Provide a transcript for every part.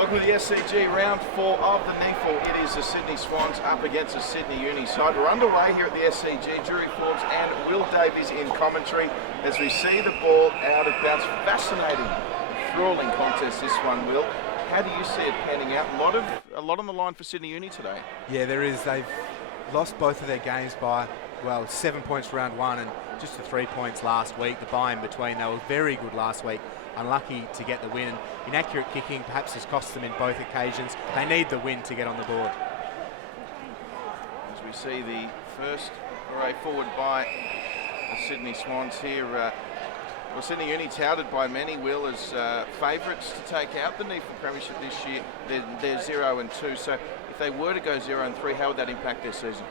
Welcome to the SCG round 4 of the NEAFL. It is the Sydney Swans up against the Sydney Uni side. We're underway here at the SCG. Drury, Forbes and Will Davies in commentary as we see the ball out of bounds. Fascinating, thrilling contest this one, Will. How do you see it panning out? A lot on the line for Sydney Uni today. Yeah, there is. They've lost both of their games by, 7 points round 1 and just the 3 points last week. The bye in between, they were very good last week. Unlucky to get the win. Inaccurate kicking perhaps has cost them in both occasions. They need the win to get on the board. As we see the first array forward by the Sydney Swans here. Well, Sydney Uni touted by many, Will, as favourites to take out the NEAFL Premiership this year. They're 0-2, so if they were to go 0-3, how would that impact their season?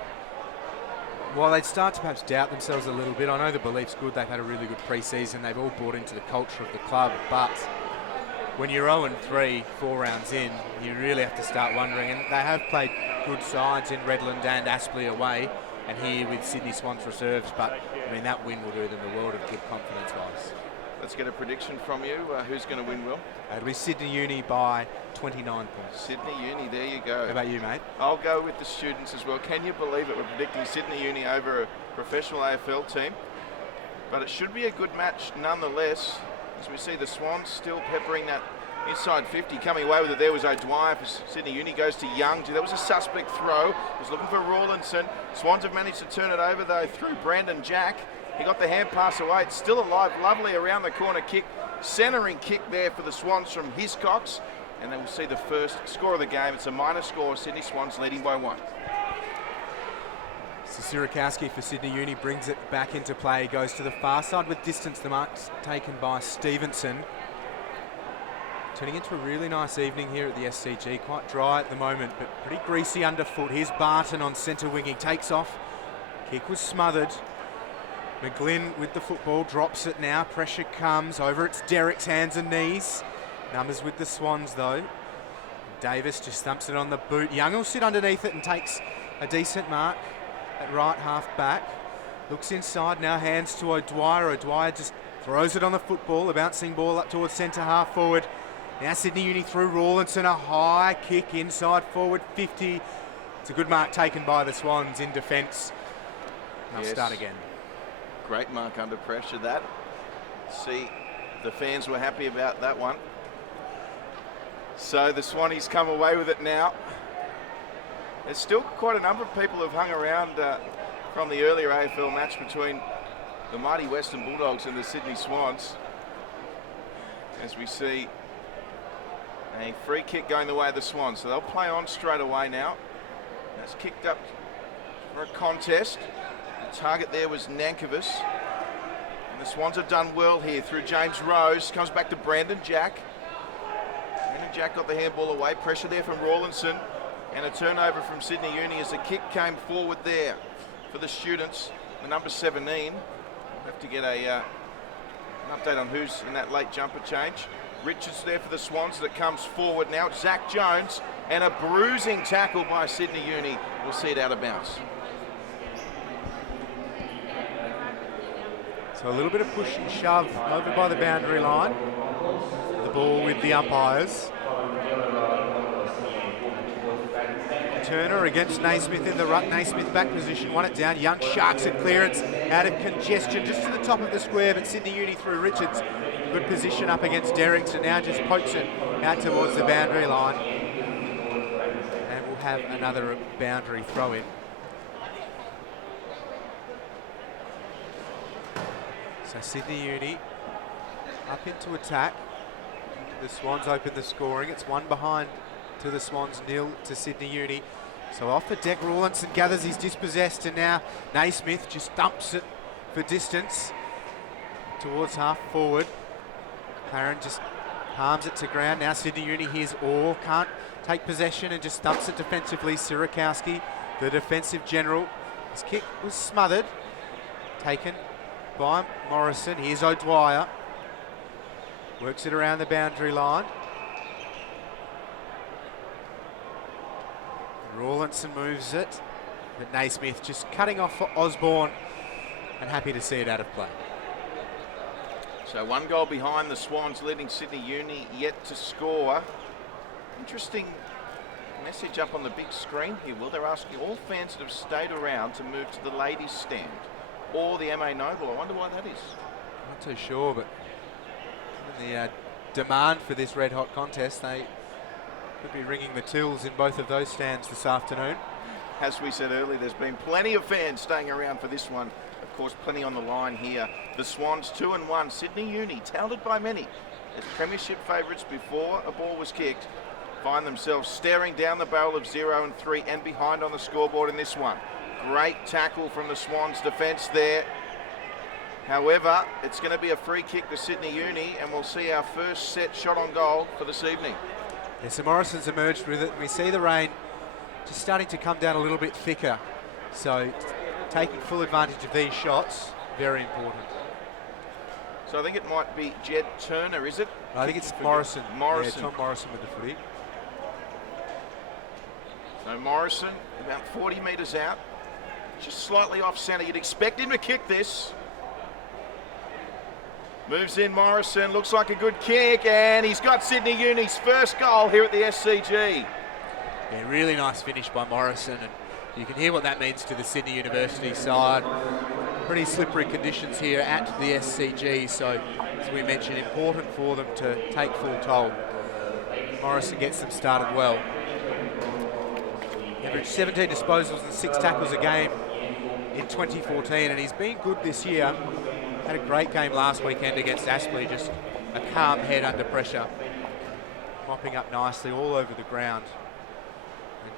Well, they'd start to perhaps doubt themselves a little bit. I know the belief's good. They've had a really good pre-season. They've all bought into the culture of the club. But when you're 0-3, 4 rounds in, you really have to start wondering. And they have played good sides in Redland and Aspley away, and here with Sydney Swans reserves. But, that win will do them the world of good confidence-wise. Let's get a prediction from you. Who's going to win, Will? It'll be Sydney Uni by 29 points. Sydney Uni, there you go. How about you, mate? I'll go with the students as well. Can you believe it? We're predicting Sydney Uni over a professional AFL team. But it should be a good match nonetheless, as we see the Swans still peppering that inside 50. Coming away with it there was O'Dwyer for Sydney Uni. Goes to Young. That was a suspect throw. Was looking for Rawlinson. Swans have managed to turn it over though through Brandon Jack. He got the hand pass away. It's still alive. Lovely around the corner kick. Centering kick there for the Swans from Hiscox. And then we'll see the first score of the game. It's a minor score. Sydney Swans leading by 1. So Sirakowski for Sydney Uni brings it back into play. Goes to the far side with distance. The mark's taken by Stevenson. Turning into a really nice evening here at the SCG. Quite dry at the moment, but pretty greasy underfoot. Here's Barton on centre wing. He takes off. Kick was smothered. McGlynn with the football, drops it now. Pressure comes over. It's Derek's hands and knees. Numbers with the Swans though. Davies just thumps it on the boot. Young will sit underneath it and takes a decent mark at right half back. Looks inside now, hands to O'Dwyer. O'Dwyer just throws it on the football. A bouncing ball up towards centre half forward. Now Sydney Uni through Rawlinson. A high kick inside forward 50. It's a good mark taken by the Swans in defence. They'll start again. Great mark under pressure that. See, the fans were happy about that one. So the Swannies come away with it now. There's still quite a number of people who've hung around from the earlier AFL match between the mighty Western Bulldogs and the Sydney Swans. As we see a free kick going the way of the Swans. So they'll play on straight away now. That's kicked up for a contest. The target there was Nankervis. And the Swans have done well here through James Rose. Comes back to Brandon Jack. Brandon Jack got the handball away. Pressure there from Rawlinson. And a turnover from Sydney Uni as the kick came forward there for the students. The number 17. We'll have to get an update on who's in that late jumper change. Richards there for the Swans that comes forward now. It's Zach Jones. And a bruising tackle by Sydney Uni. We'll see it out of bounds. So a little bit of push and shove over by the boundary line. The ball with the umpires. Turner against Naismith in the ruck. Naismith back position, won it down. Young sharks at clearance out of congestion just to the top of the square, but Sydney Uni through Richards. Good position up against Derricks and now just pokes it out towards the boundary line. And we'll have another boundary throw in. So Sydney Uni up into attack. The Swans open the scoring. It's 1 behind to the Swans, 0 to Sydney Uni. So off the deck, Rawlinson gathers his dispossessed, and now Naismith just dumps it for distance towards half forward. Claren just palms it to ground. Now Sydney Uni here's Orr, can't take possession and just dumps it defensively. Sirakowski, the defensive general. His kick was smothered, taken by Morrison. Here's O'Dwyer. Works it around the boundary line. Rawlinson moves it, but Naismith just cutting off for Osborne and happy to see it out of play. So 1 goal behind the Swans, leading Sydney Uni yet to score. Interesting message up on the big screen here, Will. They're asking all fans that have stayed around to move to the ladies' stand or the MA Noble. I wonder why that is. Not too sure, but the demand for this red hot contest, they could be ringing the tills in both of those stands this afternoon. As we said earlier, there's been plenty of fans staying around for this one. Of course, plenty on the line here. The Swans 2-1. Sydney Uni, touted by many as premiership favourites before a ball was kicked, find themselves staring down the barrel of 0-3 and behind on the scoreboard in this one. Great tackle from the Swans defence there. However, it's going to be a free kick to Sydney Uni, and we'll see our first set shot on goal for this evening. Yeah, so Morrison's emerged with it. We see the rain just starting to come down a little bit thicker. So taking full advantage of these shots, very important. So I think it might be Jed Turner, is it? I think it's Morrison. Morrison. Yeah, Tom Morrison with the footy. So Morrison, about 40 metres out, just slightly off centre. You'd expect him to kick this. Moves in Morrison, looks like a good kick, and he's got Sydney Uni's first goal here at the SCG. Yeah, really nice finish by Morrison, and you can hear what that means to the Sydney University side. Pretty slippery conditions here at the SCG, so as we mentioned, important for them to take full toll. Morrison gets them started well. He averaged 17 disposals and 6 tackles a game in 2014, and he's been good this year. Had a great game last weekend against Aspley, just a calm head under pressure, mopping up nicely all over the ground.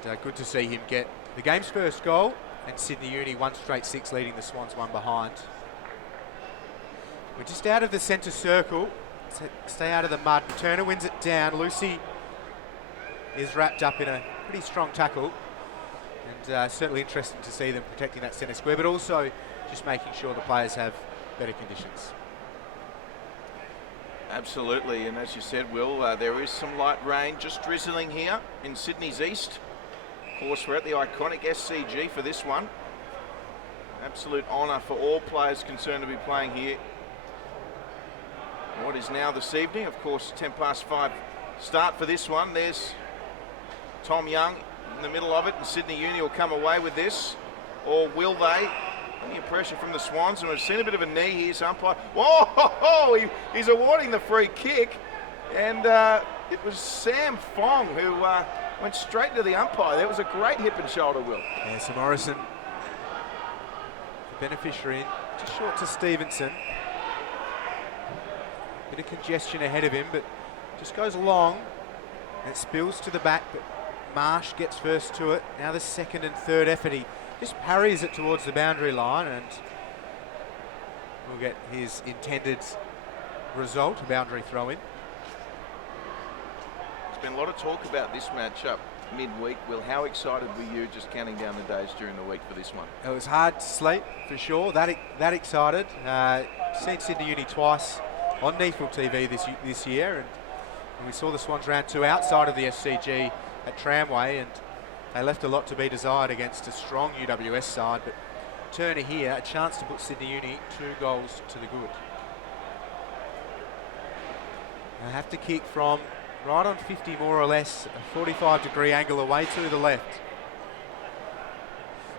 And good to see him get the game's first goal, and Sydney Uni 1 straight 6 leading the Swans 1 behind. We're just out of the centre circle, stay out of the mud. Turner wins it down. Lucy is wrapped up in a pretty strong tackle, and certainly interesting to see them protecting that centre square, but also just making sure the players have better conditions. Absolutely, and as you said, Will, there is some light rain just drizzling here in Sydney's east. Of course, we're at the iconic SCG for this one. Absolute honour for all players concerned to be playing here. What is now this evening, of course, 5:10 start for this one. There's Tom Young in the middle of it, and Sydney Uni will come away with this, or will they? Plenty of pressure from the Swans, and we've seen a bit of a knee here. So umpire, whoa, he's awarding the free kick, and it was Sam Fong who went straight to the umpire. That was a great hip and shoulder, Will. Yeah, so Morrison, the beneficiary, just short to Stevenson. Bit of congestion ahead of him, but just goes long, and it spills to the back, but Marsh gets first to it. Now the second and third effort, he just parries it towards the boundary line, and we'll get his intended result, a boundary throw-in. There's been a lot of talk about this matchup midweek. Will, how excited were you just counting down the days during the week for this one? It was hard to sleep, for sure, that excited. Seen Sydney Uni twice on NEAFL TV this year, and we saw the Swans round 2 outside of the SCG at Tramway, and they left a lot to be desired against a strong UWS side, but Turner here, a chance to put Sydney Uni 2 goals to the good. They have to kick from right on 50 more or less, a 45-degree angle away to the left.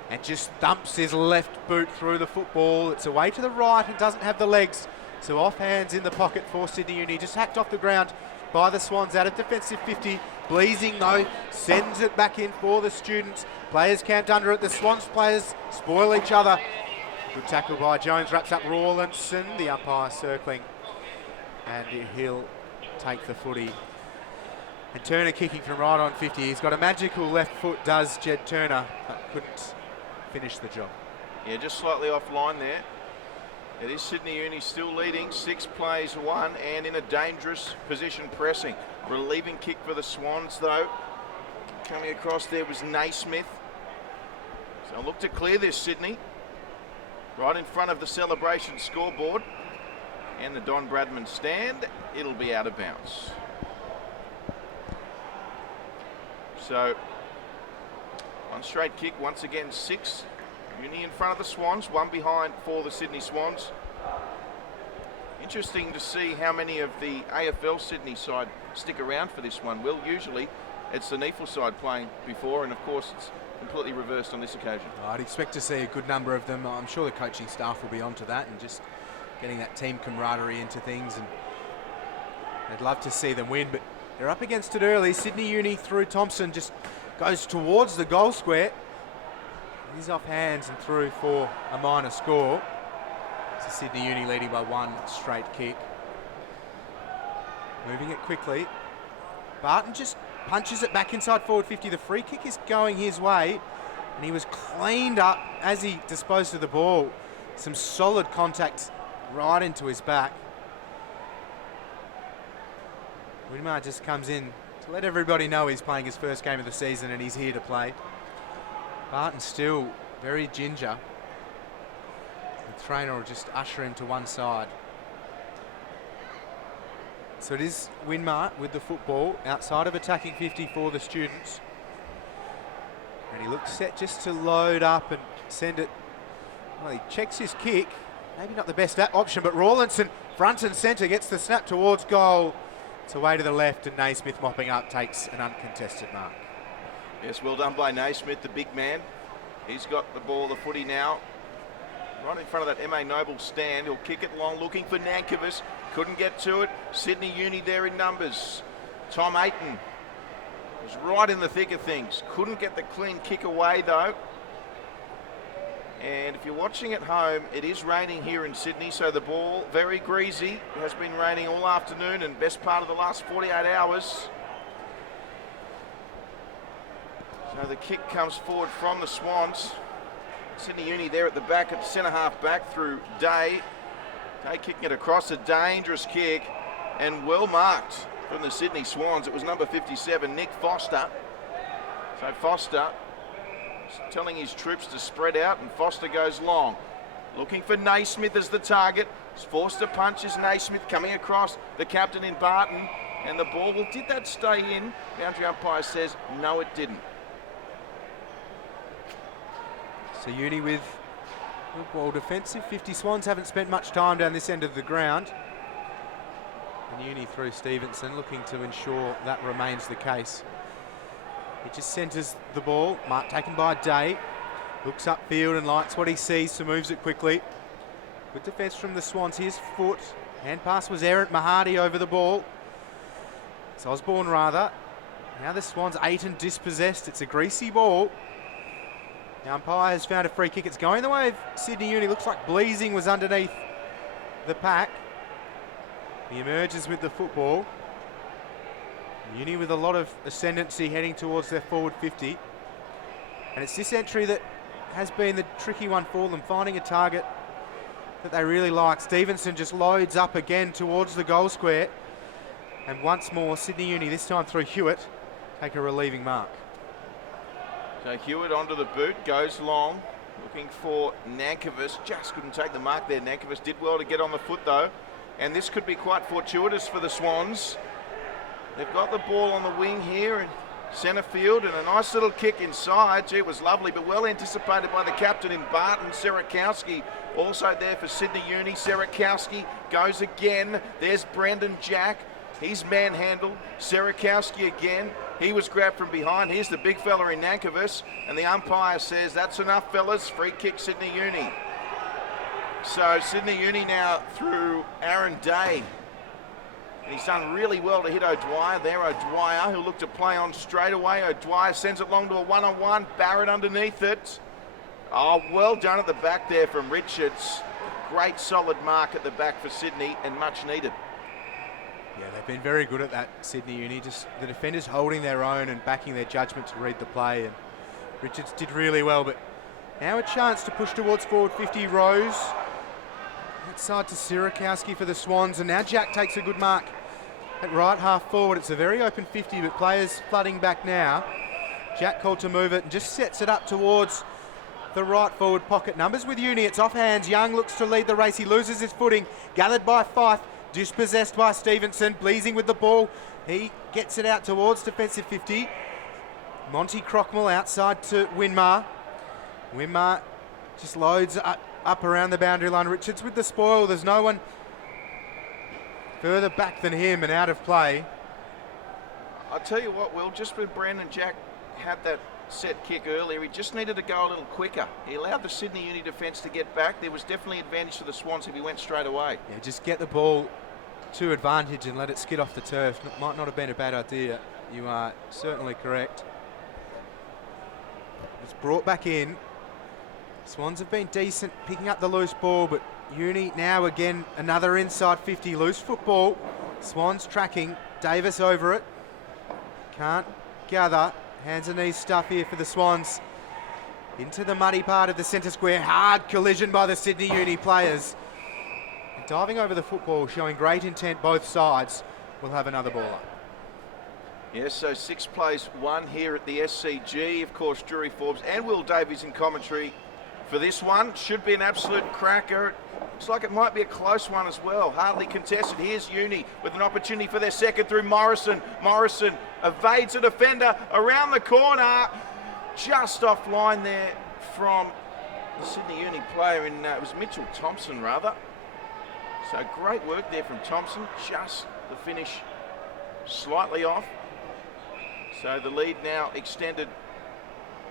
And just thumps his left boot through the football. It's away to the right and doesn't have the legs. So off hands in the pocket for Sydney Uni, just hacked off the ground by the Swans out of defensive 50. Bleasing though, sends it back in for the students. Players camped under it. The Swans players spoil each other. Good tackle by Jones, wraps up Rawlinson, the umpire circling. And he'll take the footy. And Turner kicking from right on 50. He's got a magical left foot, does Jed Turner, but couldn't finish the job. Yeah, just slightly offline there. It is Sydney Uni still leading, 6 plays 1, and in a dangerous position pressing. Relieving kick for the Swans though. Coming across there was Naismith. So look to clear this, Sydney. Right in front of the celebration scoreboard. And the Don Bradman stand, it'll be out of bounds. So, one straight kick, once again 6. Uni in front of the Swans, 1 behind for the Sydney Swans. Interesting to see how many of the AFL Sydney side stick around for this one. Will, usually it's the NEAFL side playing before, and of course it's completely reversed on this occasion. I'd expect to see a good number of them. I'm sure the coaching staff will be onto that and just getting that team camaraderie into things, and I'd love to see them win, but they're up against it early. Sydney Uni through Thompson just goes towards the goal square. He's off hands and through for a minor score. So Sydney Uni leading by one straight kick. Moving it quickly. Barton just punches it back inside forward 50. The free kick is going his way, and he was cleaned up as he disposed of the ball. Some solid contact right into his back. Winmar just comes in to let everybody know he's playing his first game of the season and he's here to play. Barton still very ginger. The trainer will just usher him to one side. So it is Winmar with the football outside of attacking 50 for the students. And he looks set just to load up and send it. Well, he checks his kick. Maybe not the best option, but Rawlinson, front and centre, gets the snap towards goal. It's away to the left, and Naismith mopping up takes an uncontested mark. Yes, well done by Naismith, the big man. He's got the ball, the footy now, right in front of that MA Noble stand. He'll kick it long, looking for Nankervis. Couldn't get to it. Sydney Uni there in numbers. Tom Ayton was right in the thick of things. Couldn't get the clean kick away, though. And if you're watching at home, it is raining here in Sydney, so the ball very greasy. It has been raining all afternoon and best part of the last 48 hours. So the kick comes forward from the Swans. Sydney Uni there at the back, at centre half back through Day. Day kicking it across, a dangerous kick, and well marked from the Sydney Swans. It was number 57, Nick Foster. So Foster telling his troops to spread out, and Foster goes long. Looking for Naismith as the target. He's forced to punch is Naismith coming across the captain in Barton, and the ball, well, did that stay in? Boundary umpire says no, it didn't. So Uni with well defensive 50. Swans haven't spent much time down this end of the ground. And Uni through Stevenson, looking to ensure that remains the case. He just centres the ball. Mark taken by Day. Looks upfield and likes what he sees, so moves it quickly. Good defence from the Swans. Here's Foot. Hand pass was errant. Mahadi over the ball. It's Osborne rather. Now the Swans 8 and dispossessed. It's a greasy ball. The umpire has found a free kick. It's going the way of Sydney Uni. Looks like Bleasing was underneath the pack. He emerges with the football. Uni with a lot of ascendancy heading towards their forward 50. And it's this entry that has been the tricky one for them, finding a target that they really like. Stevenson just loads up again towards the goal square. And once more, Sydney Uni, this time through Hewitt, take a relieving mark. So Hewitt onto the boot, goes long, looking for Nankervis. Just couldn't take the mark there. Nankervis did well to get on the foot though. And this could be quite fortuitous for the Swans. They've got the ball on the wing here in centre field, and a nice little kick inside. Gee, it was lovely, but well anticipated by the captain in Barton. Serakowski also there for Sydney Uni. Serakowski goes again. There's Brendan Jack. He's manhandled. Serakowski again. He was grabbed from behind. Here's the big fella in Nankervis, and the umpire says, that's enough, fellas. Free kick, Sydney Uni. So Sydney Uni now through Aaron Day. And he's done really well to hit O'Dwyer there. O'Dwyer, who'll look to play on straight away. O'Dwyer sends it long to a one-on-one. Barrett underneath it. Oh, well done at the back there from Richards. Great solid mark at the back for Sydney, and much needed. Yeah, they've been very good at that, Sydney Uni. Just the defenders holding their own and backing their judgment to read the play. And Richards did really well, but now a chance to push towards forward 50. Rose. Outside to Sirakowski for the Swans, and now Jack takes a good mark at right half forward. It's a very open 50, but players flooding back now. Jack called to move it and just sets it up towards the right forward pocket. Numbers with Uni, it's off hands. Young looks to lead the race. He loses his footing. Gathered by Fife, dispossessed by Stevenson. Bleasing with the ball. He gets it out towards defensive 50. Monty Crockmell outside to Winmar. Winmar just loads up around the boundary line. Richards with the spoil. There's no one further back than him and out of play. I tell you what, Will, just when Brandon Jack had that set kick earlier, he just needed to go a little quicker. He allowed the Sydney Uni defence to get back. There was definitely advantage to the Swans if he went straight away. Yeah, just get the ball to advantage and let it skid off the turf. Might not have been a bad idea. You are certainly correct. It's brought back in. Swans have been decent picking up the loose ball, but Uni now again another inside 50 loose football. Swans tracking, Davis over it. Can't gather. Hands and knees stuff here for the Swans. Into the muddy part of the centre square. Hard collision by the Sydney Uni players. And diving over the football, showing great intent both sides. We'll have another baller. Yes, so 6 plays 1 here at the SCG. Of course, Drury, Forbes and Will Davies in commentary for this one. Should be an absolute cracker. Looks like it might be a close one as well. Hardly contested. Here's Uni with an opportunity for their second through Morrison. Morrison evades a defender around the corner. Just offline there from the Sydney Uni player. It was Mitchell Thompson, rather. So great work there from Thompson. Just the finish slightly off. So the lead now extended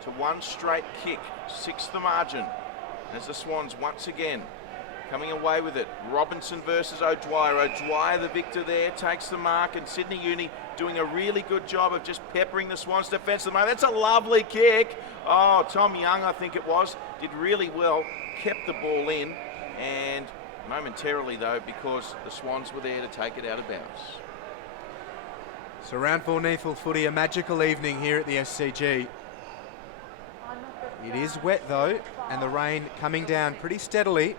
to 1 straight kick. 6 the margin as the Swans once again coming away with it. Robinson versus O'Dwyer. O'Dwyer, the victor there, takes the mark, and Sydney Uni doing a really good job of just peppering the Swans defence at the moment. That's a lovely kick. Oh, Tom Young, I think it was, did really well, kept the ball in, and momentarily though, because the Swans were there to take it out of bounds. So round 4 NEAFL footy, a magical evening here at the SCG. It is wet though, and the rain coming down pretty steadily.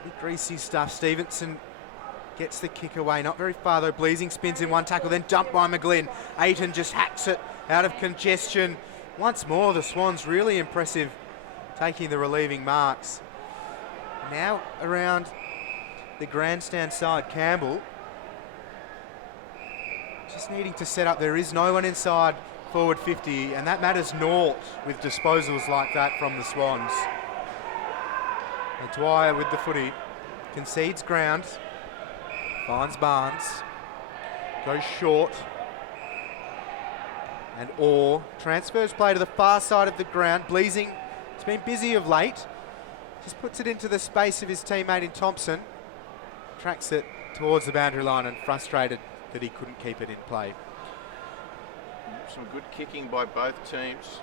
Pretty greasy stuff. Stevenson gets the kick away, not very far though. Bleasing spins in one tackle, then dumped by McGlynn. Ayton just hacks it out of congestion. Once more, the Swans really impressive, taking the relieving marks. Now around the grandstand side, Campbell just needing to set up. There is no one inside forward 50, and that matters naught with disposals like that from the Swans. Dwyer with the footy, concedes ground, finds Barnes, goes short, and Orr transfers play to the far side of the ground. Bleasing has been busy of late, just puts it into the space of his teammate in Thompson, tracks it towards the boundary line, and frustrated that he couldn't keep it in play. Some good kicking by both teams,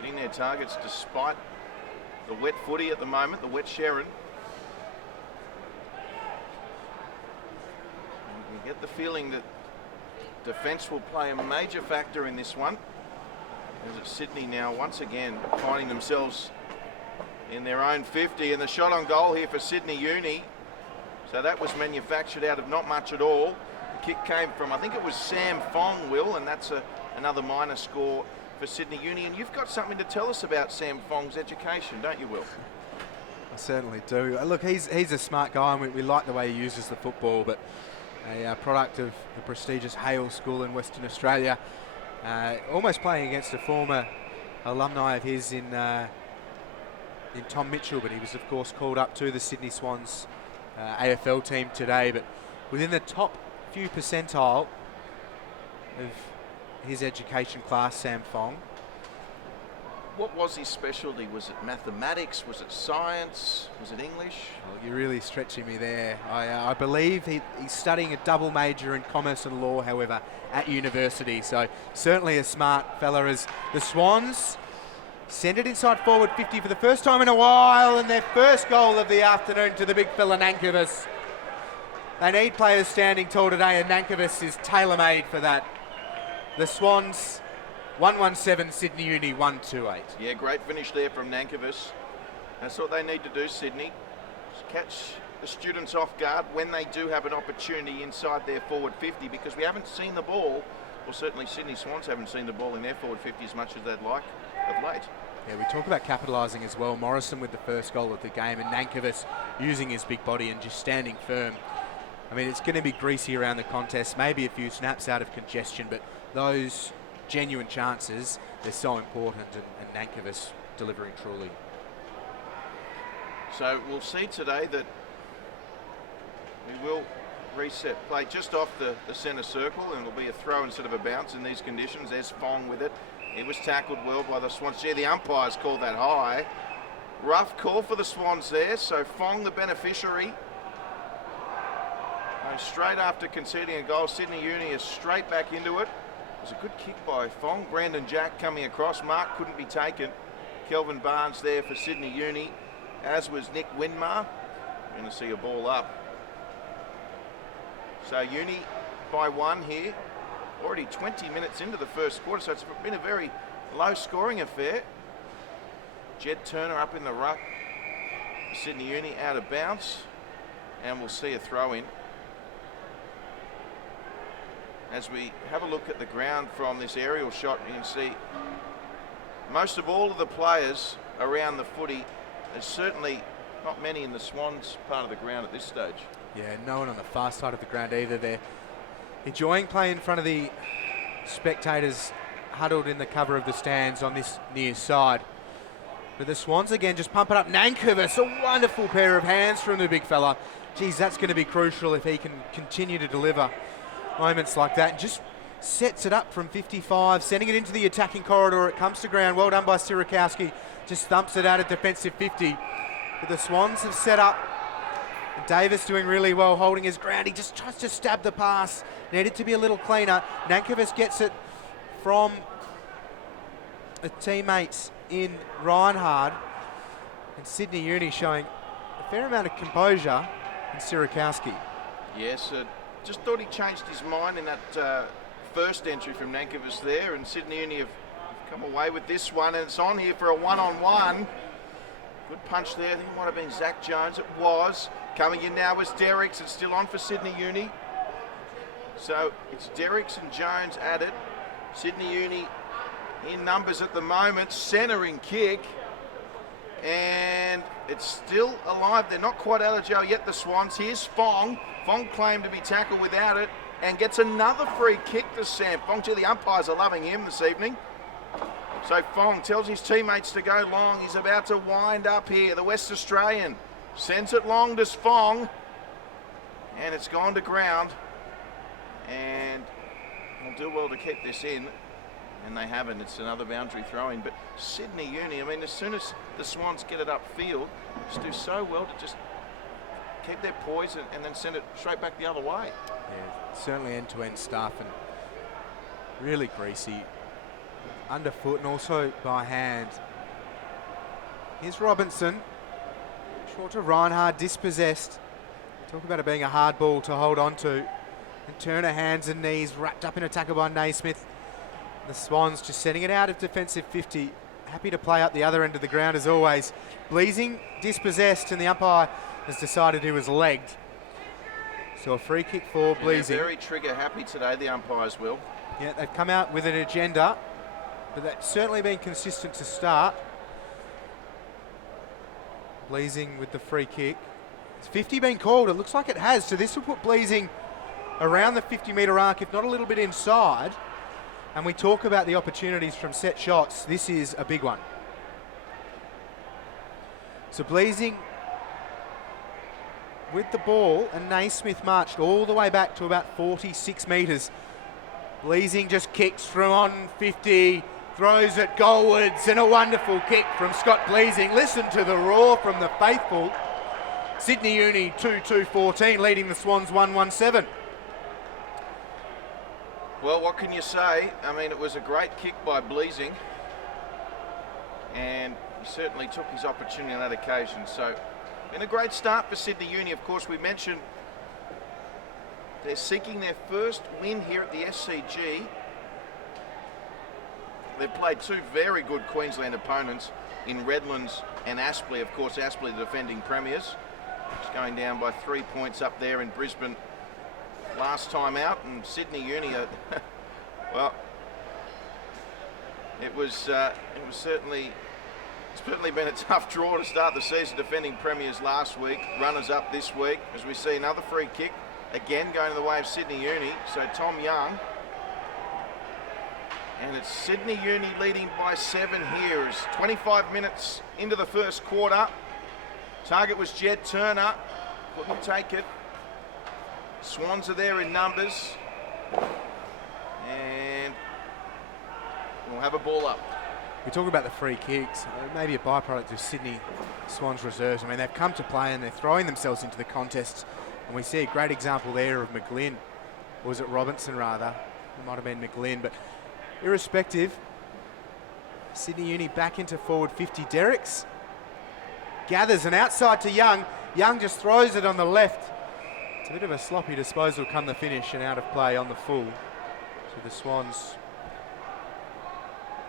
hitting their targets despite the wet footy at the moment, the wet Sharon. And you get the feeling that defence will play a major factor in this one, as it's Sydney now once again finding themselves in their own 50, and the shot on goal here for Sydney Uni. So that was manufactured out of not much at all. The kick came from, I think it was Sam Fong, Will, and that's another minor score for Sydney Uni. And you've got something to tell us about Sam Fong's education, don't you, Will? I certainly do. Look, he's a smart guy, and we like the way he uses the football, but a product of the prestigious Hale School in Western Australia. Almost playing against a former alumni of his in Tom Mitchell, but he was, of course, called up to the Sydney Swans AFL team today. But within the top few percentile of his education class, Sam Fong. What was his specialty? Was it mathematics? Was it science? Was it English? Well, you're really stretching me there. I believe he's studying a double major in commerce and law, however, at university. So certainly a smart fella, as the Swans send it inside forward 50 for the first time in a while, and their first goal of the afternoon to the big fella Nankervis. They need players standing tall today, and Nankervis is tailor-made for that. The Swans 117, Sydney Uni 128. Yeah, great finish there from Nankervis. That's what they need to do, Sydney. Just catch the students off guard when they do have an opportunity inside their forward 50, because we haven't seen the ball, or certainly Sydney Swans haven't seen the ball in their forward 50 as much as they'd like of late. Yeah, we talk about capitalising as well. Morrison with the first goal of the game, and Nankervis using his big body and just standing firm. I mean, it's going to be greasy around the contest, maybe a few snaps out of congestion, but those genuine chances, they're so important, and Nankervis delivering truly. So we'll see today that We will reset play just off the centre circle, and it'll be a throw instead of a bounce in these conditions. There's Fong with it. He was tackled well by the Swans. Gee, the umpires called that high. Rough call for the Swans there, so Fong the beneficiary. Straight after conceding a goal, Sydney Uni is straight back into it. It was a good kick by Fong. Brandon Jack coming across. Mark couldn't be taken. Kelvin Barnes there for Sydney Uni, as was Nick Winmar. We're going to see a ball up. So Uni by 1 here. Already 20 minutes into the first quarter, so it's been a very low scoring affair. Jed Turner up in the ruck. Sydney Uni out of bounds. And we'll see a throw in. As we have a look at the ground from this aerial shot, you can see most of all of the players around the footy. There's certainly not many in the Swans part of the ground at this stage. Yeah, no one on the far side of the ground either. They're enjoying playing in front of the spectators huddled in the cover of the stands on this near side. But the Swans again just pump it up. Nankervis, a wonderful pair of hands from the big fella. Geez, that's going to be crucial if he can continue to deliver moments like that. Just sets it up from 55, sending it into the attacking corridor. It comes to ground. Well done by Sierakowski. Just thumps it out at defensive 50. But the Swans have set up. Davies doing really well, holding his ground. He just tries to stab the pass. Needed to be a little cleaner. Nankervis gets it from the teammates in Reinhard. And Sydney Uni showing a fair amount of composure in Sierakowski. Yes, just thought he changed his mind in that first entry from Nankervis there, and Sydney Uni have come away with this one, and it's on here for a one-on-one. Good punch there. I think it might have been Zach Jones. It was. Coming in now was Derricks. It's still on for Sydney Uni. So it's Derricks and Jones at it. Sydney Uni in numbers at the moment. Centering kick. And it's still alive. They're not quite out of jail yet, the Swans. Here's Fong. Fong claimed to be tackled without it and gets another free kick to Sam Fong. Gee, the umpires are loving him this evening. So Fong tells his teammates to go long. He's about to wind up here. The West Australian sends it long to Fong. And it's gone to ground. And they'll do well to keep this in. And they haven't. It's another boundary throw-in. But Sydney Uni, I mean, as soon as the Swans get it upfield, just do so well to just keep their poise and then send it straight back the other way. Yeah, certainly end-to-end stuff and really greasy. Underfoot and also by hand. Here's Robinson. Short to Reinhard, dispossessed. Talk about it being a hard ball to hold on to. And Turner, hands and knees, wrapped up in a tackle by Naismith. The Swans just setting it out of defensive 50. Happy to play up the other end of the ground as always. Bleasing dispossessed, and the umpire has decided he was legged. So a free kick for Bleasing. They're very trigger happy today, the umpires will. Yeah, they've come out with an agenda, but that's certainly been consistent to start. Bleasing with the free kick. Has 50 been called? It looks like it has. So this will put Bleasing around the 50-metre arc, if not a little bit inside. And we talk about the opportunities from set shots. This is a big one. So Bleasing with the ball, and Naismith marched all the way back to about 46 metres. Bleasing just kicks through on 50, throws it goalwards, and a wonderful kick from Scott Bleasing. Listen to the roar from the faithful. Sydney Uni 2-2-14, leading the Swans 1-1-7. Well, what can you say? I mean, it was a great kick by Bleasing, and he certainly took his opportunity on that occasion. So, been a great start for Sydney Uni. Of course, we mentioned they're seeking their first win here at the SCG. They've played two very good Queensland opponents in Redlands and Aspley. Of course, Aspley, the defending premiers, just going down by 3 points up there in Brisbane last time out. And Sydney Uni, well, it was certainly been a tough draw to start the season. Defending premiers last week, runners up this week, as we see another free kick again going the way of Sydney Uni. So Tom Young, and it's Sydney Uni leading by 7 here as 25 minutes into the first quarter. Target was Jed Turner, couldn't take it. Swans are there in numbers. And we'll have a ball up. We talk about the free kicks, maybe a byproduct of Sydney Swans reserves. I mean, they've come to play and they're throwing themselves into the contest. And we see a great example there of McGlynn. Or was it Robinson, rather? It might have been McGlynn. But irrespective, Sydney Uni back into forward 50. Derricks gathers an outside to Young. Young just throws it on the left. It's a bit of a sloppy disposal come the finish and out of play on the full. So the Swans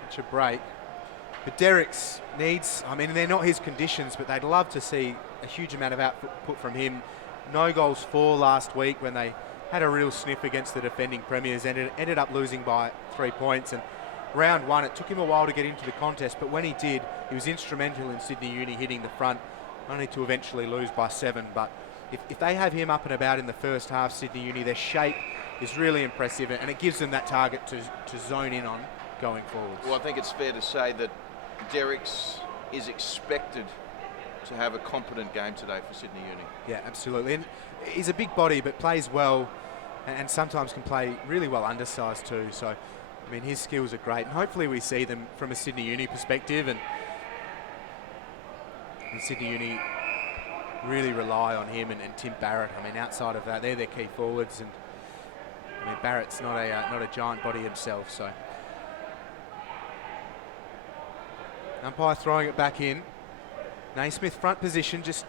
catch a break. But Derricks needs, I mean, they're not his conditions, but they'd love to see a huge amount of output from him. No goals for last week when they had a real sniff against the defending premiers, ended up losing by 3 points. And round one, it took him a while to get into the contest, but when he did, he was instrumental in Sydney Uni hitting the front, only to eventually lose by 7. But if they have him up and about in the first half, Sydney Uni, their shape is really impressive, and it gives them that target to zone in on going forwards. Well, I think it's fair to say that Derricks is expected to have a competent game today for Sydney Uni. Yeah, absolutely. And he's a big body, but plays well, and sometimes can play really well undersized too. So, I mean, his skills are great, and hopefully we see them from a Sydney Uni perspective, and Sydney Uni really rely on him and Tim Barrett. I mean, outside of that, they're their key forwards, and I mean, Barrett's not a giant body himself. So, umpire throwing it back in. Naismith front position, just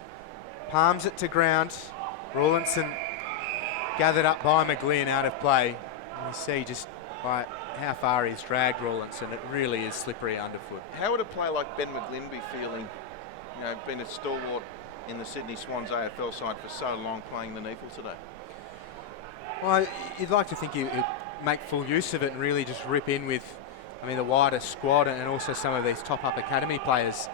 palms it to ground. Rawlinson gathered up by McGlynn, out of play. And you see just by how far he's dragged Rawlinson, it really is slippery underfoot. How would a player like Ben McGlynn be feeling, you know, been a stalwart in the Sydney Swans AFL side for so long, playing the NEAFL today? Well, you'd like to think he'd make full use of it and really just rip in with, I mean, the wider squad and also some of these top-up academy players.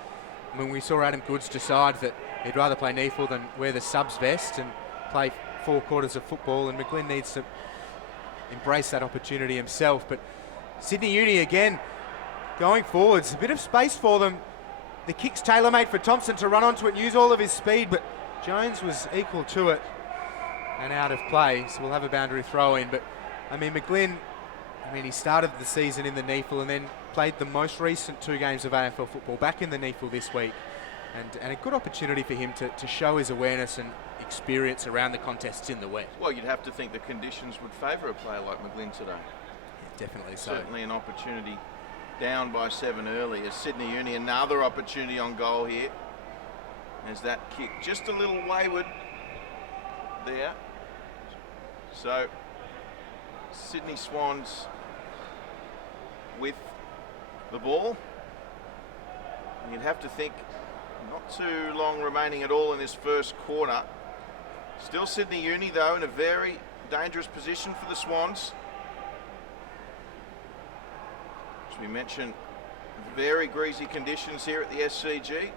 I mean, we saw Adam Goods decide that he'd rather play NEAFL than wear the subs vest and play 4 quarters of football, and McGlynn needs to embrace that opportunity himself. But Sydney Uni again going forwards, a bit of space for them. The kick's tailor-made for Thompson to run onto it and use all of his speed, but Jones was equal to it and out of play, so we'll have a boundary throw in. But I mean, McGlynn, I mean, he started the season in the NEAFL and then played the most recent 2 games of AFL football back in the NEAFL this week, and a good opportunity for him to show his awareness and experience around the contests in the wet. Well, you'd have to think the conditions would favour a player like McGlynn today. Yeah, definitely so. Certainly an opportunity down by 7 early. As Sydney Uni, another opportunity on goal here. There's that kick, just a little wayward there. So Sydney Swans with the ball. And you'd have to think not too long remaining at all in this first quarter. Still Sydney Uni though in a very dangerous position for the Swans. As we mentioned, very greasy conditions here at the SCG.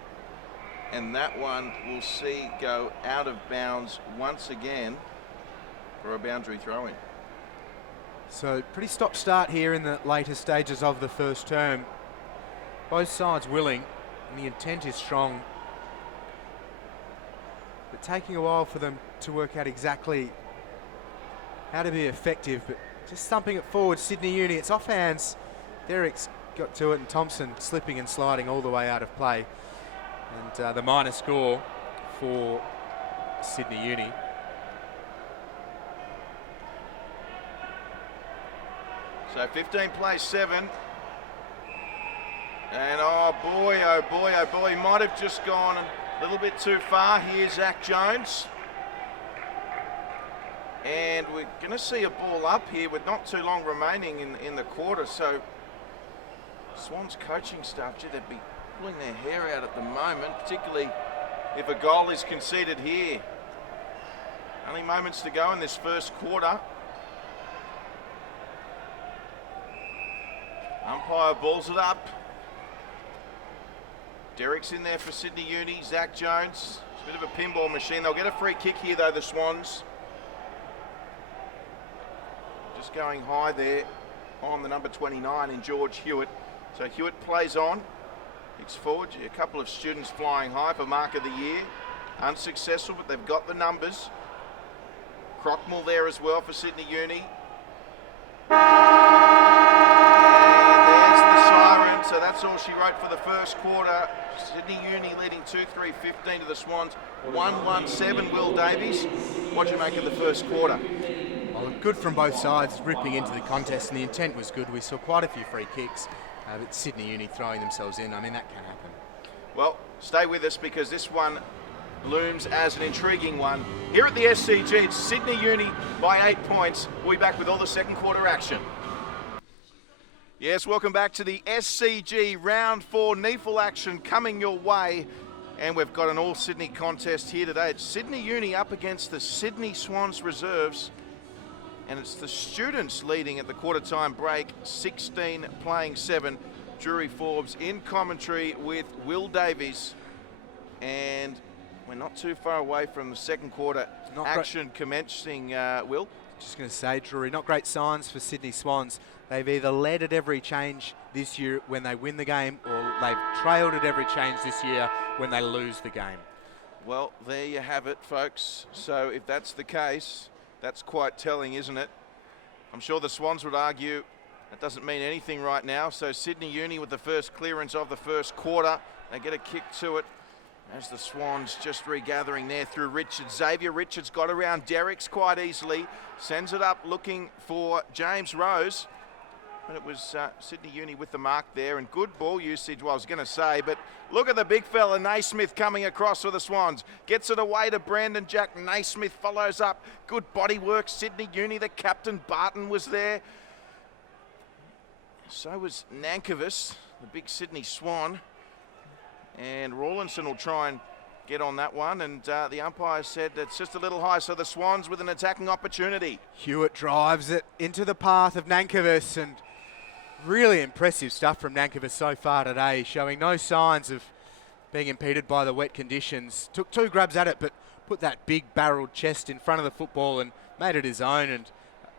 And that one we'll see go out of bounds once again for a boundary throw-in. So pretty stop-start here in the later stages of the first term. Both sides willing, and the intent is strong. But taking a while for them to work out exactly how to be effective, but just thumping it forward, Sydney Uni, it's off hands. Derricks got to it, and Thompson slipping and sliding all the way out of play. And the minor score for Sydney Uni. So 15 plays 7. And oh boy, oh boy, oh boy, he might have just gone a little bit too far. Here's Zach Jones. And we're going to see a ball up here with not too long remaining in the quarter. So Swans coaching staff, gee, they'd be pulling their hair out at the moment, particularly if a goal is conceded here. Only moments to go in this first quarter. Umpire balls it up. Derricks in there for Sydney Uni. Zach Jones. It's a bit of a pinball machine. They'll get a free kick here though, the Swans. Just going high there on the number 29 in George Hewitt. So Hewitt plays on. Kicks forward. A couple of students flying high for mark of the year. Unsuccessful, but they've got the numbers. Crockmall there as well for Sydney Uni. So that's all she wrote for the first quarter. Sydney Uni leading 2-3-15 to the Swans. 1-1-7, Will Davies. What do you make of the first quarter? Well, good from both sides, ripping into the contest, and the intent was good. We saw quite a few free kicks, but Sydney Uni throwing themselves in. I mean, that can happen. Well, stay with us because this one looms as an intriguing one. Here at the SCG, it's Sydney Uni by 8 points. We'll be back with all the second quarter action. Yes, welcome back to the SCG Round 4 NEAFL action coming your way. And we've got an all-Sydney contest here today. It's Sydney Uni up against the Sydney Swans reserves. And it's the students leading at the quarter-time break, 16 playing 7. Drury Forbes in commentary with Will Davies. And we're not too far away from the second quarter action commencing, Will. Just going to say, Drury, not great signs for Sydney Swans. They've either led at every change this year when they win the game, or they've trailed at every change this year when they lose the game. Well, there you have it, folks. So if that's the case, that's quite telling, isn't it? I'm sure the Swans would argue that doesn't mean anything right now. So Sydney Uni with the first clearance of the first quarter. They get a kick to it as the Swans just regathering there through Richards. Xavier Richards got around Derricks quite easily. Sends it up looking for James Rose. But it was Sydney Uni with the mark there, and good ball usage, well, I was going to say, but look at the big fella, Naismith, coming across for the Swans. Gets it away to Brandon Jack. Naismith follows up. Good body work, Sydney Uni. The captain, Barton, was there. So was Nankervis, the big Sydney Swan. And Rawlinson will try and get on that one, and the umpire said it's just a little high, so the Swans with an attacking opportunity. Hewitt drives it into the path of Nankervis, and really impressive stuff from Nankervis so far today, showing no signs of being impeded by the wet conditions. Took 2 grabs at it, but put that big barreled chest in front of the football and made it his own, and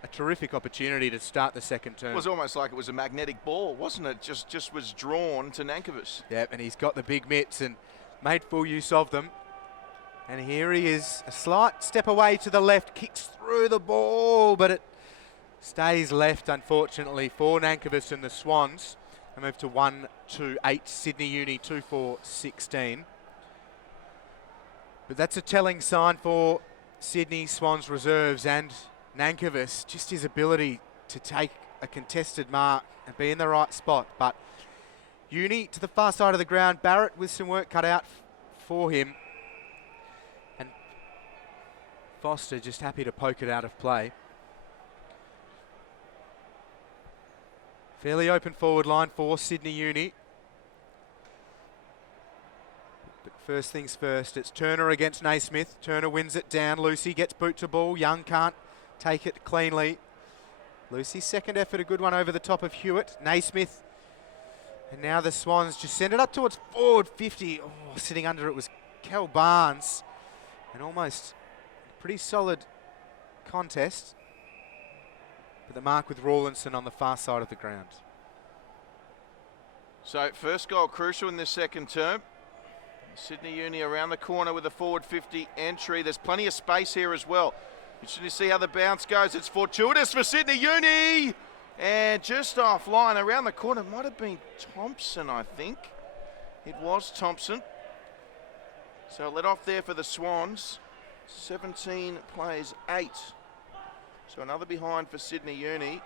a terrific opportunity to start the second term. It was almost like it was a magnetic ball, wasn't it? Just was drawn to Nankervis. Yep, and he's got the big mitts and made full use of them. And here he is, a slight step away to the left, kicks through the ball, but it stays left, unfortunately, for Nankervis and the Swans. They move to 1-2-8, Sydney Uni 2-4-16. But that's a telling sign for Sydney Swans reserves and Nankervis, just his ability to take a contested mark and be in the right spot. But Uni to the far side of the ground, Barrett with some work cut out for him. And Foster just happy to poke it out of play. Fairly open forward line for Sydney Uni. But first things first, it's Turner against Naismith. Turner wins it down. Lucy gets boot to ball. Young can't take it cleanly. Lucy's second effort, a good one over the top of Hewitt. Naismith. And now the Swans just send it up towards forward 50. Oh, sitting under it was Kel Barnes. And almost a pretty solid contest. But the mark with Rawlinson on the far side of the ground. So first goal crucial in this second term. Sydney Uni around the corner with a forward 50 entry. There's plenty of space here as well. You should see how the bounce goes. It's fortuitous for Sydney Uni. And just offline around the corner, might have been Thompson, I think. It was Thompson. So let off there for the Swans. 17 plays 8. So another behind for Sydney Uni.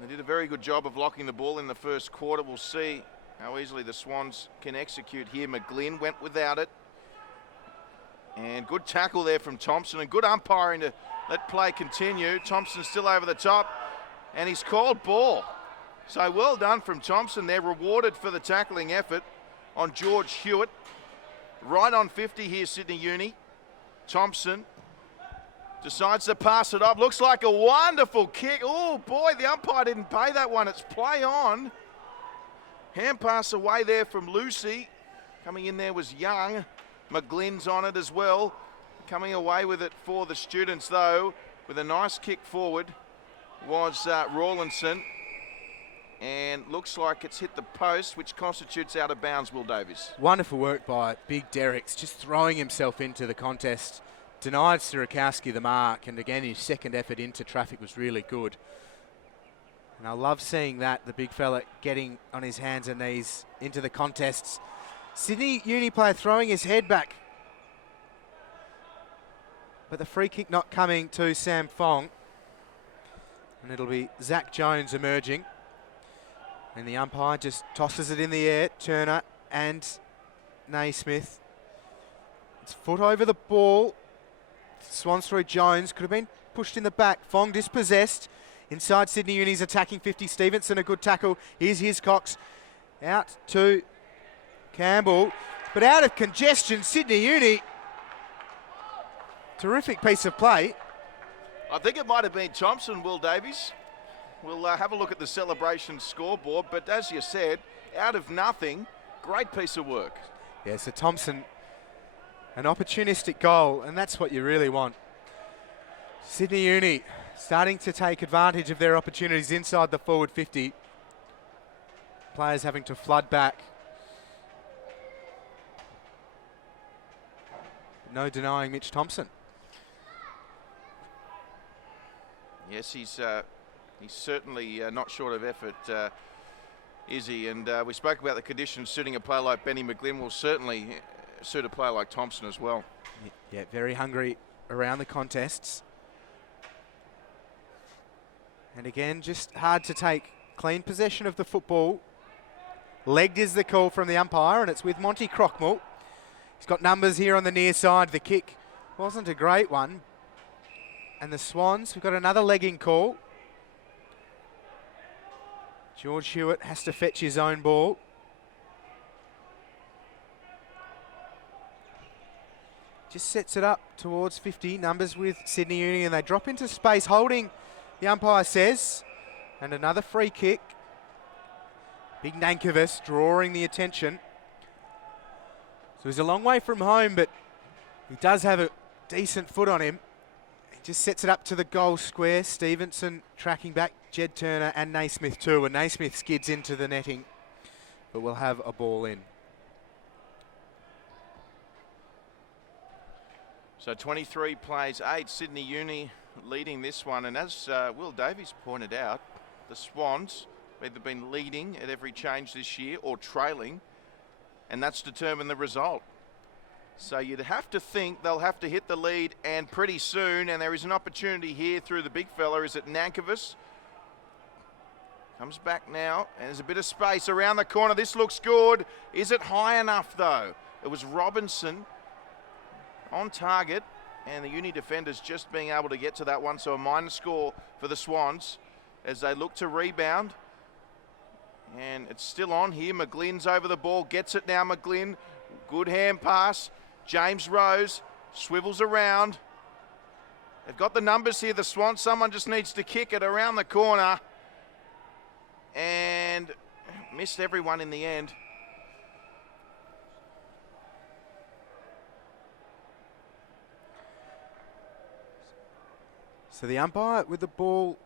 They did a very good job of locking the ball in the first quarter. We'll see how easily the Swans can execute here. McGlynn went without it. And good tackle there from Thompson, and good umpiring to let play continue. Thompson still over the top, and he's called ball. So well done from Thompson. They're rewarded for the tackling effort on George Hewitt. Right on 50 here, Sydney Uni. Thompson decides to pass it off. Looks like a wonderful kick. Oh boy, the umpire didn't pay that one. It's play on. Hand pass away there from Lucy. Coming in there was Young. McGlynn's on it as well. Coming away with it for the students though, with a nice kick forward, was Rawlinson. and looks like it's hit the post, which constitutes out of bounds, Will Davies. Wonderful work by Big Derricks, just throwing himself into the contest. Denied Sirakowski the mark, and again his second effort into traffic was really good. And I love seeing that, the big fella getting on his hands and knees into the contests. Sydney Uni player throwing his head back. But the free kick not coming to Sam Fong. And it'll be Zach Jones emerging. And the umpire just tosses it in the air. Turner and Naismith. It's foot over the ball. Swans through Jones. Could have been pushed in the back. Fong dispossessed. Inside Sydney Uni's attacking 50. Stevenson, a good tackle. Here's Hiscox. Out to Campbell. But out of congestion, Sydney Uni. Terrific piece of play. I think it might have been Thompson, Will Davies. We'll have a look at the celebration scoreboard, but as you said, out of nothing, great piece of work. Yeah, so Thompson, an opportunistic goal, and that's what you really want. Sydney Uni starting to take advantage of their opportunities inside the forward 50. Players having to flood back. No denying Mitch Thompson. Yes, he's certainly not short of effort, is he? And we spoke about the conditions suiting a player like Benny McGlynn will certainly suit a player like Thompson as well. Yeah, very hungry around the contests. And again, just hard to take clean possession of the football. Legged is the call from the umpire, and it's with Monty Crockmull. He's got numbers here on the near side. The kick wasn't a great one. And the Swans, we've got another legging call. George Hewitt has to fetch his own ball. Just sets it up towards 50, numbers with Sydney Uni, and they drop into space, holding, the umpire says. And another free kick. Big Nankervis drawing the attention. So he's a long way from home, but he does have a decent foot on him. He just sets it up to the goal square. Stevenson tracking back, Jed Turner and Naismith too. And Naismith skids into the netting, but we'll have a ball in. So 23 plays 8, Sydney Uni leading this one. And as Will Davies pointed out, the Swans have either been leading at every change this year or trailing, and that's determined the result. So you'd have to think they'll have to hit the lead, and pretty soon, and there is an opportunity here through the big fella. Is it Nankervis? Comes back now, and there's a bit of space around the corner. This looks good. Is it high enough, though? It was Robinson on target, and the Uni defenders just being able to get to that one, so a minor score for the Swans as they look to rebound. And it's still on here. McGlynn's over the ball, gets it now. McGlynn, good hand pass. James Rose swivels around. They've got the numbers here, the Swans. Someone just needs to kick it around the corner. And missed everyone in the end. So the umpire with the ball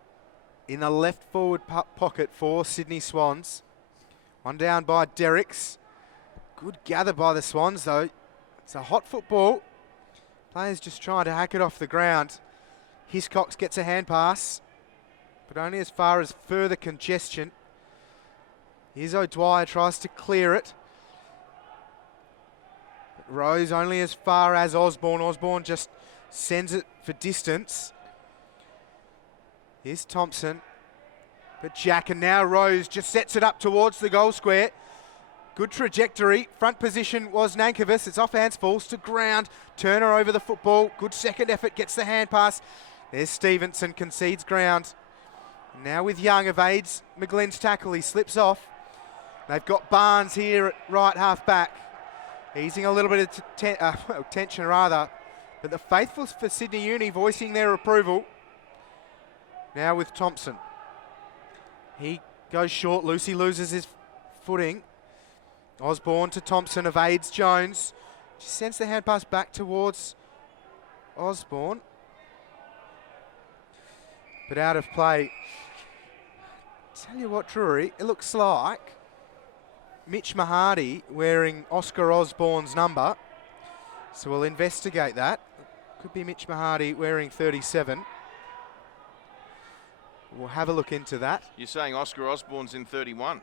in the left forward pocket for Sydney Swans. One down by Derricks. Good gather by the Swans though. It's a hot football. Players just trying to hack it off the ground. Hiscox gets a hand pass, but only as far as further congestion. Here's O'Dwyer, tries to clear it. But Rose only as far as Osborne. Osborne just sends it for distance. Here's Thompson. But Jack, and now Rose just sets it up towards the goal square. Good trajectory. Front position was Nankervis. It's off hands, falls to ground. Turner over the football. Good second effort, gets the hand pass. There's Stevenson, concedes ground. Now with Young, evades McGlynn's tackle. He slips off. They've got Barnes here at right half back. Easing a little bit of tension rather. But the faithfuls for Sydney Uni voicing their approval. Now with Thompson. He goes short loose. He loses his footing. Osborne to Thompson, evades Jones. Just sends the hand pass back towards Osborne. But out of play. Tell you what, Drury, it looks like Mitch Mahadi wearing Oscar Osborne's number. So we'll investigate that. Could be Mitch Mahadi wearing 37. We'll have a look into that. You're saying Oscar Osborne's in 31?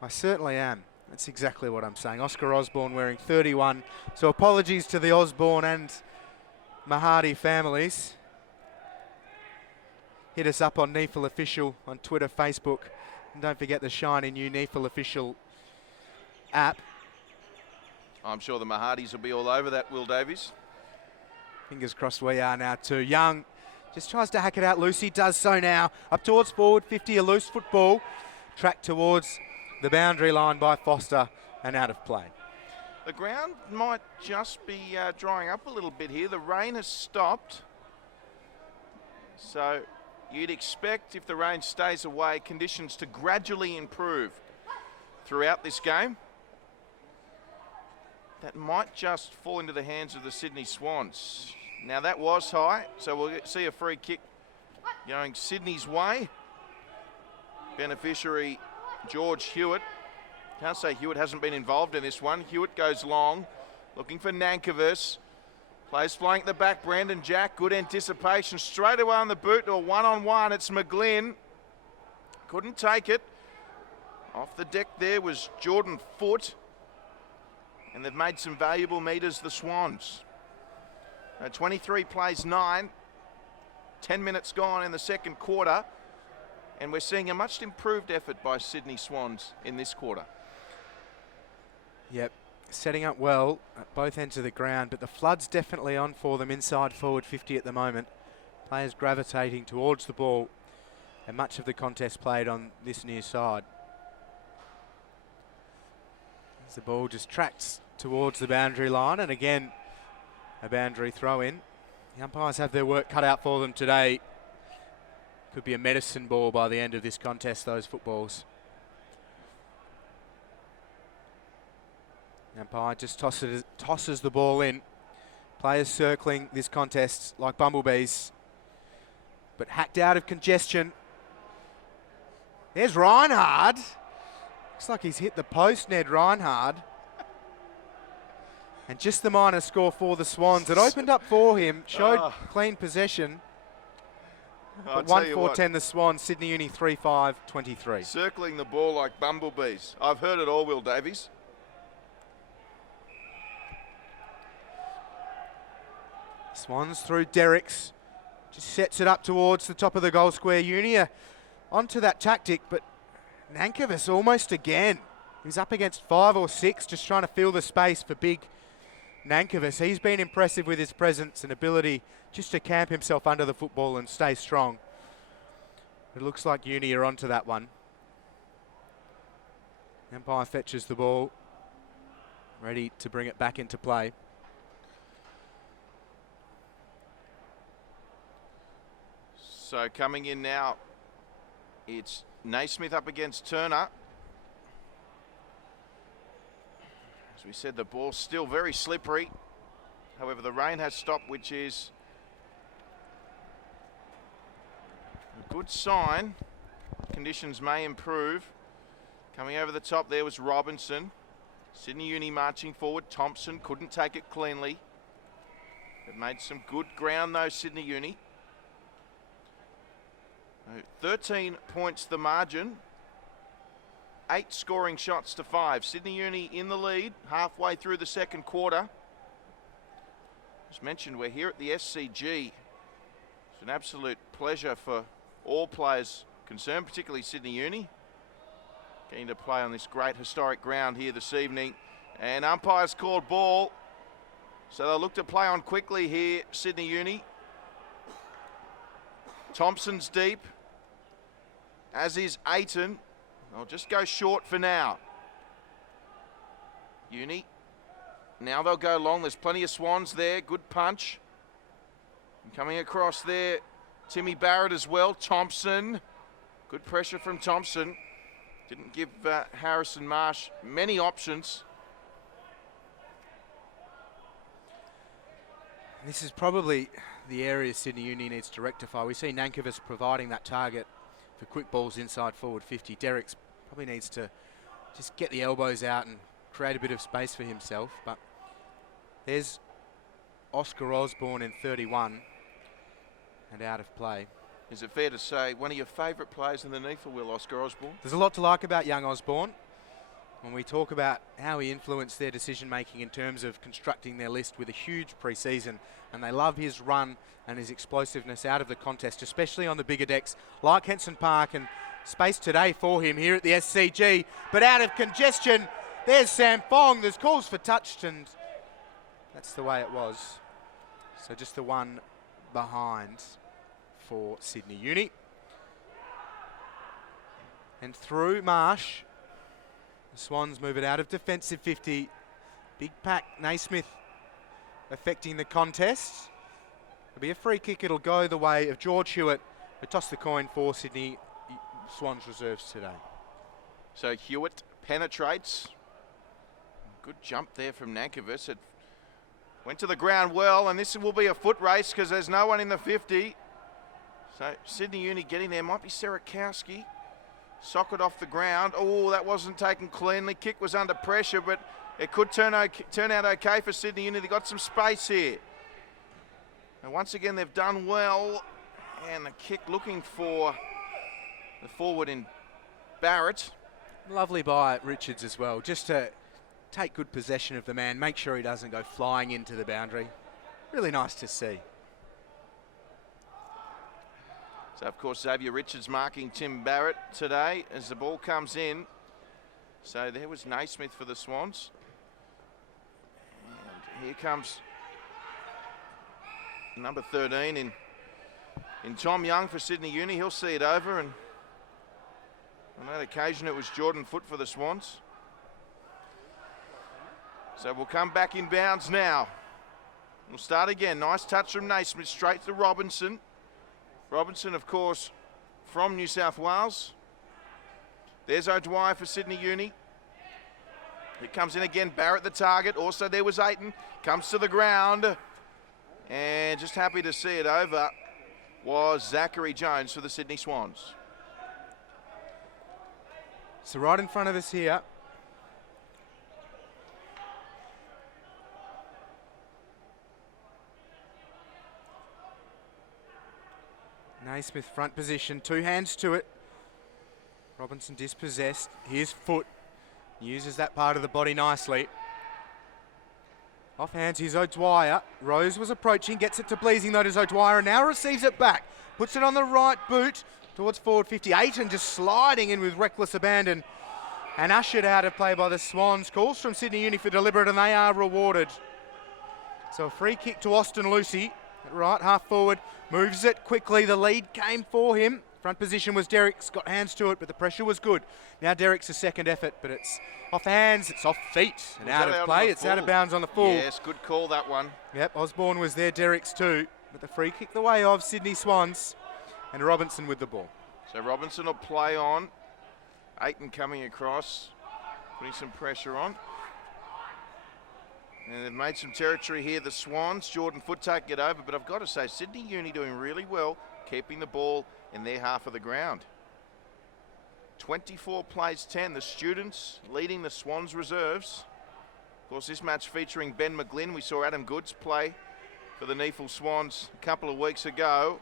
I certainly am. That's exactly what I'm saying. Oscar Osborne wearing 31. So apologies to the Osborne and Mahadi families. Hit us up on NEAFL Official on Twitter, Facebook. And don't forget the shiny new NEAFL Official app. I'm sure the Mahadis will be all over that, Will Davies. Fingers crossed we are now too. Young just tries to hack it out. Lucy does so now. Up towards forward 50, a loose football. Tracked towards the boundary line by Foster and out of play. The ground might just be drying up a little bit here. The rain has stopped. So you'd expect, if the rain stays away, conditions to gradually improve throughout this game. That might just fall into the hands of the Sydney Swans. Now that was high, so we'll see a free kick going Sydney's way. Beneficiary George Hewitt. Can't say Hewitt hasn't been involved in this one. Hewitt goes long, looking for Nankervis. Plays flying at the back, Brandon Jack, good anticipation. Straight away on the boot, or one-on-one, it's McGlynn. Couldn't take it. Off the deck there was Jordan Foote. And they've made some valuable metres, the Swans. 23 plays 9. 10 minutes gone in the second quarter. And we're seeing a much improved effort by Sydney Swans in this quarter. Yep, setting up well at both ends of the ground, but the flood's definitely on for them inside forward 50 at the moment. Players gravitating towards the ball, and much of the contest played on this near side. As the ball just tracks towards the boundary line, and again, a boundary throw in. The umpires have their work cut out for them today. Could be a medicine ball by the end of this contest, those footballs. Umpire just tosses the ball in. Players circling this contest like bumblebees, but hacked out of congestion. There's Reinhard. Looks like he's hit the post, Ned Reinhard. And just the minor score for the Swans. It opened up for him, showed clean possession. But 1-4-10 the Swans, Sydney Uni 3-5-23. Circling the ball like bumblebees. I've heard it all, Will Davies. Swans through Derricks. Just sets it up towards the top of the goal square. Uni onto that tactic, but Nankervis almost again. He's up against 5 or 6, just trying to fill the space for big Nankervis. He's been impressive with his presence and ability just to camp himself under the football and stay strong. It looks like Uni are onto that one. Empire fetches the ball, ready to bring it back into play. So coming in now, it's Naismith up against Turner. As we said, the ball's still very slippery. However, the rain has stopped, which is a good sign. Conditions may improve. Coming over the top there was Robinson. Sydney Uni marching forward. Thompson couldn't take it cleanly. They've made some good ground though, Sydney Uni. 13 points the margin. 8 scoring shots to 5. Sydney Uni in the lead halfway through the second quarter. As mentioned, we're here at the SCG. It's an absolute pleasure for all players concerned, particularly Sydney Uni. Keen to play on this great historic ground here this evening. And umpires called ball. So they'll look to play on quickly here, Sydney Uni. Thompson's deep, as is Ayton. They'll just go short for now. Uni. Now they'll go long. There's plenty of Swans there. Good punch. And coming across there, Timmy Barrett as well. Thompson. Good pressure from Thompson. Didn't give Harrison Marsh many options. This is probably the area Sydney Uni needs to rectify. We see Nankervis providing that target for quick balls inside forward 50. Derricks probably needs to just get the elbows out and create a bit of space for himself. But there's Oscar Osborne in 31 and out of play. Is it fair to say one of your favourite players in the NEAFL, Will, Oscar Osborne? There's a lot to like about young Osborne. When we talk about how he influenced their decision making in terms of constructing their list with a huge pre-season, and they love his run and his explosiveness out of the contest, especially on the bigger decks like Henson Park, and space today for him here at the SCG, but out of congestion. There's Sam Fong. There's calls for touch, and that's the way it was. So just the one behind for Sydney Uni. And through Marsh, the Swans move it out of defensive 50. Big pack, Naismith affecting the contest. It'll be a free kick. It'll go the way of George Hewitt, who tossed the coin for Sydney Swans reserves today. So Hewitt penetrates. Good jump there from Nankervis. It went to the ground well, and this will be a foot race because there's no one in the 50. So Sydney Uni getting there. Might be Serakowski. Socket off the ground. Oh, that wasn't taken cleanly. Kick was under pressure, but it could turn out okay for Sydney Uni. They've got some space here. And once again, they've done well. And the kick looking for the forward in Barrett. Lovely by Richards as well, just to take good possession of the man, make sure he doesn't go flying into the boundary. Really nice to see. So, of course, Xavier Richards marking Tim Barrett today as the ball comes in. So there was Naismith for the Swans. And here comes number 13 in Tom Young for Sydney Uni. He'll see it over, and on that occasion it was Jordan Foote for the Swans. So we'll come back in bounds now. We'll start again. Nice touch from Naismith straight to Robinson. Robinson, of course, from New South Wales. There's O'Dwyer for Sydney Uni. It comes in again, Barrett the target. Also there was Aiton. Comes to the ground. And just happy to see it over was Zachary Jones for the Sydney Swans. So right in front of us here, Naismith front position, two hands to it. Robinson dispossessed. Here's Foote. Uses that part of the body nicely. Off hands, here's O'Dwyer. Rose was approaching, gets it to Bleasing though, does O'Dwyer, and now receives it back. Puts it on the right boot towards forward 58 and just sliding in with reckless abandon. And ushered out of play by the Swans. Calls from Sydney Uni for deliberate, and they are rewarded. So a free kick to Austin Lucy. Right half forward, moves it quickly. The lead came for him. Front position was Derricks, got hands to it, but the pressure was good. Now Derricks' a second effort, but it's off hands, it's off feet, and out of play. It's out of bounds on the full. Yes, good call that one. Yep, Osborne was there, Derricks too, but the free kick the way of Sydney Swans, and Robinson with the ball. So Robinson will play on. Aiton coming across, putting some pressure on. And they've made some territory here, the Swans. Jordan Foote taking it over, but I've got to say, Sydney Uni doing really well, keeping the ball in their half of the ground. 24 plays 10, the students leading the Swans reserves. Of course, this match featuring Ben McGlynn. We saw Adam Goods play for the NEAFL Swans a couple of weeks ago.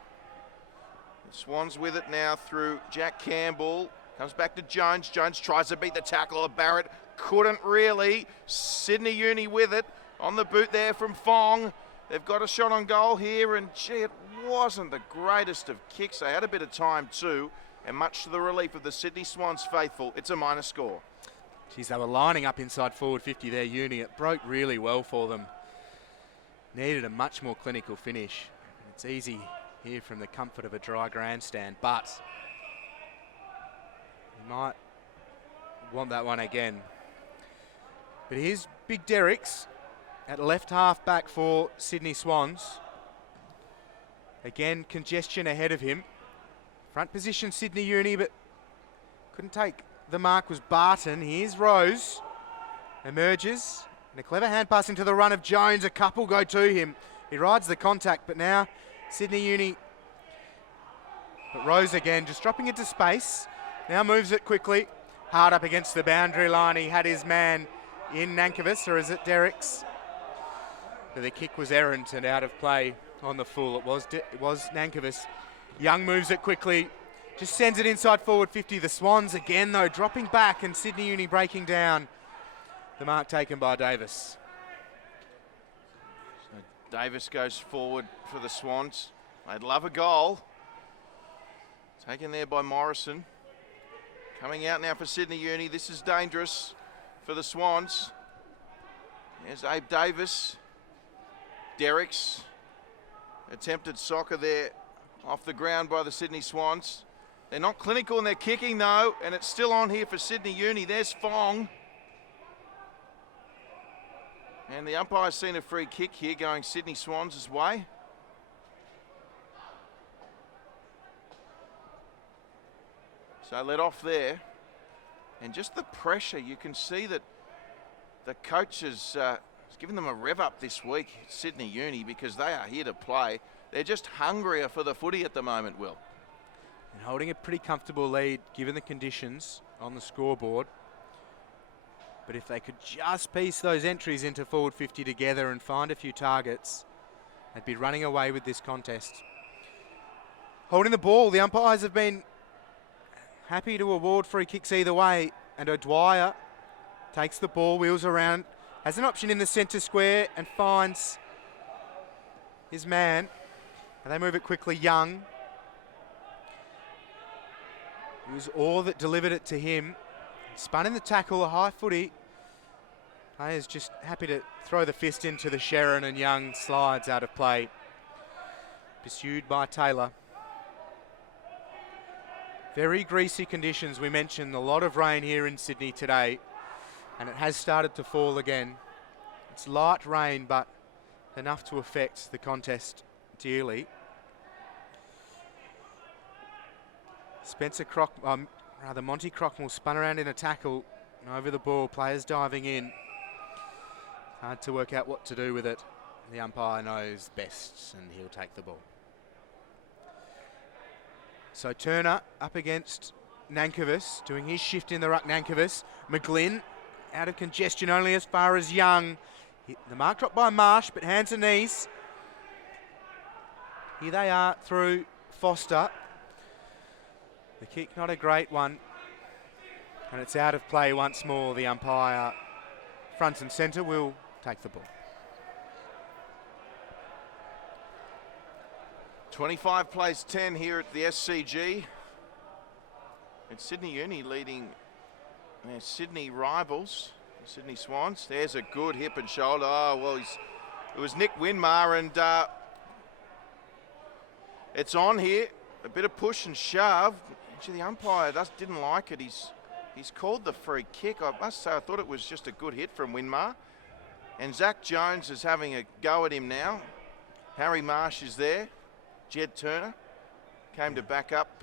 The Swans with it now through Jack Campbell. Comes back to Jones. Jones tries to beat the tackle of Barrett. Couldn't really. Sydney Uni with it. On the boot there from Fong. They've got a shot on goal here, and gee, it wasn't the greatest of kicks. They had a bit of time too, and much to the relief of the Sydney Swans faithful, it's a minor score. Geez, they were lining up inside forward 50 there, Uni. It broke really well for them. Needed a much more clinical finish. It's easy here from the comfort of a dry grandstand, but you might want that one again. But here's Big Derricks at left half back for Sydney Swans. Again, congestion ahead of him. Front position Sydney Uni, but couldn't take the mark was Barton. Here's Rose. Emerges. And a clever hand pass into the run of Jones. A couple go to him. He rides the contact, but now Sydney Uni But Rose again, just dropping into space. Now moves it quickly. Hard up against the boundary line. He had his man in Nankervis, or is it Derricks? But the kick was errant and out of play on the full. It was Nankervis. Young moves it quickly. Just sends it inside forward 50. The Swans again, though, dropping back, and Sydney Uni breaking down. The mark taken by Davis. So Davis goes forward for the Swans. They'd love a goal. Taken there by Morrison. Coming out now for Sydney Uni. This is dangerous for the Swans. There's Abe Davis. Derricks. Attempted soccer there off the ground by the Sydney Swans. They're not clinical in their kicking though, and it's still on here for Sydney Uni. There's Fong. And the umpire's seen a free kick here going Sydney Swans' way. So let off there. And just the pressure, you can see that the coach has given them a rev up this week, Sydney Uni, because they are here to play. They're just hungrier for the footy at the moment, Will. And holding a pretty comfortable lead given the conditions on the scoreboard. But if they could just piece those entries into forward 50 together and find a few targets, they'd be running away with this contest. Holding the ball, the umpires have been happy to award free kicks either way, and O'Dwyer takes the ball, wheels around, has an option in the centre square and finds his man, and they move it quickly. Young. It was Orr that delivered it to him. Spun in the tackle, a high footy. Players just happy to throw the fist into the Sherrin, and Young slides out of play. Pursued by Taylor. Very greasy conditions. We mentioned a lot of rain here in Sydney today, and it has started to fall again. It's light rain, but enough to affect the contest dearly. Monty Crockmore spun around in a tackle and over the ball, players diving in. Hard to work out what to do with it. The umpire knows best and he'll take the ball. So Turner up against Nankervis, doing his shift in the ruck. Nankervis, McGlynn out of congestion only as far as Young. The mark dropped by Marsh, but hands and knees. Here they are through Foster. The kick not a great one, and it's out of play once more. The umpire, front and centre, will take the ball. 25 plays 10 here at the SCG. It's Sydney Uni leading their Sydney rivals, the Sydney Swans. There's a good hip and shoulder. Oh, well, it was Nick Winmar, and it's on here. A bit of push and shove. Actually, the umpire didn't like it. He's called the free kick. I must say, I thought it was just a good hit from Winmar. And Zach Jones is having a go at him now. Harry Marsh is there. Jed Turner came to back up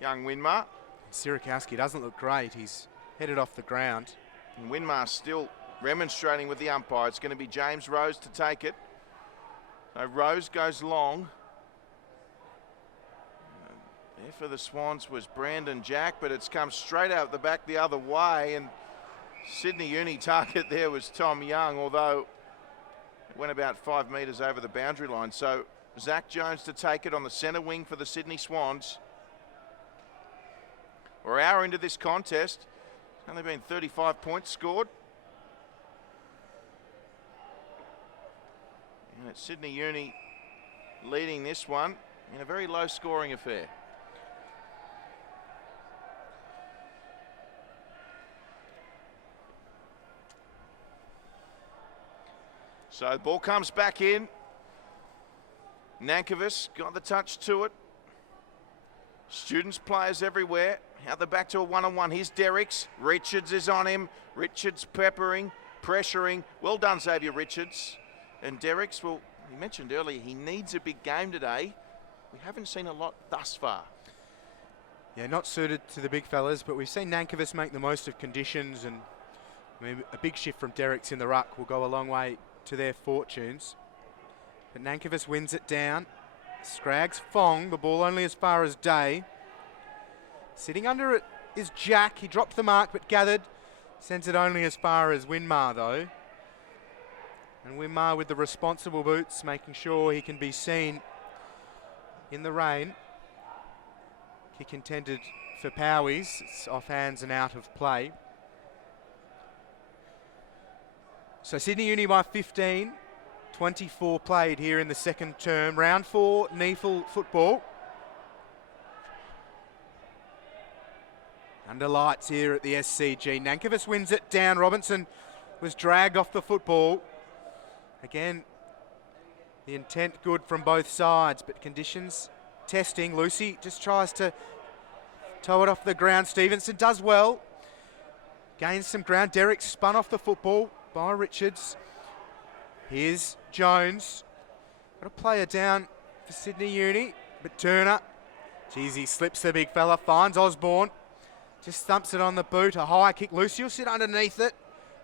young Winmar. Sirikowski doesn't look great. He's headed off the ground. And Winmar still remonstrating with the umpire. It's going to be James Rose to take it. So Rose goes long. There for the Swans was Brandon Jack, but it's come straight out the back the other way, and Sydney Uni target there was Tom Young, although it went about 5 metres over the boundary line. So Zach Jones to take it on the centre wing for the Sydney Swans. We're an hour into this contest. Only been 35 points scored. And it's Sydney Uni leading this one in a very low scoring affair. So the ball comes back in. Nankervis got the touch to it. Students, players everywhere. Out the back to a one-on-one. Here's Derricks. Richards is on him. Richards peppering, pressuring. Well done, Xavier Richards. And Derricks, well, he mentioned earlier, he needs a big game today. We haven't seen a lot thus far. Yeah, not suited to the big fellas, but we've seen Nankervis make the most of conditions, and I mean, a big shift from Derricks in the ruck will go a long way to their fortunes. But Nankervis wins it down. Scraggs Fong, the ball only as far as Day. Sitting under it is Jack. He dropped the mark but gathered. Sends it only as far as Winmar though. And Winmar with the responsible boots, making sure he can be seen in the rain. Kick intended for Powies. It's off hands and out of play. So Sydney Uni by 15. 24 played here in the second term. Round 4 NEAFL football. Under lights here at the SCG. Nankervis wins it down. Robinson was dragged off the football. Again, the intent good from both sides, but conditions testing. Lucy just tries to toe it off the ground. Stevenson does well. Gains some ground. Derrick spun off the football by Richards. Here's Jones. Got a player down for Sydney Uni, but Turner, geez, he slips the big fella, finds Osborne. Just thumps it on the boot, a high kick. Lucy will sit underneath it.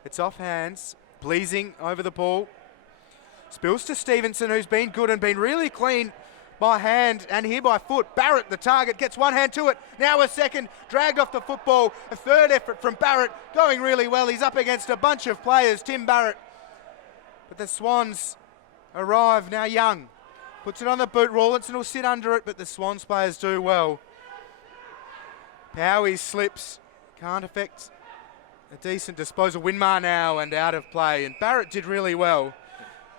It's off hands. Bleasing over the ball. Spills to Stevenson, who's been good and been really clean by hand and here by foot. Barrett, the target, gets one hand to it. Now a second, dragged off the football. A third effort from Barrett, going really well. He's up against a bunch of players, Tim Barrett. But the Swans arrive now. Young puts it on the boot. Rawlinson will sit under it, but the Swans players do well. Powies slips, can't affect a decent disposal. Winmar now and out of play, and Barrett did really well,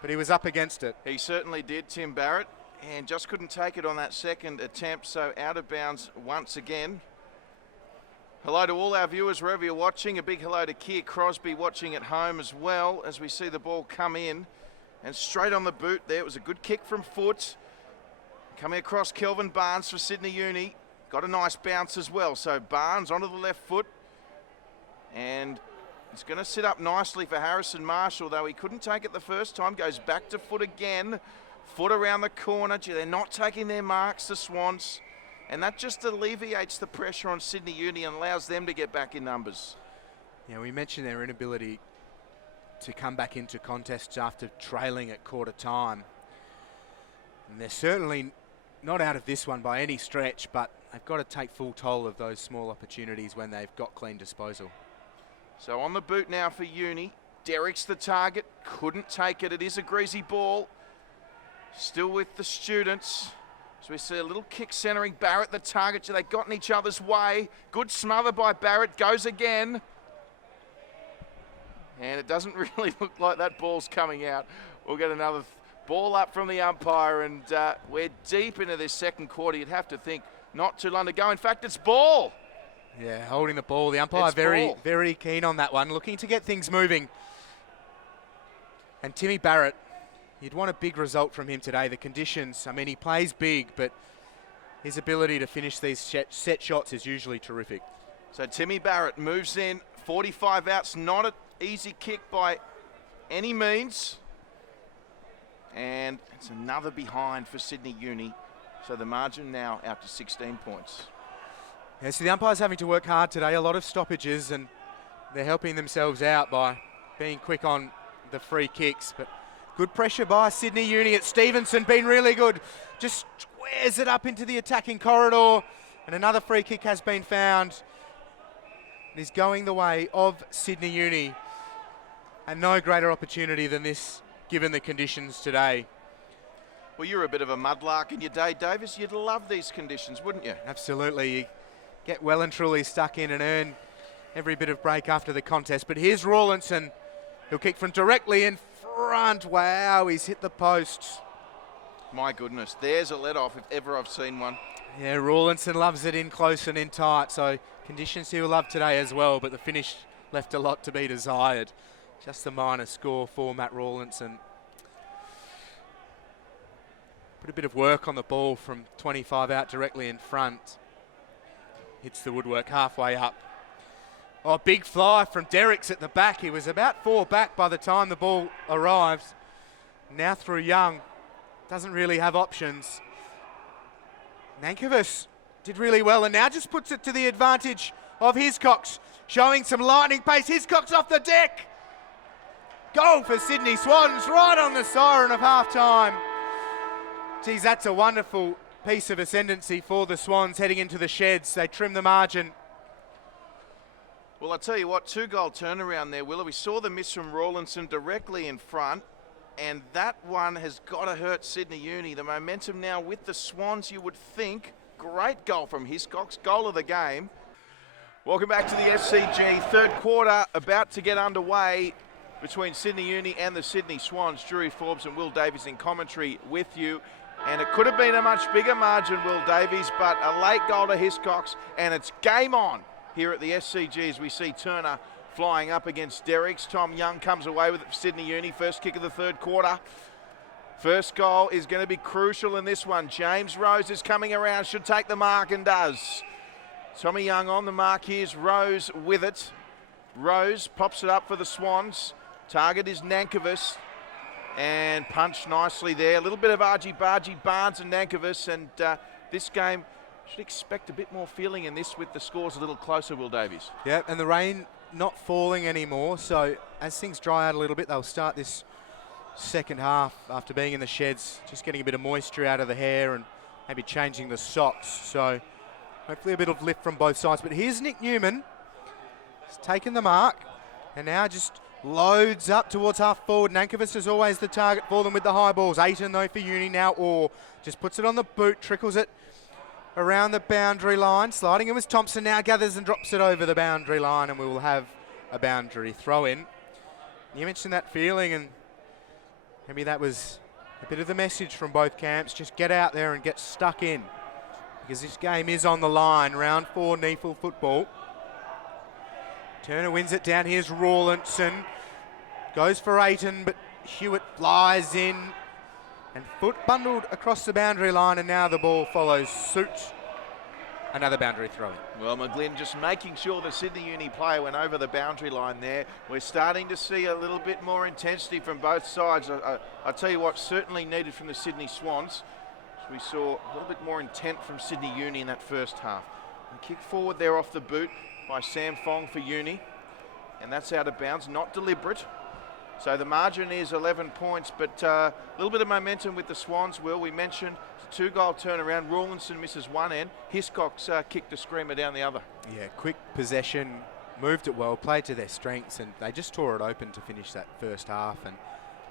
but he was up against it. He certainly did, Tim Barrett, and just couldn't take it on that second attempt, so out of bounds once again. Hello to all our viewers wherever you're watching. A big hello to Keir Crosby watching at home as well, as we see the ball come in and straight on the boot there. It was a good kick from foot. Coming across, Kelvin Barnes for Sydney Uni. Got a nice bounce as well. So Barnes onto the left foot. And it's going to sit up nicely for Harrison Marshall, though he couldn't take it the first time. Goes back to foot again. Foot around the corner. Gee, they're not taking their marks, the Swans. And that just alleviates the pressure on Sydney Uni and allows them to get back in numbers. Yeah, we mentioned their inability to come back into contests after trailing at quarter time. And they're certainly not out of this one by any stretch, but they've got to take full toll of those small opportunities when they've got clean disposal. So on the boot now for Uni. Derrick's the target. Couldn't take it. It is a greasy ball. Still with the students. So we see a little kick centering Barrett, the target. They got in each other's way. Good smother by Barrett. Goes again. And it doesn't really look like that ball's coming out. We'll get another ball up from the umpire, and we're deep into this second quarter. You'd have to think not too long to go. In fact, it's ball. Yeah, holding the ball. The umpire very keen on that one, looking to get things moving. And Timmy Barrett, you'd want a big result from him today. The conditions, I mean, he plays big, but his ability to finish these set shots is usually terrific. So Timmy Barrett moves in, 45 outs, not an easy kick by any means. And it's another behind for Sydney Uni. So the margin now out to 16 points. Yeah, so the umpire's having to work hard today. A lot of stoppages, and they're helping themselves out by being quick on the free kicks. But good pressure by Sydney Uni. At Stevenson, been really good. Just squares it up into the attacking corridor. And another free kick has been found. It is going the way of Sydney Uni. And no greater opportunity than this, given the conditions today. Well, you're a bit of a mudlark in your day, Davies. You'd love these conditions, wouldn't you? Absolutely. You get well and truly stuck in and earn every bit of break after the contest. But here's Rawlinson. He'll kick from directly in front. Wow, he's hit the post. My goodness, there's a let-off if ever I've seen one. Yeah, Rawlinson loves it in close and in tight. So conditions he'll love today as well. But the finish left a lot to be desired. Just a minor score for Matt Rawlinson. Put a bit of work on the ball from 25 out directly in front. Hits the woodwork halfway up. Oh, big fly from Derrick's at the back. He was about 4 back by the time the ball arrived. Now through Young. Doesn't really have options. Nankervis did really well and now just puts it to the advantage of Hiscox. Showing some lightning pace. Hiscox off the deck. Goal for Sydney Swans right on the siren of half-time. Geez, that's a wonderful piece of ascendancy for the Swans heading into the sheds. They trim the margin. Well, I tell you what, 2-goal turnaround there, Willa. We saw the miss from Rawlinson directly in front, and that one has got to hurt Sydney Uni. The momentum now with the Swans, you would think. Great goal from Hiscox, goal of the game. Welcome back to the SCG. Third quarter about to get underway between Sydney Uni and the Sydney Swans. Drury, Forbes and Will Davies in commentary with you. And it could have been a much bigger margin, Will Davies, but a late goal to Hiscox, and it's game on here at the SCG as we see Turner flying up against Derricks. Tom Young comes away with it for Sydney Uni. First kick of the third quarter. First goal is going to be crucial in this one. James Rose is coming around, should take the mark and does. Tommy Young on the mark. Here's Rose with it. Rose pops it up for the Swans. Target is Nankervis. And punched nicely there. A little bit of argy-bargy, Barnes and Nankervis. And this game should expect a bit more feeling in this with the scores a little closer, Will Davies. Yeah, and the rain not falling anymore. So as things dry out a little bit, they'll start this second half after being in the sheds, just getting a bit of moisture out of the hair and maybe changing the socks. So hopefully a bit of lift from both sides. But here's Nick Newman. He's taken the mark and now just loads up towards half forward. Nankervis is always the target for them with the high balls. 18 though for Uni now. Or just puts it on the boot, trickles it around the boundary line. Sliding in with Thompson now, gathers and drops it over the boundary line, and we will have a boundary throw in. You mentioned that feeling, and maybe that was a bit of the message from both camps. Just get out there and get stuck in, because this game is on the line. Round 4 NEAFL football. Turner wins it down. Here's Rawlinson. Goes for Ayton, but Hewitt flies in. And foot bundled across the boundary line, and now the ball follows suit. Another boundary throw in. Well, McGlynn just making sure the Sydney Uni player went over the boundary line there. We're starting to see a little bit more intensity from both sides. I tell you what, certainly needed from the Sydney Swans. So we saw a little bit more intent from Sydney Uni in that first half. And kick forward there off the boot by Sam Fong for Uni. And that's out of bounds, not deliberate. So the margin is 11 points, but a little bit of momentum with the Swans, Will. We mentioned it's a 2-goal turnaround. Rawlinson misses one end. Hiscox kicked a screamer down the other. Yeah, quick possession, moved it well, played to their strengths, and they just tore it open to finish that first half, and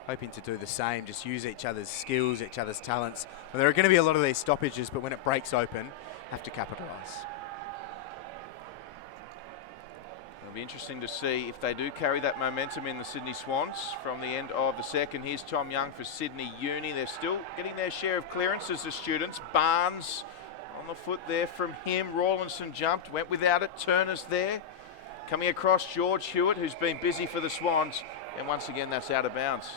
hoping to do the same, just use each other's skills, each other's talents. Well, there are going to be a lot of these stoppages, but when it breaks open, have to capitalise. It'll be interesting to see if they do carry that momentum in the Sydney Swans from the end of the second. Here's Tom Young for Sydney Uni. They're still getting their share of clearances, the students. Barnes on the foot there from him. Rawlinson jumped, went without it. Turner's there. Coming across George Hewitt, who's been busy for the Swans. And once again, that's out of bounds.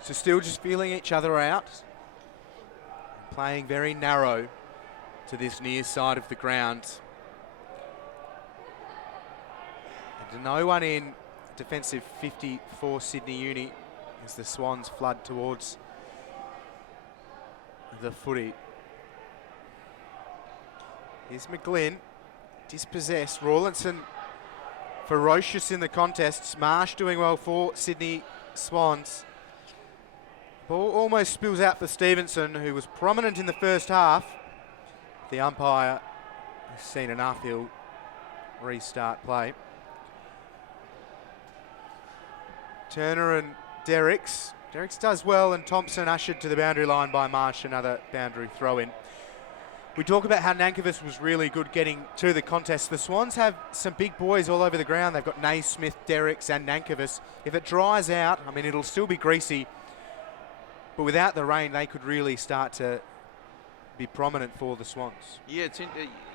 So still just feeling each other out. Playing very narrow to this near side of the ground. And no one in defensive 50 for Sydney Uni as the Swans flood towards the footy. Here's McGlynn, dispossessed. Rawlinson ferocious in the contests. Marsh doing well for Sydney Swans. Ball almost spills out for Stevenson, who was prominent in the first half. The umpire has seen enough. He'll restart play. Turner and Derricks. Derricks does well, and Thompson ushered to the boundary line by Marsh, another boundary throw in. We talk about how Nankervis was really good getting to the contest. The Swans have some big boys all over the ground. They've got Naismith, Derricks and Nankervis. If it dries out, I mean, it'll still be greasy, but without the rain, they could really start to be prominent for the Swans. Yeah,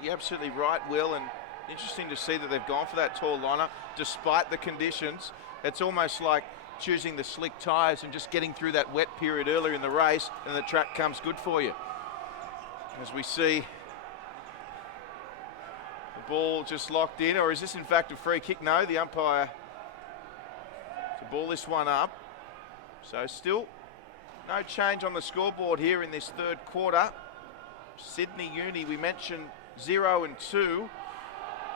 you're absolutely right, Will, and interesting to see that they've gone for that tall lineup despite the conditions. It's almost like choosing the slick tyres and just getting through that wet period earlier in the race, and the track comes good for you. As we see the ball just locked in, or is this in fact a free kick? No, the umpire to ball this one up. So still no change on the scoreboard here in this third quarter. Sydney Uni, we mentioned 0-2.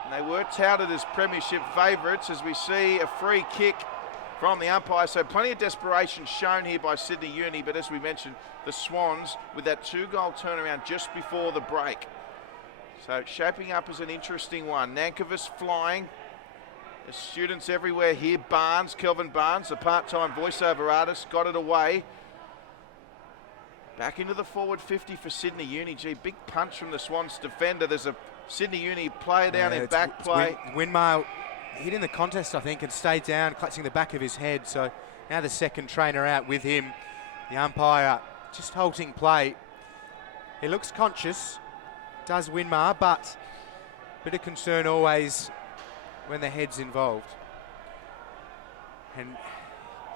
And they were touted as premiership favourites as we see a free kick from the umpire. So plenty of desperation shown here by Sydney Uni, but as we mentioned, the Swans with that 2-goal turnaround just before the break. So shaping up as an interesting one. Nankervis flying. There's students everywhere here. Kelvin Barnes, the part-time voiceover artist, got it away. Back into the forward 50 for Sydney Uni. Gee, big punch from the Swans defender. There's a Sydney Uni player down in back play. Winmar hit in the contest, I think, and stayed down, clutching the back of his head. So now the second trainer out with him. The umpire just halting play. He looks conscious, does Winmar, but a bit of concern always when the head's involved. And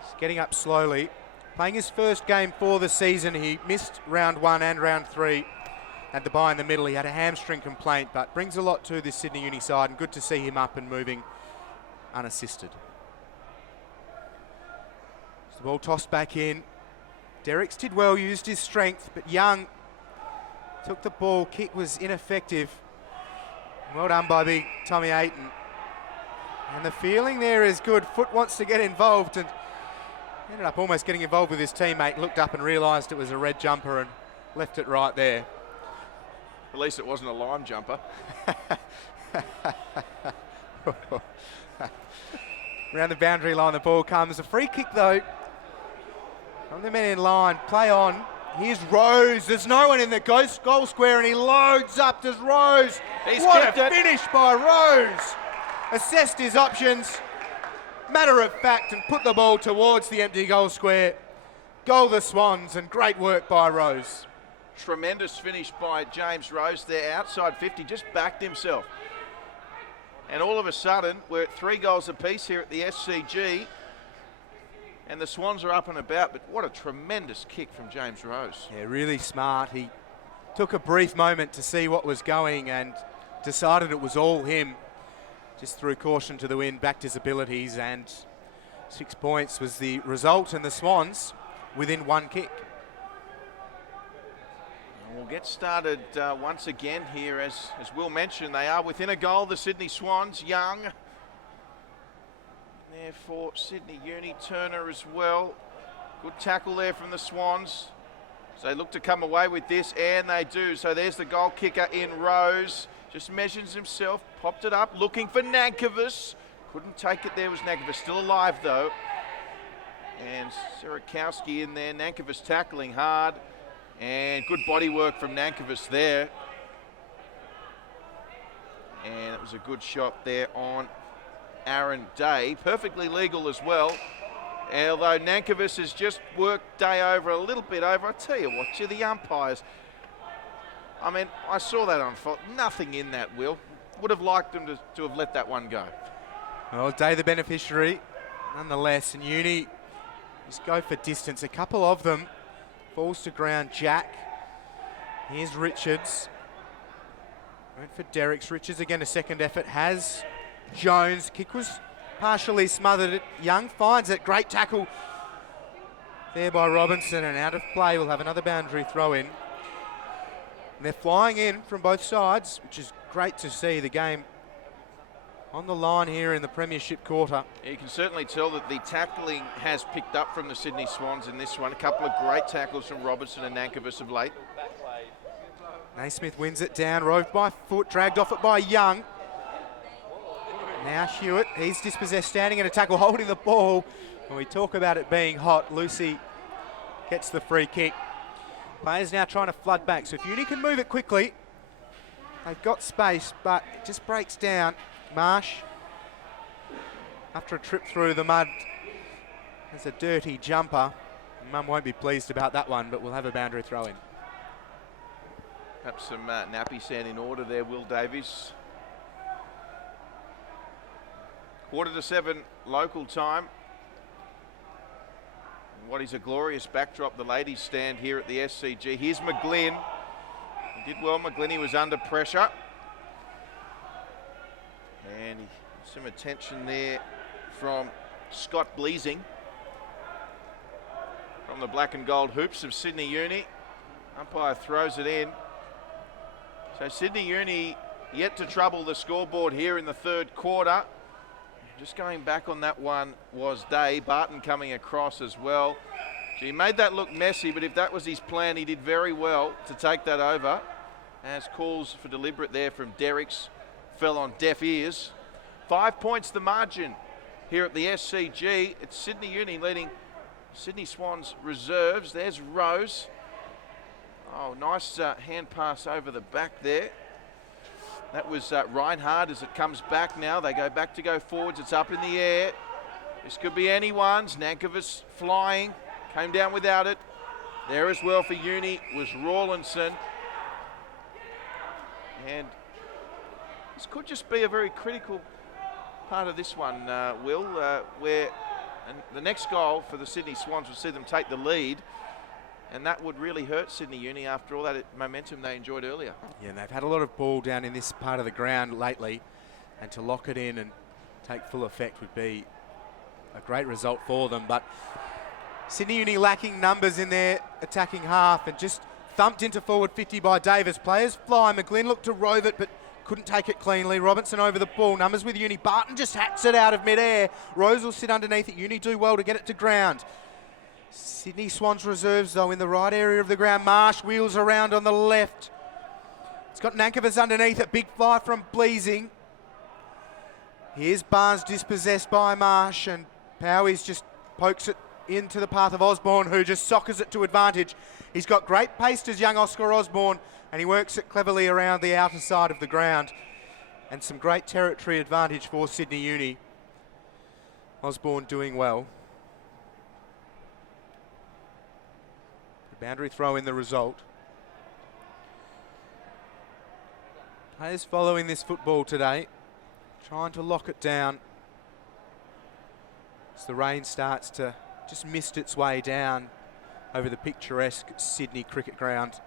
he's getting up slowly. Playing his first game for the season. He missed round 1 and round 3. Had the bye in the middle. He had a hamstring complaint, but brings a lot to this Sydney Uni side, and good to see him up and moving unassisted. So the ball tossed back in. Derricks did well, used his strength, but Young took the ball. Kick was ineffective. Well done by big Tommy Ayton. And the feeling there is good. Foot wants to get involved, and ended up almost getting involved with his teammate. Looked up and realised it was a red jumper and left it right there. At least it wasn't a lime jumper. Around the boundary line, the ball comes. A free kick, though, from the men in line. Play on. Here's Rose. There's no one in the goal square, and he loads up. Does Rose? What a finish by Rose. Assessed his options. Matter of fact, and put the ball towards the empty goal square. Goal the Swans, and great work by Rose. Tremendous finish by James Rose there, outside 50, just backed himself. And all of a sudden, we're at 3 goals apiece here at the SCG, and the Swans are up and about, but what a tremendous kick from James Rose. Yeah, really smart. He took a brief moment to see what was going and decided it was all him. Just threw caution to the wind, backed his abilities, and 6 points was the result, and the Swans within 1 kick. We'll get started once again here. As Will mentioned, they are within a goal, the Sydney Swans. Young there for Sydney Uni, Turner as well. Good tackle there from the Swans. So they look to come away with this, and they do. So there's the goal kicker in Rose. Just measures himself, popped it up, looking for Nankervis. Couldn't take it there, was Nankervis. Still alive though. And Sirakowski in there, Nankervis tackling hard. And good body work from Nankervis there. And it was a good shot there on Aaron Day. Perfectly legal as well. Although Nankervis has just worked Day over a little bit over. I tell you what, to the umpires. I mean, I saw that on fault. Nothing in that, Will. Would have liked them to have let that one go. Well, Day the beneficiary, nonetheless. And Uni just go for distance. A couple of them. Falls to ground, Jack. Here's Richards. Went for Derricks. Richards again, a second effort. Has Jones. Kick was partially smothered. Young finds it. Great tackle there by Robinson, and out of play. We'll have another boundary throw in. And they're flying in from both sides, which is great to see. The game on the line here in the Premiership quarter. You can certainly tell that the tackling has picked up from the Sydney Swans in this one. A couple of great tackles from Robertson and Nankervis of late. Naismith wins it down, roved by foot, dragged off it by Young. Now Hewitt, he's dispossessed, standing in a tackle, holding the ball. When we talk about it being hot, Lucy gets the free kick. Players now trying to flood back, so if Uni can move it quickly, they've got space, but it just breaks down. Marsh, after a trip through the mud, there's a dirty jumper. Mum won't be pleased about that one, but we'll have a boundary throw in. Perhaps some nappy sand in order there, Will Davies. 7:15 local time. What is a glorious backdrop, the ladies stand here at the SCG. Here's McGlynn. He did well, McGlynn, he was under pressure. And some attention there from Scott Bleasing from the black and gold hoops of Sydney Uni. Umpire throws it in. So Sydney Uni yet to trouble the scoreboard here in the third quarter. Just going back on that one was Day. Barton coming across as well. He made that look messy, but if that was his plan, he did very well to take that over. As calls for deliberate there from Derricks fell on deaf ears. 5 points the margin here at the SCG. It's Sydney Uni leading Sydney Swans reserves. There's Rose. Oh, nice hand pass over the back there. That was Reinhard as it comes back now. They go back to go forwards. It's up in the air. This could be anyone's. Nankervis flying. Came down without it. There as well for Uni was Rawlinson. And this could just be a very critical part of this one, Will, where the next goal for the Sydney Swans will see them take the lead. And that would really hurt Sydney Uni after all that momentum they enjoyed earlier. Yeah, and they've had a lot of ball down in this part of the ground lately, and to lock it in and take full effect would be a great result for them. But Sydney Uni lacking numbers in their attacking half, and just thumped into forward 50 by Davies. Players fly. McGlynn looked to rove it, but couldn't take it cleanly. Robinson over the ball. Numbers with Uni. Barton just hats it out of midair. Rose will sit underneath it. Uni do well to get it to ground. Sydney Swans reserves, though, in the right area of the ground. Marsh wheels around on the left. It's got Nankervis underneath it. Big fly from Bleasing. Here's Barnes dispossessed by Marsh, and Powies just pokes it into the path of Osborne, who just soccers it to advantage. He's got great pace, does young Oscar Osborne, and he works it cleverly around the outer side of the ground. And some great territory advantage for Sydney Uni. Osborne doing well. Boundary throw in the result. Players following this football today, trying to lock it down as the rain starts to just mist its way down over the picturesque Sydney cricket ground.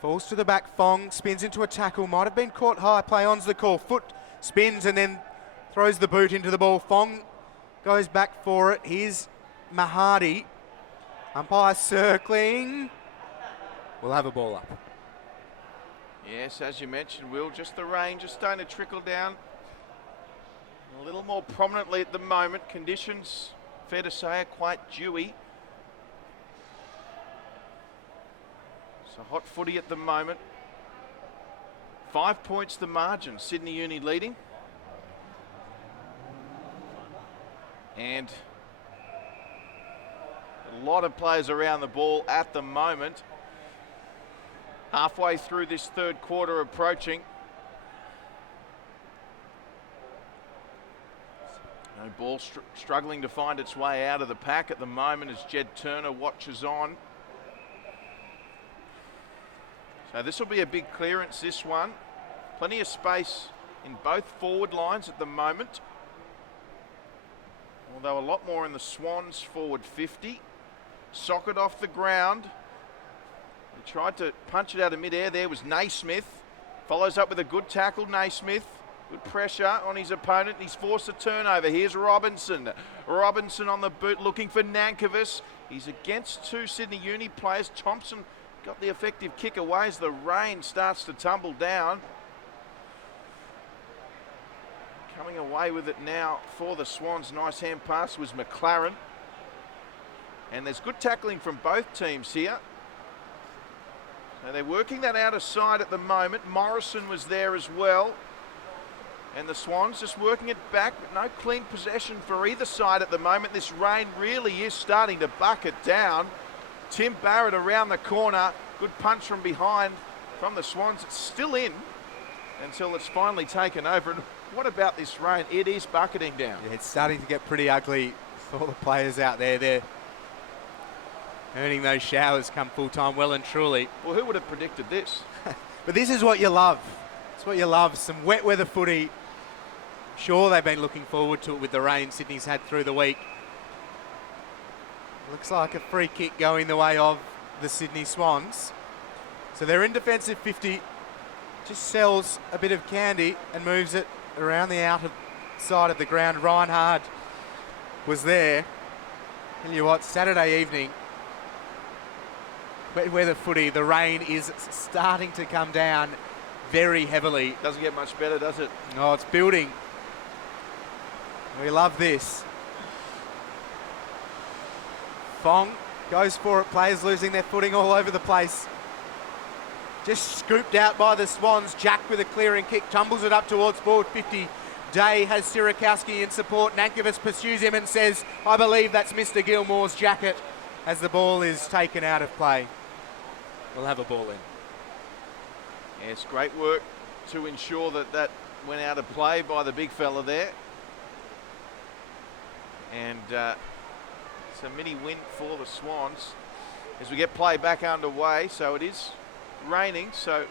Falls to the back, Fong spins into a tackle, might have been caught high, play on's the call. Foot spins and then throws the boot into the ball. Fong goes back for it. Here's Mahadi. Umpire circling. We'll have a ball up. Yes, as you mentioned, Will, just the rain just starting to trickle down a little more prominently at the moment. Conditions, fair to say, are quite dewy. So hot footy at the moment. 5 points the margin. Sydney Uni leading. And a lot of players around the ball at the moment. Halfway through this third quarter approaching. No ball struggling to find its way out of the pack at the moment as Jed Turner watches on. So this will be a big clearance, this one. Plenty of space in both forward lines at the moment. Although a lot more in the Swans forward 50. Socket off the ground. He tried to punch it out of midair. There was Naismith. Follows up with a good tackle, Naismith. Good pressure on his opponent. He's forced a turnover. Here's Robinson. Robinson on the boot looking for Nankervis. He's against two Sydney Uni players. Thompson got the effective kick away as the rain starts to tumble down. Coming away with it now for the Swans. Nice hand pass was McLaren. And there's good tackling from both teams here. So they're working that outer side at the moment. Morrison was there as well. And the Swans just working it back. No clean possession for either side at the moment. This rain really is starting to bucket down. Tim Barrett around the corner. Good punch from behind from the Swans. It's still in until it's finally taken over. And what about this rain? It is bucketing down. Yeah, it's starting to get pretty ugly for all the players out there. They're earning those showers come full time, well and truly. Well, who would have predicted this? But this is what you love. It's what you love. Some wet weather footy. Sure, they've been looking forward to it with the rain Sydney's had through the week. Looks like a free kick going the way of the Sydney Swans. So they're in defensive 50. Just sells a bit of candy and moves it around the outer side of the ground. Reinhard was there. Tell you what, Saturday evening, wet weather footy, the rain is starting to come down very heavily. Doesn't get much better, does it? Oh, it's building. We love this. Fong goes for it, players losing their footing all over the place. Just scooped out by the Swans. Jack with a clearing kick, tumbles it up towards forward 50. Day has Sirakowski in support. Nankervis pursues him and says, I believe that's Mr. Gilmore's jacket, as the ball is taken out of play. We'll have a ball in. Yes, great work to ensure that that went out of play by the big fella there. And it's a mini win for the Swans as we get play back underway. So it is raining, so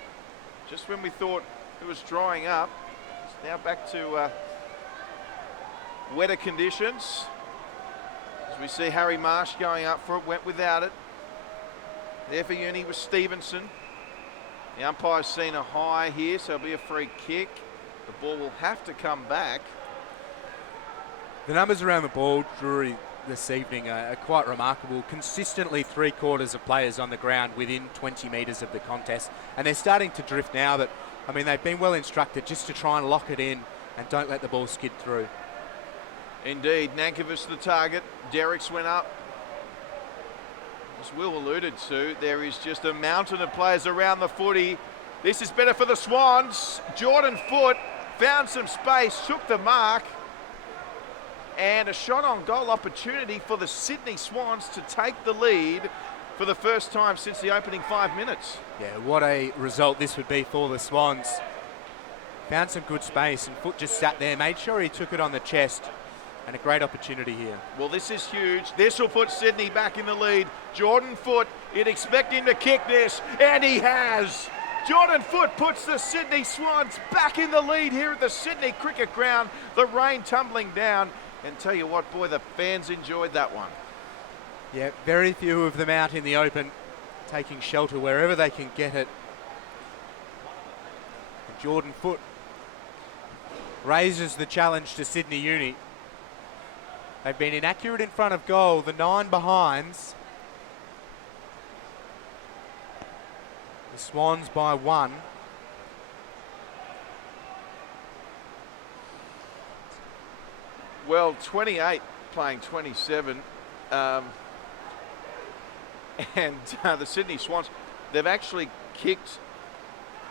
just when we thought it was drying up, it's now back to wetter conditions. As we see Harry Marsh going up for it, went without it. There for Uni was Stevenson. The umpire's seen a high here, so it'll be a free kick. The ball will have to come back. The numbers around the ball, Drury, this evening are quite remarkable. Consistently 3/4 of players on the ground within 20 metres of the contest. And they're starting to drift now, but I mean, they've been well instructed just to try and lock it in and don't let the ball skid through. Indeed, Nankervis the target. Derricks went up. As Will alluded to, there is just a mountain of players around the footy. This is better for the Swans. Jordan Foote found some space, took the mark. And a shot on goal opportunity for the Sydney Swans to take the lead for the first time since the opening 5 minutes. Yeah, what a result this would be for the Swans. Found some good space and Foote just sat there, made sure he took it on the chest. And a great opportunity here. Well, this is huge. This will put Sydney back in the lead. Jordan Foote, you'd expect him to kick this, and he has. Jordan Foote puts the Sydney Swans back in the lead here at the Sydney Cricket Ground. The rain tumbling down. And tell you what, boy, the fans enjoyed that one. Yeah, very few of them out in the open, taking shelter wherever they can get it. And Jordan Foote raises the challenge to Sydney Uni. They've been inaccurate in front of goal, the 9 behinds. The Swans by 1. Well, 28 playing 27. And the Sydney Swans, they've actually kicked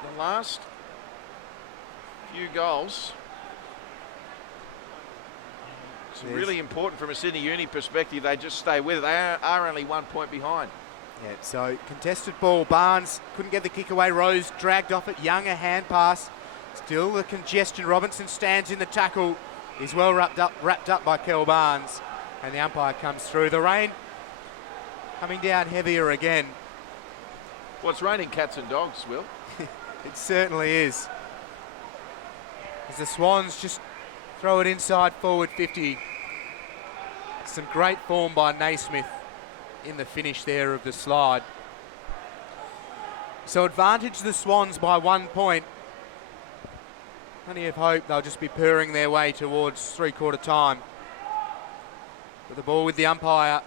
the last few goals. It's really important from a Sydney Uni perspective. They just stay with it. They are only 1 point behind. Yeah, so contested ball. Barnes couldn't get the kick away. Rose dragged off it. Young, a hand pass. Still the congestion. Robinson stands in the tackle. He's well wrapped up by Kel Barnes. And the umpire comes through. The rain coming down heavier again. Well, it's raining cats and dogs, Will. It certainly is. As the Swans just throw it inside forward 50. Some great form by Naismith in the finish there of the slide. So advantage the Swans by 1 point. Plenty of hope they'll just be purring their way towards 3/4 time. But the ball with the umpire,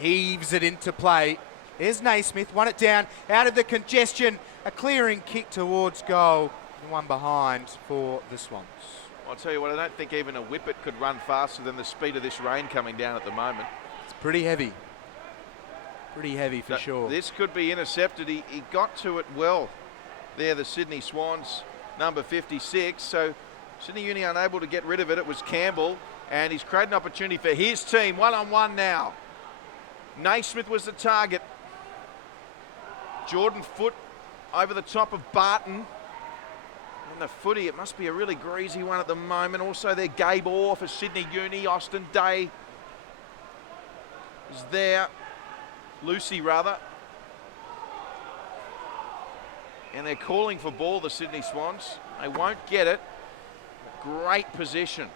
heaves it into play. There's Naismith, won it down, out of the congestion, a clearing kick towards goal, and 1 behind for the Swans. I'll tell you what, I don't think even a whippet could run faster than the speed of this rain coming down at the moment. It's pretty heavy. Pretty heavy for sure. This could be intercepted. He got to it well there, the Sydney Swans, number 56. So Sydney Uni unable to get rid of it. It was Campbell, and he's created an opportunity for his team. 1-on-1 now. Naismith was the target. Jordan Foote over the top of Barton. And the footy, it must be a really greasy one at the moment. Also there, Gabe Orr for Sydney Uni. Austin Day is there. Lucy, rather. And they're calling for ball, the Sydney Swans. They won't get it. Great position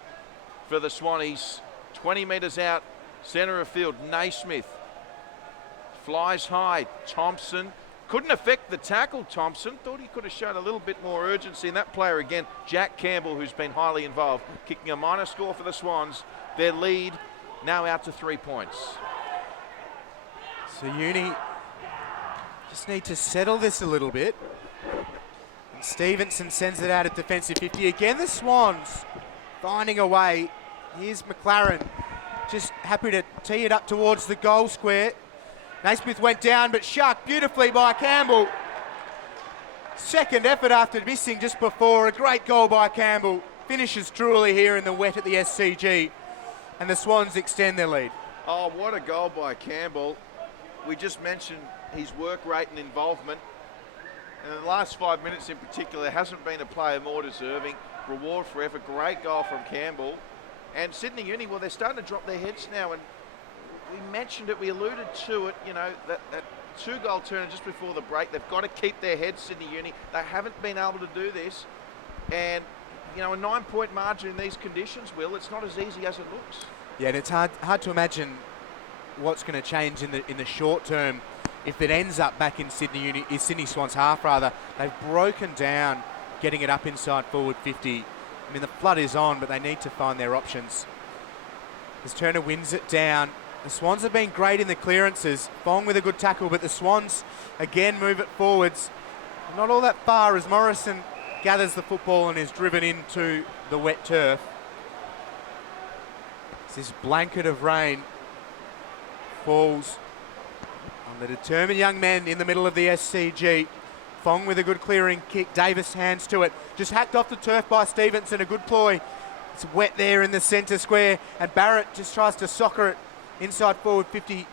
for the Swannies. 20 metres out, centre of field. Naismith flies high. Thompson couldn't affect the tackle, Thompson. Thought he could have shown a little bit more urgency. And that player again, Jack Campbell, who's been highly involved, kicking a minor score for the Swans. Their lead now out to 3 points. So Uni just need to settle this a little bit. And Stevenson sends it out at defensive 50. Again, the Swans finding a way Here's McLaren, just happy to tee it up towards the goal square. Naismith went down, but shucked beautifully by Campbell. Second effort after missing just before. A great goal by Campbell. Finishes truly here in the wet at the SCG. And the Swans extend their lead. Oh, what a goal by Campbell. We just mentioned his work rate and involvement. And in the last 5 minutes in particular, there hasn't been a player more deserving. Reward for effort. Great goal from Campbell. And Sydney Uni, well, they're starting to drop their heads now. And we mentioned it, we alluded to it, you know, that 2-goal turn just before the break. They've got to keep their heads, Sydney Uni. They haven't been able to do this. And, you know, a 9-point margin in these conditions, Will, it's not as easy as it looks. Yeah, and it's hard to imagine what's going to change in the short term if it ends up back in Sydney Swans half rather. They've broken down getting it up inside forward 50. I mean, the flood is on, but they need to find their options. As Turner wins it down, the Swans have been great in the clearances. Fong with a good tackle, but the Swans again move it forwards. Not all that far as Morrison gathers the football and is driven into the wet turf. This blanket of rain falls on the determined young men in the middle of the SCG. Fong with a good clearing kick. Davis hands to it. Just hacked off the turf by Stevenson. A good ploy. It's wet there in the centre square. And Barrett just tries to soccer it inside forward 50. It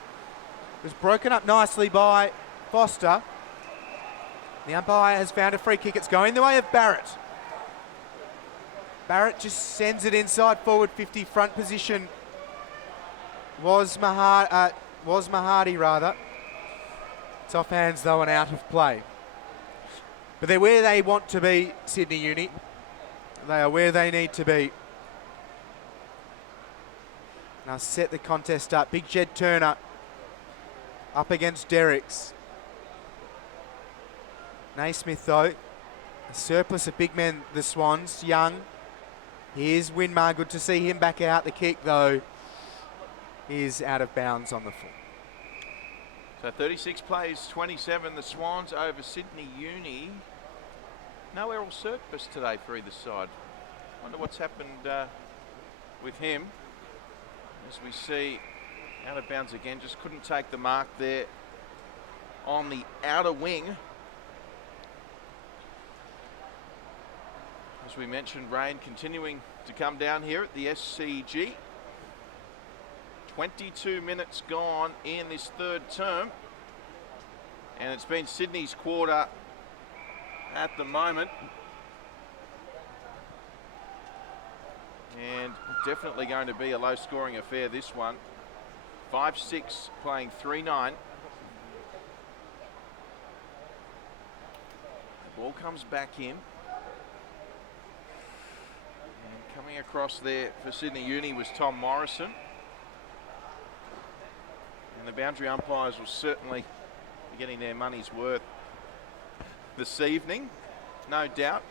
was broken up nicely by Foster. The umpire has found a free kick. It's going the way of Barrett. Barrett just sends it inside forward 50. Front position was Mahadi rather. It's off hands though and out of play. But they're where they want to be, Sydney Uni. They are where they need to be. Now set the contest up. Big Jed Turner up against Derricks. Naismith though, a surplus of big men, the Swans. Young. Here's Winmar, good to see him back out. The kick though is out of bounds on the full. So 36 plays, 27, the Swans over Sydney Uni. No Errol Surpus today for either side. Wonder what's happened with him. As we see, out of bounds again, just couldn't take the mark there on the outer wing. As we mentioned, rain continuing to come down here at the SCG. 22 minutes gone in this third term. And it's been Sydney's quarter at the moment. And definitely going to be a low-scoring affair, this one. 5-6 playing 3-9. The ball comes back in. And coming across there for Sydney Uni was Tom Morrison. And the boundary umpires will certainly be getting their money's worth this evening, no doubt.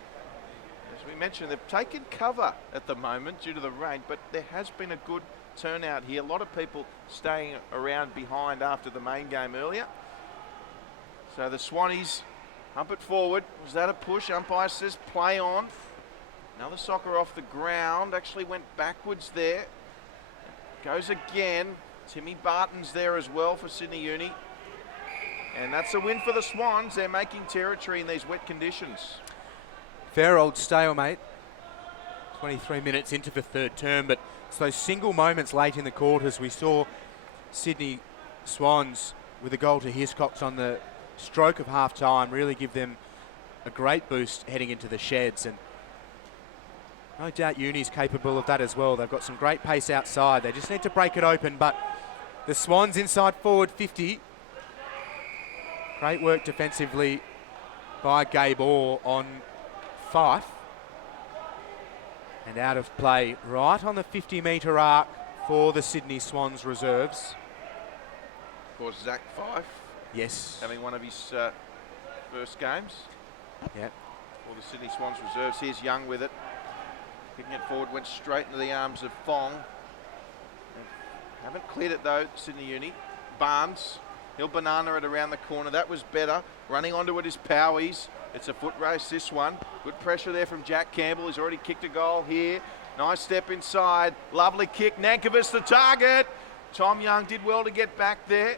As we mentioned, they've taken cover at the moment due to the rain, but there has been a good turnout here. A lot of people staying around behind after the main game earlier. So the Swannies hump it forward. Was that a push? Umpire says play on. Another soccer off the ground. Actually went backwards there. Goes again. Timmy Barton's there as well for Sydney Uni. And that's a win for the Swans. They're making territory in these wet conditions. Fair old stalemate. 23 minutes into the third term, but it's those single moments late in the quarters. We saw Sydney Swans with a goal to Hiscox on the stroke of half time really give them a great boost heading into the sheds, and no doubt Uni's capable of that as well. They've got some great pace outside. They just need to break it open, but the Swans inside forward 50. Great work defensively by Gabe Orr on Fife. And out of play right on the 50-metre arc for the Sydney Swans reserves. Of course, Zach Fife. Yes. Having one of his first games. Yep. For the Sydney Swans reserves. Here's Young with it. Kicking it forward, went straight into the arms of Fong. Haven't cleared it though, Sydney Uni. Barnes, he'll banana it around the corner. That was better. Running onto it is Powies. It's a foot race, this one. Good pressure there from Jack Campbell. He's already kicked a goal here. Nice step inside. Lovely kick. Nankervis the target. Tom Young did well to get back there.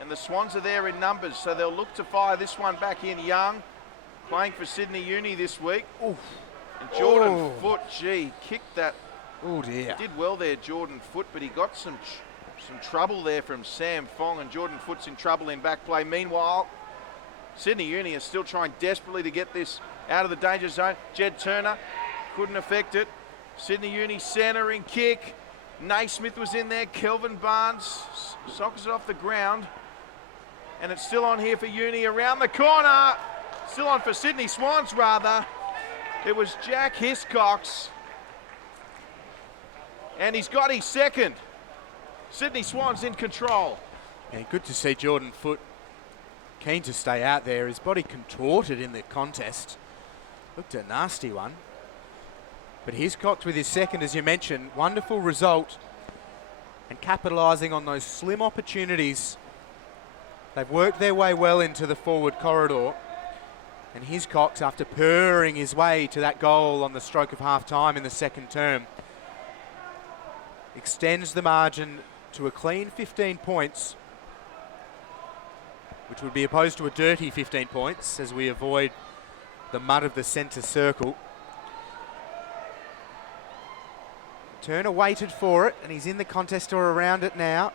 And the Swans are there in numbers, so they'll look to fire this one back in. Young playing for Sydney Uni this week. Oof. And Jordan Foote, gee, kicked that. Oh dear. Did well there, Jordan Foote, but he got some trouble there from Sam Fong, and Jordan Foote's in trouble in back play. Meanwhile, Sydney Uni is still trying desperately to get this out of the danger zone. Jed Turner couldn't affect it. Sydney Uni centering kick. Naismith was in there. Kelvin Barnes sockers it off the ground. And it's still on here for Uni around the corner. Still on for Sydney Swans, rather. It was Jack Hiscox. And he's got his second. Sydney Swans in control. And good to see Jordan Foote keen to stay out there. His body contorted in the contest. Looked a nasty one. But Hiscox with his second, as you mentioned. Wonderful result. And capitalising on those slim opportunities. They've worked their way well into the forward corridor. And Hiscox, after purring his way to that goal on the stroke of half-time in the second term, extends the margin to a clean 15 points, which would be opposed to a dirty 15 points as we avoid the mud of the centre circle. Turner waited for it, and he's in the contest or around it now.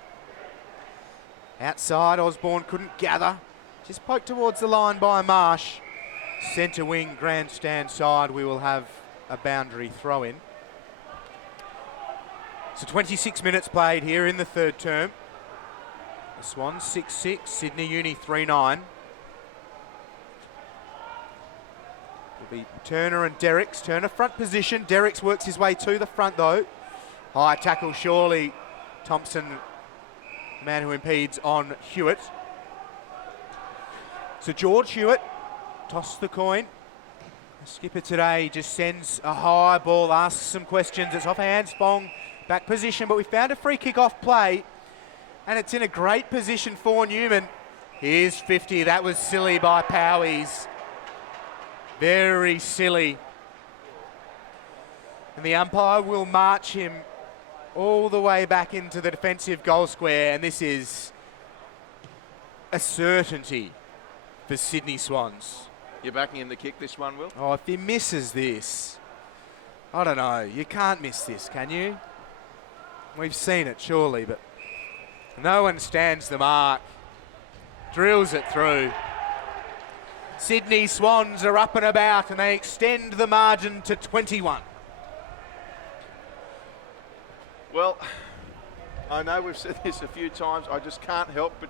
Outside, Osborne couldn't gather. Just poked towards the line by Marsh. Centre wing, grandstand side, we will have a boundary throw in. So 26 minutes played here in the third term. The Swans 6-6, Sydney Uni 3-9. Will be Turner and Derricks. Turner front position. Derricks works his way to the front though. High tackle surely. Thompson, man who impedes on Hewitt. So George Hewitt, toss the coin. The skipper today just sends a high ball, asks some questions. It's off hands, Spong. Back position, but we found a free kick off play, and it's in a great position for Newman. Here's 50. That was silly by Powies. Very silly. And the umpire will march him all the way back into the defensive goal square, and this is a certainty for Sydney Swans. You're backing him to kick this one, Will? Oh, if he misses this, I don't know. You can't miss this, can you? We've seen it, surely, but no one stands the mark. Drills it through. Sydney Swans are up and about, and they extend the margin to 21. Well, I know we've said this a few times. I just can't help but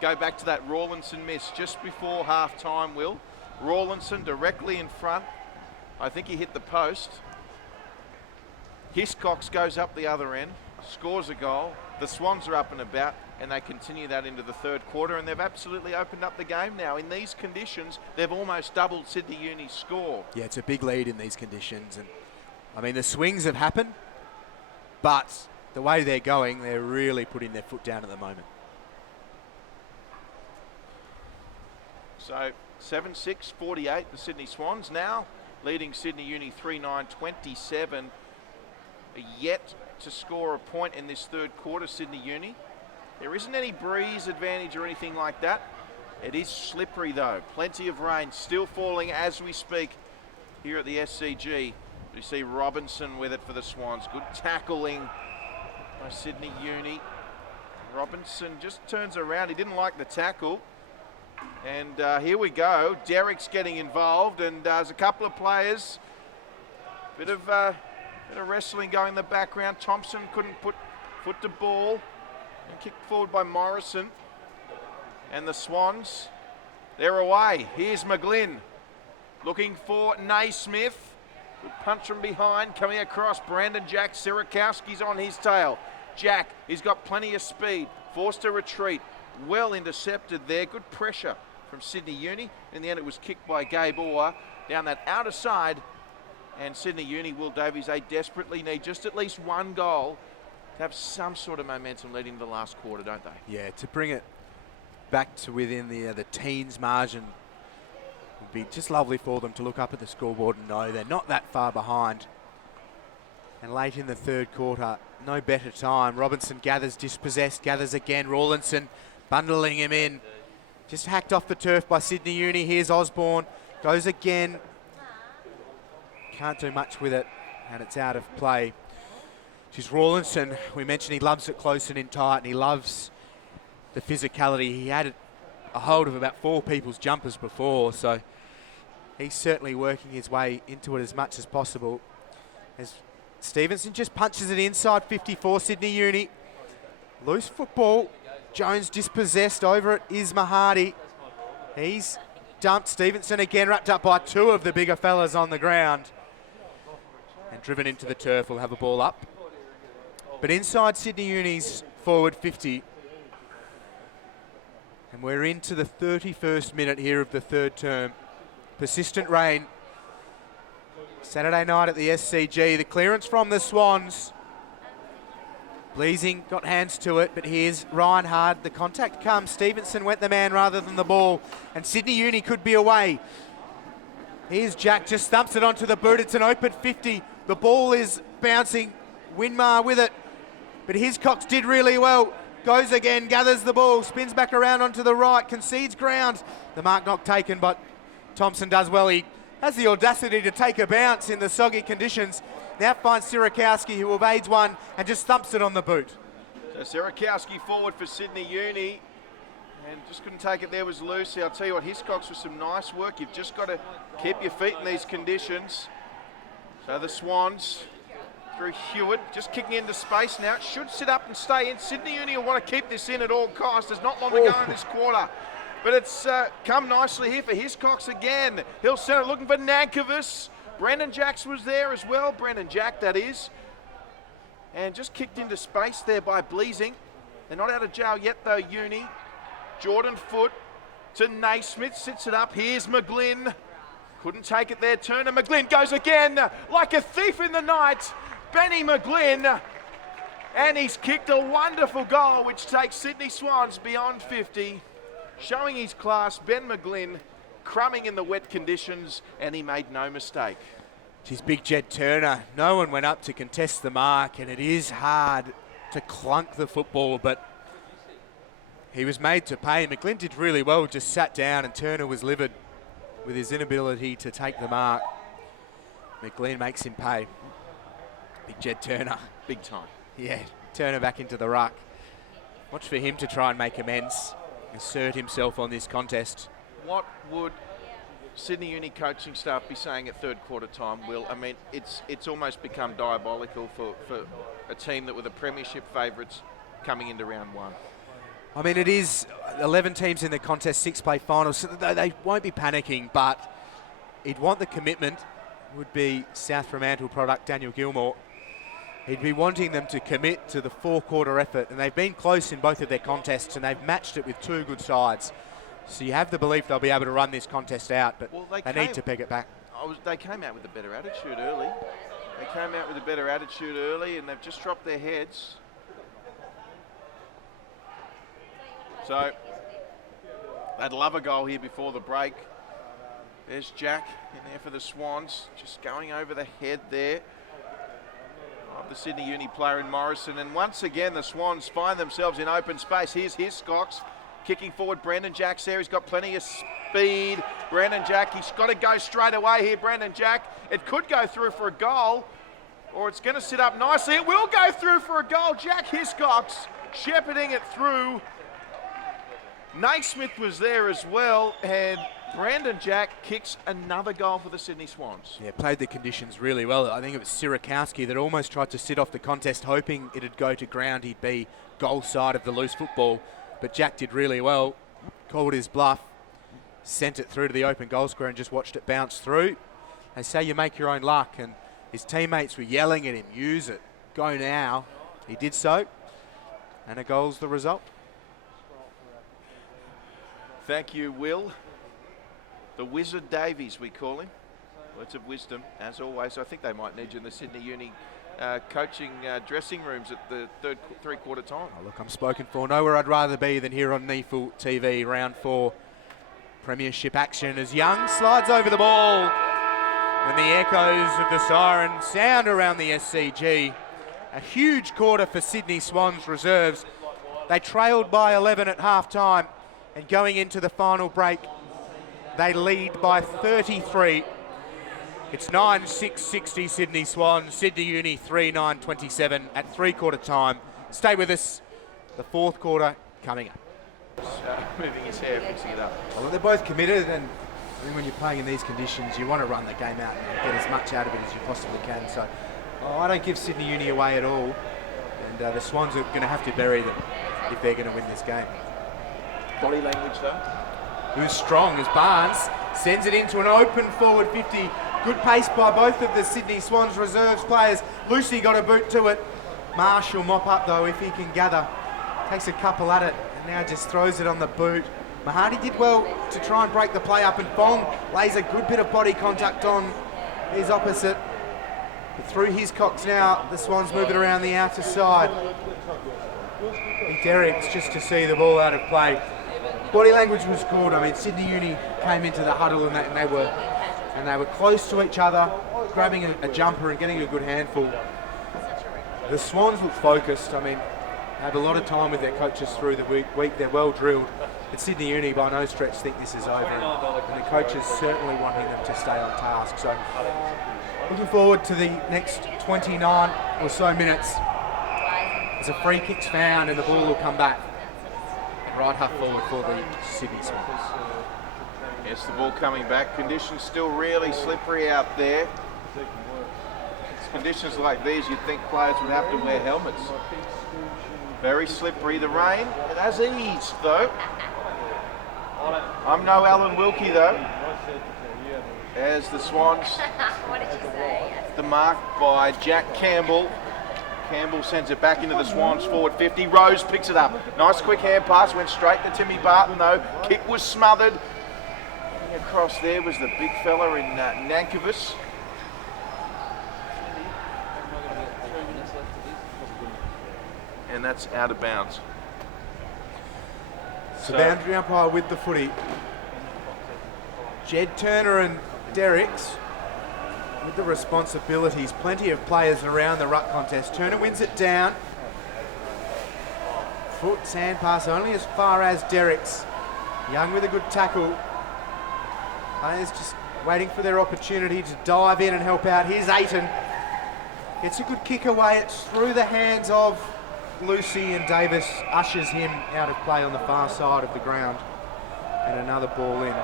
go back to that Rawlinson miss just before half-time, Will. Rawlinson directly in front. I think he hit the post. Hiscox goes up the other end, scores a goal. The Swans are up and about, and they continue that into the third quarter, and they've absolutely opened up the game now. In these conditions, they've almost doubled Sydney Uni's score. Yeah, it's a big lead in these conditions, and I mean the swings have happened, but the way they're going, they're really putting their foot down at the moment. So 7-6, 48, the Sydney Swans now leading Sydney Uni 3-9, 27. Yet to score a point in this third quarter, Sydney Uni. There isn't any breeze advantage or anything like that. It is slippery though. Plenty of rain still falling as we speak here at the SCG. We see Robinson with it for the Swans. Good tackling by Sydney Uni. Robinson just turns around. He didn't like the tackle. And here we go. Derrick's getting involved, and there's a couple of players. Bit of wrestling going in the background. Thompson couldn't put foot to ball, and kicked forward by Morrison. And the Swans, they're away. Here's McGlynn looking for Naismith. Good punch from behind, coming across. Brandon Jack Sierakowski's on his tail. Jack, he's got plenty of speed. Forced to retreat. Well intercepted there. Good pressure from Sydney Uni. In the end, it was kicked by Gabe Orr down that outer side. And Sydney Uni, Will Davies, they desperately need just at least one goal to have some sort of momentum leading to the last quarter, don't they? Yeah, to bring it back to within the teens margin It'd be just lovely for them to look up at the scoreboard and know they're not that far behind. And late in the third quarter, no better time. Robinson gathers dispossessed, gathers again. Rawlinson bundling him in. Just hacked off the turf by Sydney Uni. Here's Osborne. Goes again. Can't do much with it, and it's out of play. Just Rawlinson, we mentioned he loves it close and in tight, and he loves the physicality. He had a hold of about 4 people's jumpers before, so he's certainly working his way into it as much as possible. As Stevenson just punches it inside 54, Sydney Uni. Loose football. Jones dispossessed over it is Mahadi. He's dumped Stevenson again, wrapped up by 2 of the bigger fellas on the ground. And driven into the turf, will have a ball up. But inside Sydney Uni's forward 50. And we're into the 31st minute here of the third term. Persistent rain. Saturday night at the SCG. The clearance from the Swans. Bleasing got hands to it, but here's Reinhard. The contact comes. Stevenson went the man rather than the ball. And Sydney Uni could be away. Here's Jack, just thumps it onto the boot. It's an open 50. The ball is bouncing. Winmar with it. But Hiscox did really well. Goes again, gathers the ball, spins back around onto the right, concedes ground. The mark not taken, but Thompson does well. He has the audacity to take a bounce in the soggy conditions. Now finds Sirakowski, who evades one and just thumps it on the boot. So Sirakowski forward for Sydney Uni. And just couldn't take it there, was Lucy. I'll tell you what, Hiscox with some nice work. You've just got to keep your feet in these conditions. So the Swans through Hewitt, just kicking into space now. It should sit up and stay in. Sydney Uni will want to keep this in at all costs. There's not long to go in this quarter. But it's come nicely here for Hiscox again. He'll center looking for Nankervis. Brendan Jacks was there as well. Brendan Jack, that is. And just kicked into space there by Bleasing. They're not out of jail yet though, Uni. Jordan Foote to Naismith, sits it up. Here's McGlynn. Couldn't take it there. Turner McGlynn goes again like a thief in the night. Benny McGlynn. And he's kicked a wonderful goal which takes Sydney Swans beyond 50. Showing his class, Ben McGlynn crumbing in the wet conditions, and he made no mistake. Geez, big Jed Turner. No one went up to contest the mark, and it is hard to clunk the football, but he was made to pay. McGlynn did really well, just sat down, and Turner was livid with his inability to take the mark. McGlynn makes him pay. Big Jed Turner. Big time. Yeah, Turner back into the ruck. Watch for him to try and make amends, assert himself on this contest. What would Sydney Uni coaching staff be saying at third quarter time, Will? I mean, it's almost become diabolical for a team that were the premiership favourites coming into round 1. I mean, it is 11 teams in the contest, 6 play finals, so they won't be panicking, but he'd want the commitment. Would be South Fremantle product Daniel Gilmore. He'd be wanting them to commit to the 4-quarter effort, and they've been close in both of their contests, and they've matched it with 2 good sides. So you have the belief they'll be able to run this contest out, but they need to peg it back. They came out with a better attitude early. And they've just dropped their heads. So they'd love a goal here before the break. There's Jack in there for the Swans, just going over the head there of the Sydney Uni player in Morrison. And once again, the Swans find themselves in open space. Here's Hiscox kicking forward. Brendan Jack's there. He's got plenty of speed. Brendan Jack, he's got to go straight away here. Brendan Jack, it could go through for a goal, or it's going to sit up nicely. It will go through for a goal. Jack Hiscox shepherding it through. Naismith was there as well, and Brandon Jack kicks another goal for the Sydney Swans. Yeah, played the conditions really well. I think it was Sirakowski that almost tried to sit off the contest, hoping it'd go to ground. He'd be goal side of the loose football. But Jack did really well, called his bluff, sent it through to the open goal square and just watched it bounce through. They say you make your own luck, and his teammates were yelling at him, use it, go now. He did so, and a goal's the result. Thank you, Will. The Wizard Davies, we call him. Words of wisdom, as always. I think they might need you in the Sydney Uni coaching dressing rooms at the three-quarter time. Oh, look, I'm spoken for. Nowhere I'd rather be than here on NEAFL TV, round 4. premiership action as Young slides over the ball. And the echoes of the siren sound around the SCG. A huge quarter for Sydney Swans reserves. They trailed by 11 at half-time, and going into the final break, they lead by 33. It's 9-6-60 Sydney Swans, Sydney Uni 3-9-27 at three-quarter time. Stay with us. The fourth quarter coming up. Moving his hair, fixing it up. Well, they're both committed, and I mean, when you're playing in these conditions, you want to run the game out and get as much out of it as you possibly can. So I don't give Sydney Uni away at all, and the Swans are going to have to bury them if they're going to win this game. Body language though. Who's strong as Barnes sends it into an open forward 50. Good pace by both of the Sydney Swans reserves players. Lucy got a boot to it. Marsh will mop up though if he can gather. Takes a couple at it and now just throws it on the boot. Mahadi did well to try and break the play up, and Fong lays a good bit of body contact on his opposite. But through his cocks now, the Swans move it around the outer side. Derrick's just to see the ball out of play. Body language was good. I mean, Sydney Uni came into the huddle and they were close to each other, grabbing a jumper and getting a good handful. The Swans look focused. I mean, they have a lot of time with their coaches through the week. They're well drilled. But Sydney Uni, by no stretch, think this is over. And the coaches certainly wanting them to stay on task. So, looking forward to the next 29 or so minutes. As a free kick's found and the ball will come back. Right half forward for the Sydney Swans. Yes, the ball coming back. Conditions still really slippery out there. It's conditions like these, you'd think players would have to wear helmets. Very slippery. The rain, it has eased though. I'm no Alan Wilkie though. As the Swans, What did you say? the mark by Jack Campbell. Campbell sends it back into the Swans forward 50. Rose picks it up. Nice quick hand pass, went straight to Timmy Barton though. Kick was smothered. And across there was the big fella in Nankovus. And that's out of bounds. So boundary umpire with the footy. Jed Turner and Derricks with the responsibilities. Plenty of players around the ruck contest. Turner wins it down. Foot sand pass only as far as Derricks. Young with a good tackle. Players just waiting for their opportunity to dive in and help out. Here's Ayton. Gets a good kick away. It's through the hands of Lucy, and Davis ushers him out of play on the far side of the ground. And another ball in.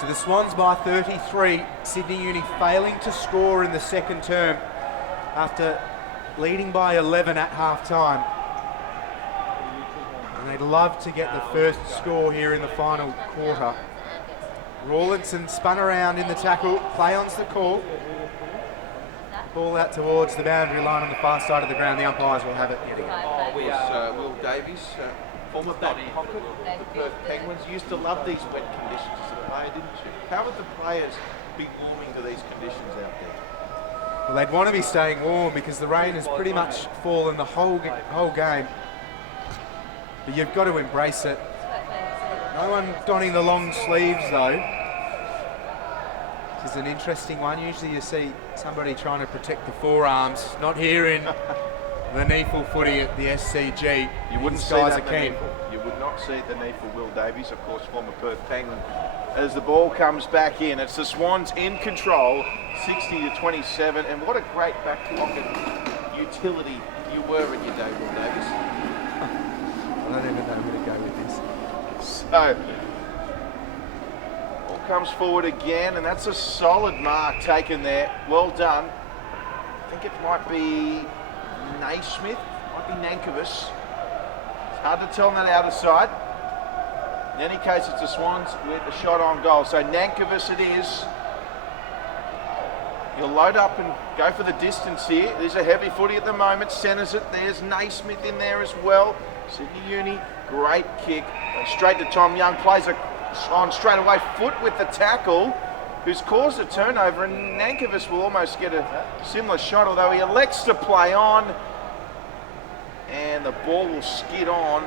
So the Swans by 33. Sydney Uni failing to score in the second term after leading by 11 at half-time. And they'd love to get the first score here in the final quarter. Rawlinson spun around in the tackle. Play on's the call. Ball out towards the boundary line on the far side of the ground. The umpires will have it yet again. Will Davies, former back pocket, the Perth Penguins, used to love these wet conditions as a player, didn't you? How would the players be warming to these conditions out there? Well, they'd want to be staying warm because the rain has pretty much fallen the whole game. But you've got to embrace it. No one donning the long sleeves though. This is an interesting one. Usually you see somebody trying to protect the forearms. Not here in the NEAFL footy at the SCG. You wouldn't These see guys that are keen. You would not see the need for Will Davies, of course, former Perth Penguin. As the ball comes back in, it's the Swans in control, 60-27, and what a great back pocket utility you were in your day, Will Davies. I don't even know where to go with this. So, ball comes forward again, and that's a solid mark taken there. Well done. I think it might be Naismith, might be Nankovus. It's hard to tell on that outer side. In any case, it's the Swans with a shot on goal. So Nankovus it is. He'll load up and go for the distance here. There's a heavy footy at the moment. Centres it. There's Naismith in there as well. Sydney Uni, great kick. Straight to Tom Young. Plays on straight away foot with the tackle, who's caused a turnover, and Nankovus will almost get a similar shot, although he elects to play on. And the ball will skid on.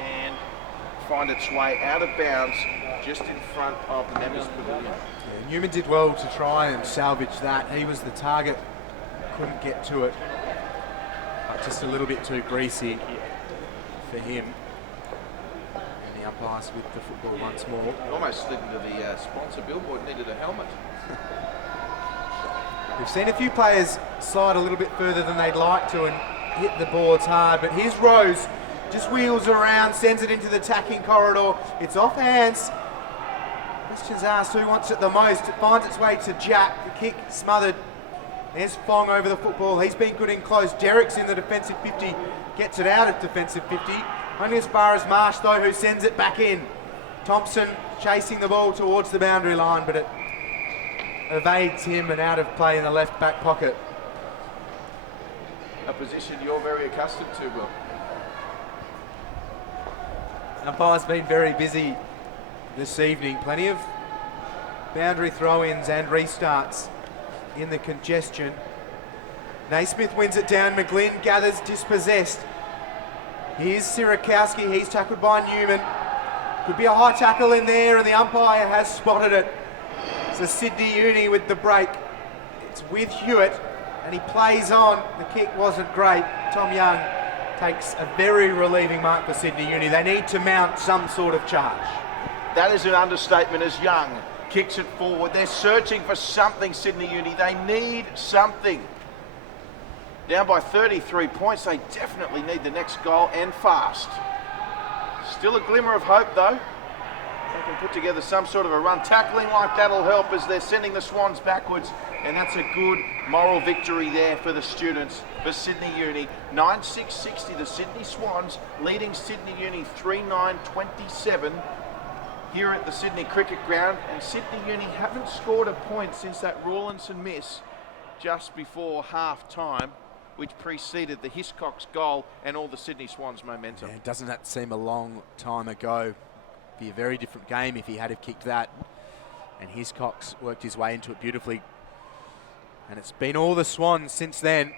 And find its way out of bounds just in front of the members' pavilion. Yeah, Newman did well to try and salvage that. He was the target, couldn't get to it. But just a little bit too greasy for him. And the umpires with the football once more. Almost slid into the sponsor billboard, needed a helmet. We've seen a few players slide a little bit further than they'd like to and hit the boards hard, but here's Rose, just wheels around, sends it into the attacking corridor. It's off hands. Questions asked who wants it the most. It finds its way to Jack. The kick smothered. There's Fong over the football. He's been good in close. Derrick's in the defensive 50, gets it out of defensive 50. Only as far as Marsh though, who sends it back in. Thompson chasing the ball towards the boundary line, but it evades him and out of play in the left back pocket. A position you're very accustomed to, Will. Umpire's been very busy this evening. Plenty of boundary throw-ins and restarts in the congestion. Naismith wins it down. McGlynn gathers dispossessed. Here's Sirakowski. He's tackled by Newman. Could be a high tackle in there, and the umpire has spotted it. So Sydney Uni with the break. It's with Hewitt, and he plays on. The kick wasn't great. Tom Young takes a very relieving mark for Sydney Uni. They need to mount some sort of charge. That is an understatement as Young kicks it forward. They're searching for something, Sydney Uni. They need something. Down by 33 points. They definitely need the next goal and fast. Still a glimmer of hope though. They can put together some sort of a run. Tackling like that'll help as they're sending the Swans backwards. And that's a good moral victory there for the students, for Sydney Uni. 9-6-60, the Sydney Swans leading Sydney Uni 3-9-27 here at the Sydney Cricket Ground. And Sydney Uni haven't scored a point since that Rawlinson miss just before half time, which preceded the Hiscox goal and all the Sydney Swans momentum. Yeah, doesn't that seem a long time ago? Be a very different game if he had have kicked that. And Hiscox worked his way into it beautifully. And it's been all the Swans since then.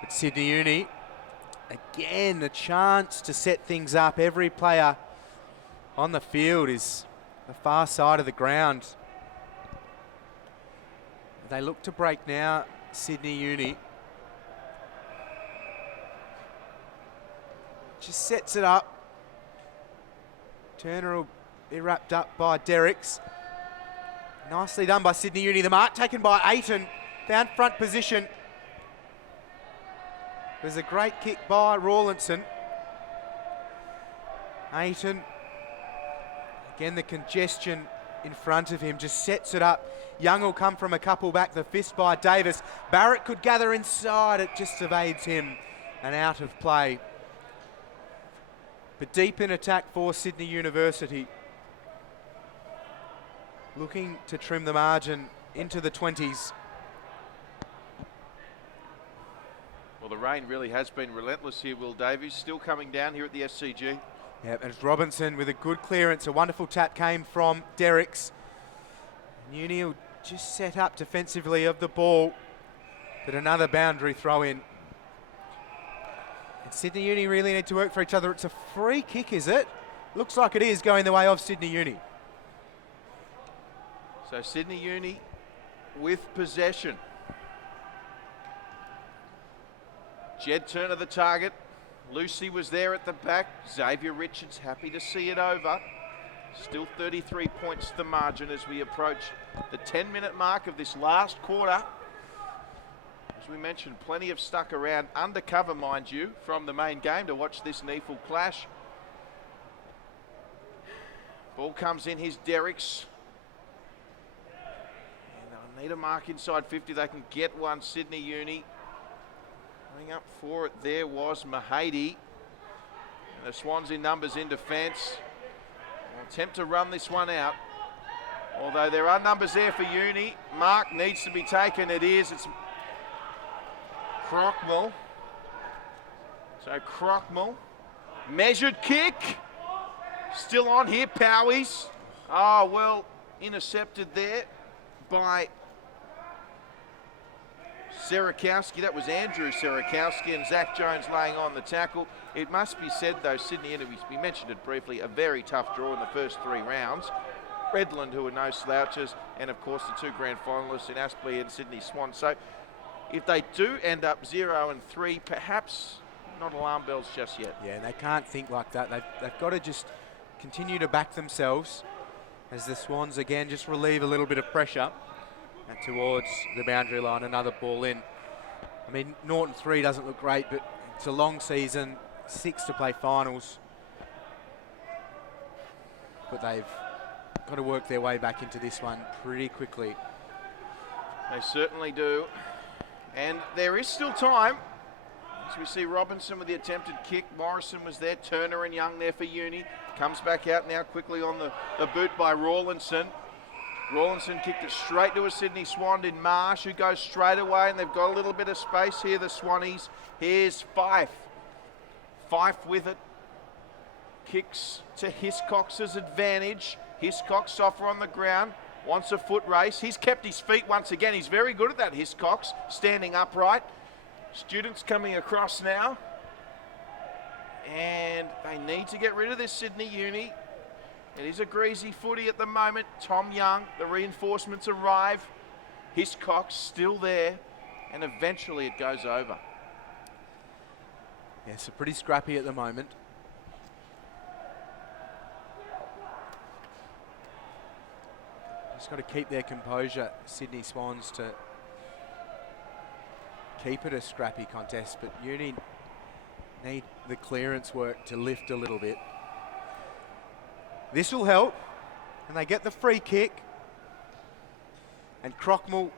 But Sydney Uni, again, a chance to set things up. Every player on the field is the far side of the ground. They look to break now, Sydney Uni. Just sets it up. Turner will be wrapped up by Derricks. Nicely done by Sydney Uni. The mark taken by Ayton. Found front position. There's a great kick by Rawlinson. Ayton. Again, the congestion in front of him just sets it up. Young will come from a couple back. The fist by Davis. Barrett could gather inside. It just evades him and out of play. But deep in attack for Sydney University. Looking to trim the margin into the 20s. Well, the rain really has been relentless here, Will Davies. Still coming down here at the SCG. Yep, and it's Robinson with a good clearance. A wonderful tap came from Derricks. Uni will just set up defensively of the ball. But another boundary throw in. And Sydney Uni really need to work for each other. It's a free kick, is it? Looks like it is going the way of Sydney Uni. So Sydney Uni with possession. Jed Turner the target. Lucy was there at the back. Xavier Richards happy to see it over. Still 33 points the margin as we approach the 10-minute mark of this last quarter. As we mentioned, plenty have stuck around undercover, mind you, from the main game to watch this NEAFL clash. Ball comes in, here's Derricks. And they'll need a mark inside 50. They can get one, Sydney Uni. Coming up for it there was Mahady. And the Swans in numbers in defence. Attempt to run this one out. Although there are numbers there for Uni. Mark needs to be taken. It is. It's Crockmell. So Crockmell. Measured kick. Still on here. Powies. Oh, well, intercepted there by Serakowski, that was Andrew Serakowski, and Zach Jones laying on the tackle. It must be said though, Sydney, we mentioned it briefly, a very tough draw in the first 3 rounds. Redland, who are no slouches, and of course the 2 grand finalists in Aspley and Sydney Swans. So if they do end up 0-3, perhaps not alarm bells just yet. Yeah, they can't think like that. They've got to just continue to back themselves as the Swans again just relieve a little bit of pressure. And towards the boundary line, another ball in. I mean, Norton 3 doesn't look great, but it's a long season, 6 to play finals. But they've got to work their way back into this one pretty quickly. They certainly do. And there is still time. As we see Robinson with the attempted kick. Morrison was there. Turner and Young there for Uni. Comes back out now quickly on the boot by Rawlinson. Rawlinson kicked it straight to a Sydney Swan in Marsh, who goes straight away, and they've got a little bit of space here, the Swannies. Here's Fife. Fife with it. Kicks to Hiscox's advantage. Hiscox softer on the ground. Wants a foot race. He's kept his feet once again. He's very good at that, Hiscox, standing upright. Students coming across now. And they need to get rid of this Sydney Uni. It is a greasy footy at the moment. Tom Young, the reinforcements arrive. Hiscox still there, and eventually it goes over. Yeah, so pretty scrappy at the moment. Just got to keep their composure, Sydney Swans, to keep it a scrappy contest, but Uni need the clearance work to lift a little bit. This will help, and they get the free kick. And Crockmall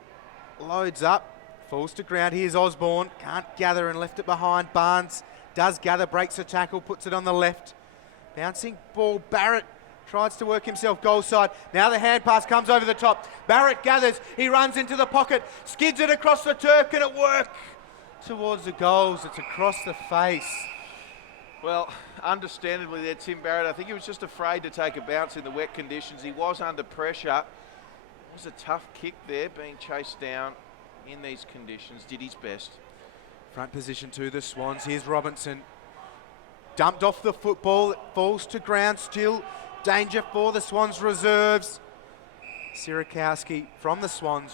loads up, falls to ground. Here's Osborne, can't gather and left it behind. Barnes does gather, breaks a tackle, puts it on the left. Bouncing ball, Barrett tries to work himself goal side. Now the hand pass comes over the top. Barrett gathers, he runs into the pocket, skids it across the turf, and it work towards the goals. It's across the face. Well, understandably there, Tim Barrett, I think he was just afraid to take a bounce in the wet conditions. He was under pressure. It was a tough kick there, being chased down in these conditions. Did his best. Front position to the Swans. Here's Robinson. Dumped off the football. It falls to ground still. Danger for the Swans reserves. Sirakowski from the Swans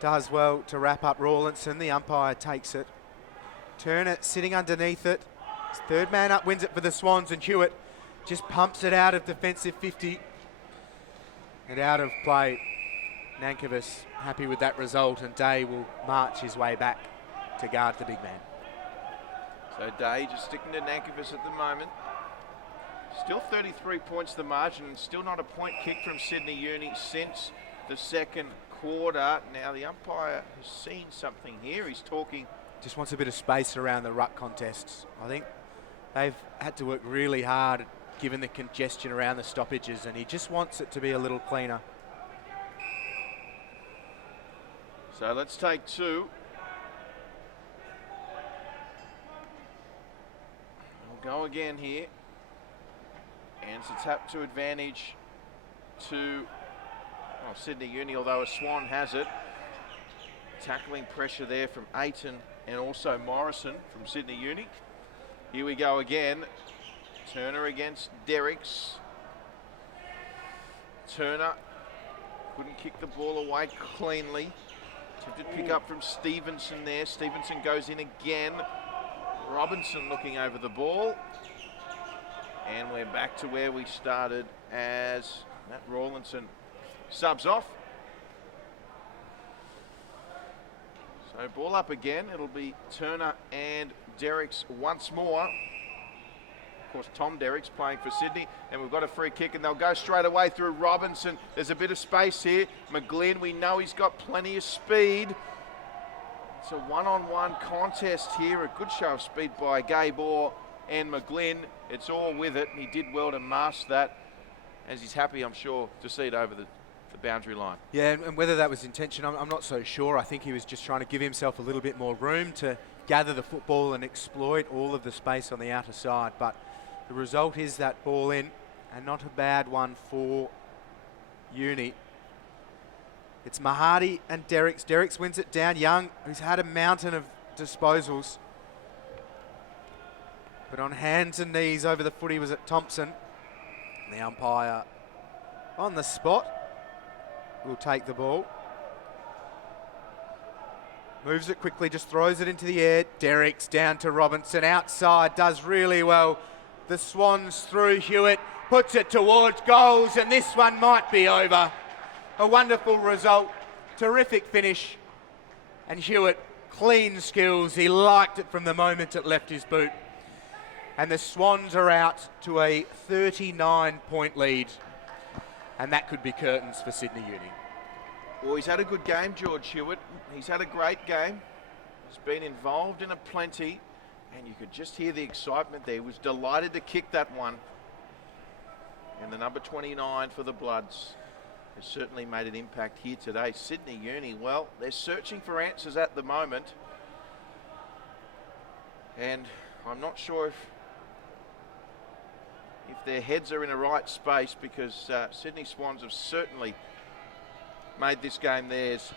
does well to wrap up Rawlinson. The umpire takes it. Turner sitting underneath it. His 3rd man up wins it for the Swans, and Hewitt just pumps it out of defensive 50 and out of play. Nankervis happy with that result, and Day will march his way back to guard the big man. So Day just sticking to Nankervis at the moment. Still 33 points the margin, and still not a point kick from Sydney Uni since the 2nd quarter. Now the umpire has seen something here. He's talking. Just wants a bit of space around the ruck contests. I think they've had to work really hard given the congestion around the stoppages, and he just wants it to be a little cleaner. So let's take 2. We'll go again here. And it's a tap to advantage to Sydney Uni, although a Swan has it. Tackling pressure there from Ayton and also Morrison from Sydney Uni. Here we go again. Turner against Derricks. Turner couldn't kick the ball away cleanly. Attempted pick up from Stevenson there. Stevenson goes in again. Robinson looking over the ball. And we're back to where we started as Matt Rawlinson subs off. So ball up again. It'll be Turner and Derricks once more. Of course, Tom Derricks playing for Sydney. And we've got a free kick, and they'll go straight away through Robinson. There's a bit of space here. McGlynn, we know he's got plenty of speed. It's a one-on-one contest here. A good show of speed by Gabe Orr and McGlynn. It's all with it, and he did well to mask that, as he's happy, I'm sure, to see it over the boundary line. Yeah, and whether that was intention, I'm not so sure. I think he was just trying to give himself a little bit more room to gather the football and exploit all of the space on the outer side. But the result is that ball in, and not a bad one for Uni. It's Mahadi and Derricks. Derricks wins it down. Young, who's had a mountain of disposals. But on hands and knees over the footy was at Thompson. And the umpire on the spot will take the ball. Moves it quickly, just throws it into the air. Derricks down to Robinson, outside, does really well. The Swans through Hewitt, puts it towards goals, and this one might be over. A wonderful result, terrific finish. And Hewitt, clean skills, he liked it from the moment it left his boot. And the Swans are out to a 39-point lead. And that could be curtains for Sydney Uni. Well, he's had a good game, George Hewitt. He's had a great game. He's been involved in a plenty, and you could just hear the excitement there. He was delighted to kick that one. And the number 29 for the Bloods has certainly made an impact here today. Sydney Uni, well, they're searching for answers at the moment. And I'm not sure if their heads are in a right space, because Sydney Swans have certainly made this game theirs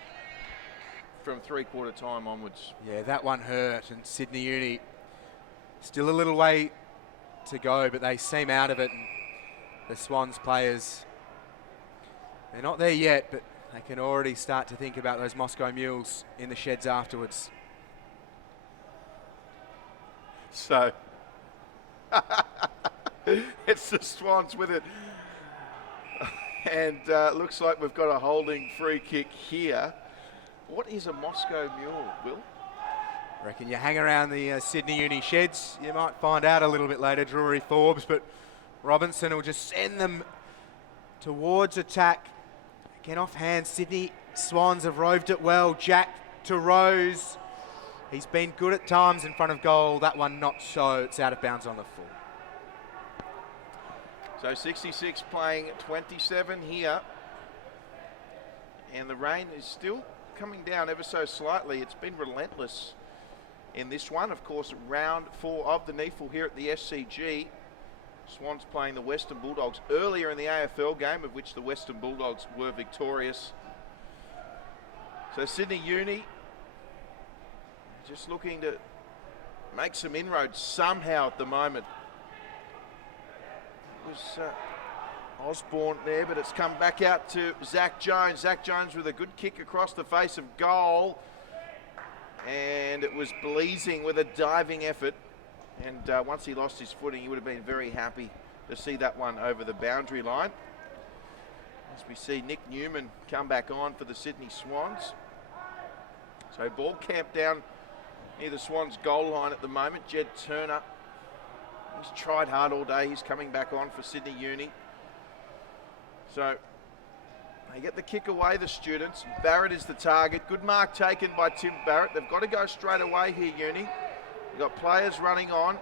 from three-quarter time onwards. Yeah, that one hurt, and Sydney Uni still a little way to go, but they seem out of it. And the Swans players, they're not there yet, but they can already start to think about those Moscow Mules in the sheds afterwards. So, it's the Swans with it. And looks like we've got a holding free kick here. What is a Moscow Mule, Will? I reckon you hang around the Sydney Uni sheds, you might find out a little bit later, Drury, Forbes, but Robinson will just send them towards attack. Again, offhand, Sydney Swans have roved it well. Jack to Rose. He's been good at times in front of goal. That one not so. It's out of bounds on the full. So 66 playing 27 here. And the rain is still coming down ever so slightly. It's been relentless in this one. Of course, round 4 of the NEAFL here at the SCG. Swans playing the Western Bulldogs earlier in the AFL game, of which the Western Bulldogs were victorious. So Sydney Uni just looking to make some inroads somehow at the moment. It was Osborne there, but it's come back out to Zach Jones. Zach Jones with a good kick across the face of goal. And it was Bleasing with a diving effort. And once he lost his footing, he would have been very happy to see that one over the boundary line. As we see Nick Newman come back on for the Sydney Swans. So ball camped down near the Swans goal line at the moment. Jed Turner, he's tried hard all day. He's coming back on for Sydney Uni. So they get the kick away, the students. Barrett is the target. Good mark taken by Tim Barrett. They've got to go straight away here, Uni. They've got players running on.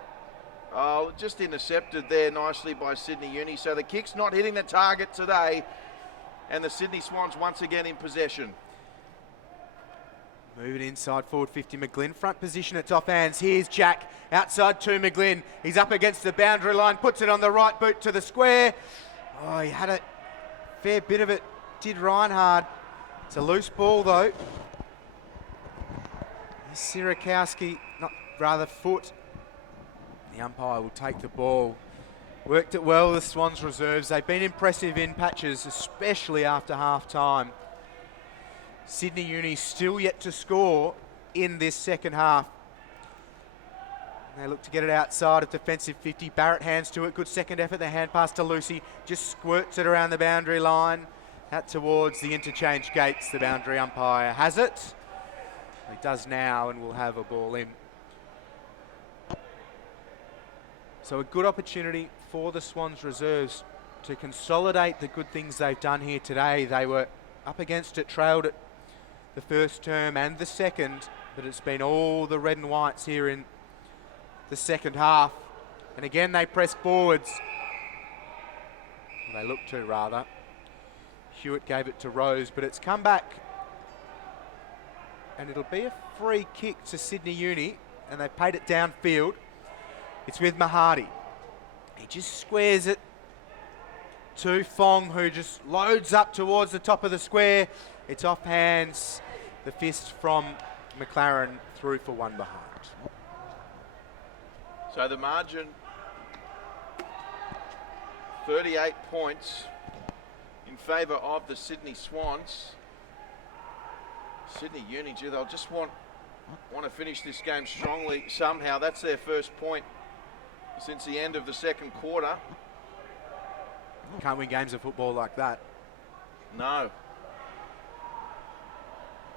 Oh, just intercepted there nicely by Sydney Uni. So the kick's not hitting the target today. And the Sydney Swans once again in possession. Moving inside forward 50, McGlynn. Front position, it's off hands. Here's Jack outside to McGlynn. He's up against the boundary line, puts it on the right boot to the square. Oh, he had a fair bit of it, did Reinhard. It's a loose ball though. Sirakowski, foot. The umpire will take the ball. Worked it well, the Swans reserves. They've been impressive in patches, especially after half time. Sydney Uni still yet to score in this second half. They look to get it outside of defensive 50. Barrett hands to it. Good second effort. The hand pass to Lucy. Just squirts it around the boundary line. Out towards the interchange gates. The boundary umpire has it. He does now and will have a ball in. So a good opportunity for the Swans reserves to consolidate the good things they've done here today. They were up against it, trailed it the first term and the second, but it's been all the red and whites here in the second half. And again, they press forwards. They look to, rather. Hewitt gave it to Rose, but it's come back. And it'll be a free kick to Sydney Uni, and they paid it downfield. It's with Mahadi. He just squares it to Fong, who just loads up towards the top of the square. It's off hands. The fist from McLaren through for one behind. So the margin, 38 points in favour of the Sydney Swans. Sydney Uni, gee, they'll just want to finish this game strongly somehow. That's their first point since the end of the second quarter. Can't win games of football like that. No.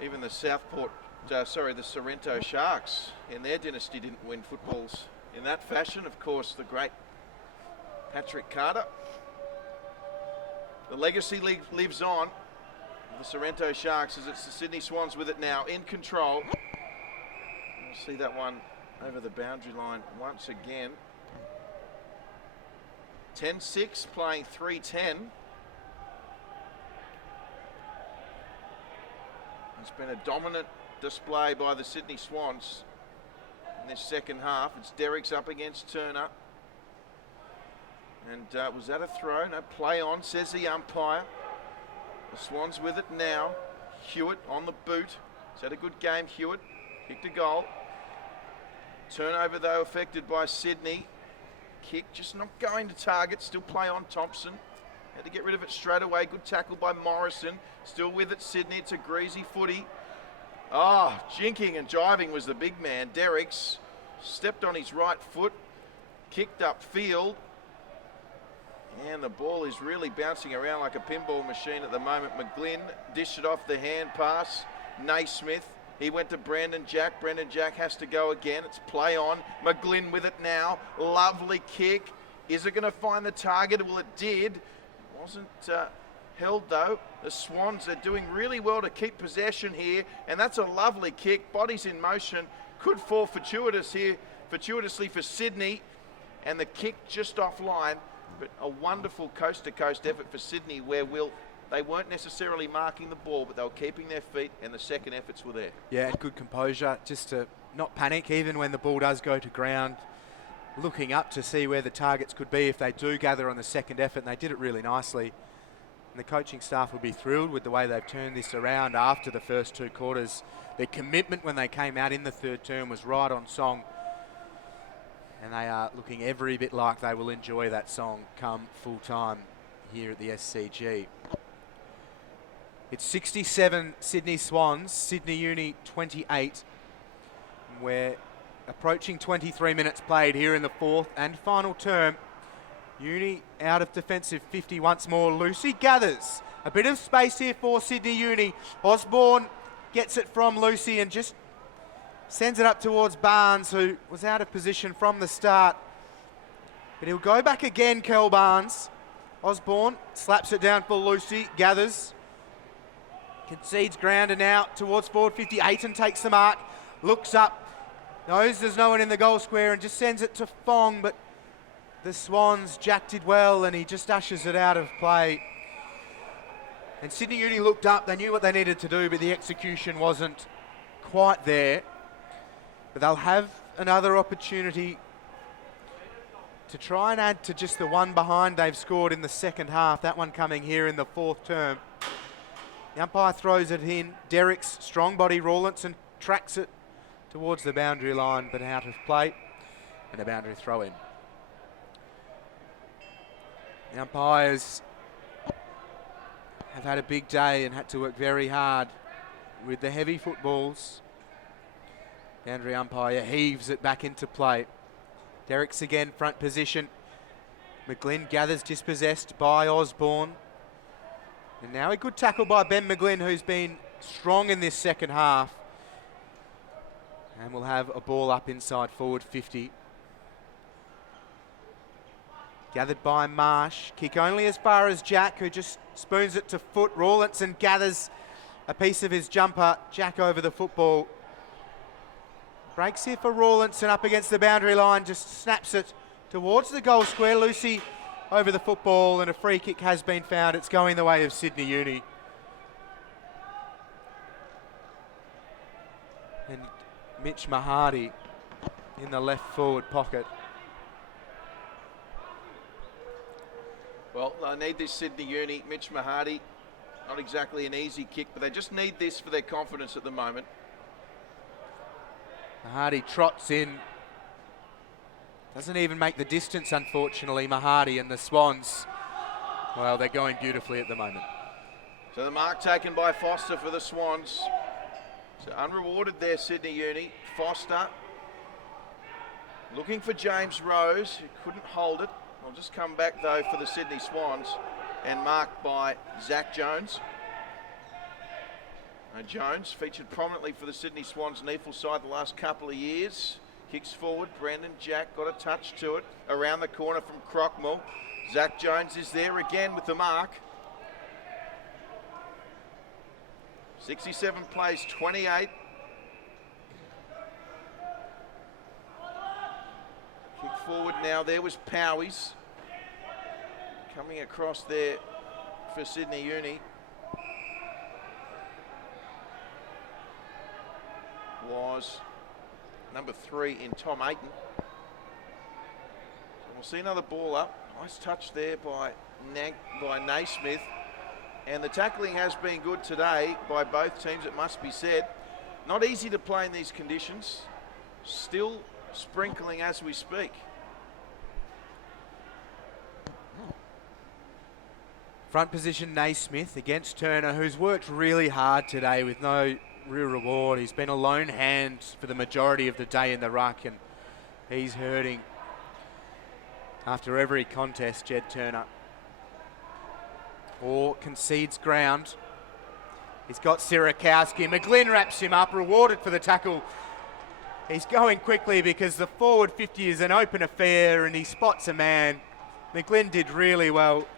Even the the Sorrento Sharks in their dynasty didn't win footballs in that fashion. Of course, the great Patrick Carter. The legacy lives on. The Sorrento Sharks, as it's the Sydney Swans with it now in control. We'll see that one over the boundary line once again. 10-6 playing 3-10. It's been a dominant display by the Sydney Swans in this second half. It's Derrick's up against Turner. And was that a throw? No, play on, says the umpire. The Swans with it now. Hewitt on the boot. He's had a good game, Hewitt. Kicked a goal. Turnover, though, affected by Sydney. Kick just not going to target. Still play on Thompson. Had to get rid of it straight away. Good tackle by Morrison. Still with it, Sydney. It's a greasy footy. Jinking and jiving was the big man. Derrick's stepped on his right foot. Kicked up field. And the ball is really bouncing around like a pinball machine at the moment. McGlynn dished it off the hand pass. Naismith. He went to Brandon Jack. Brandon Jack has to go again. It's play on. McGlynn with it now. Lovely kick. Is it going to find the target? Well, it did. Wasn't held though. The Swans are doing really well to keep possession here. And that's a lovely kick. Bodies in motion. Could fall fortuitously for Sydney. And the kick just offline. But a wonderful coast-to-coast effort for Sydney where they weren't necessarily marking the ball, but they were keeping their feet, and the second efforts were there. Yeah, and good composure, just to not panic even when the ball does go to ground. Looking up to see where the targets could be if they do gather on the second effort, and they did it really nicely. And the coaching staff will be thrilled with the way they've turned this around after the first two quarters. Their commitment when they came out in the third term was right on song. And they are looking every bit like they will enjoy that song come full time here at the SCG. It's 67 Sydney Swans, Sydney Uni 28. We're approaching 23 minutes played here in the fourth and final term. Uni out of defensive 50 once more. Lucy gathers a bit of space here for Sydney Uni. Osborne gets it from Lucy and just sends it up towards Barnes, who was out of position from the start. But he'll go back again, Kel Barnes. Osborne slaps it down for Lucy, gathers. Concedes ground and out towards forward 50. Aiton takes the mark, looks up, knows there's no one in the goal square and just sends it to Fong, but the Swans Jack did well and he just ushers it out of play. And Sydney Uni looked up, they knew what they needed to do, but the execution wasn't quite there. But they'll have another opportunity to try and add to just the one behind they've scored in the second half, that one coming here in the fourth term. The umpire throws it in. Derrick's strong body, Rawlinson tracks it towards the boundary line, but out of play, and a boundary throw in. The umpires have had a big day and had to work very hard with the heavy footballs. Boundary umpire heaves it back into play. Derrick's again front position. McGlynn gathers dispossessed by Osborne. And now a good tackle by Ben McGlynn, who's been strong in this second half. And we'll have a ball up inside forward 50. Gathered by Marsh. Kick only as far as Jack, who just spoons it to foot. Rawlinson gathers a piece of his jumper. Jack over the football. Breaks here for Rawlinson up against the boundary line. Just snaps it towards the goal square. Lucy over the football and a free kick has been found. It's going the way of Sydney Uni. And Mitch Mahadi in the left forward pocket. Well, I need this Sydney Uni. Mitch Mahadi Not exactly an easy kick, but they just need this for their confidence at the moment. Mahadi trots in. Doesn't even make the distance, unfortunately, Mahadi, and the Swans, well, they're going beautifully at the moment. So the mark taken by Foster for the Swans. So unrewarded there, Sydney Uni. Foster looking for James Rose, who couldn't hold it. I'll just come back though for the Sydney Swans, and marked by Zach Jones. Jones featured prominently for the Sydney Swans NEAFL side the last couple of years. Kicks forward, Brandon Jack got a touch to it. Around the corner from Crockmall. Zach Jones is there again with the mark. 67 plays 28. Kick forward now, there was Powies. Coming across there for Sydney Uni. Was number 3 in Tom Ayton. So we'll see another ball up. Nice touch there by Naismith. And the tackling has been good today by both teams, it must be said. Not easy to play in these conditions. Still sprinkling as we speak. Front position Naismith against Turner, who's worked really hard today with no real reward. He's been a lone hand for the majority of the day in the ruck, and he's hurting after every contest, Jed Turner. Or concedes ground. He's got Sirakowski. McGlynn wraps him up, rewarded for the tackle. He's going quickly because the forward 50 is an open affair, and he spots a man. McGlynn did really well.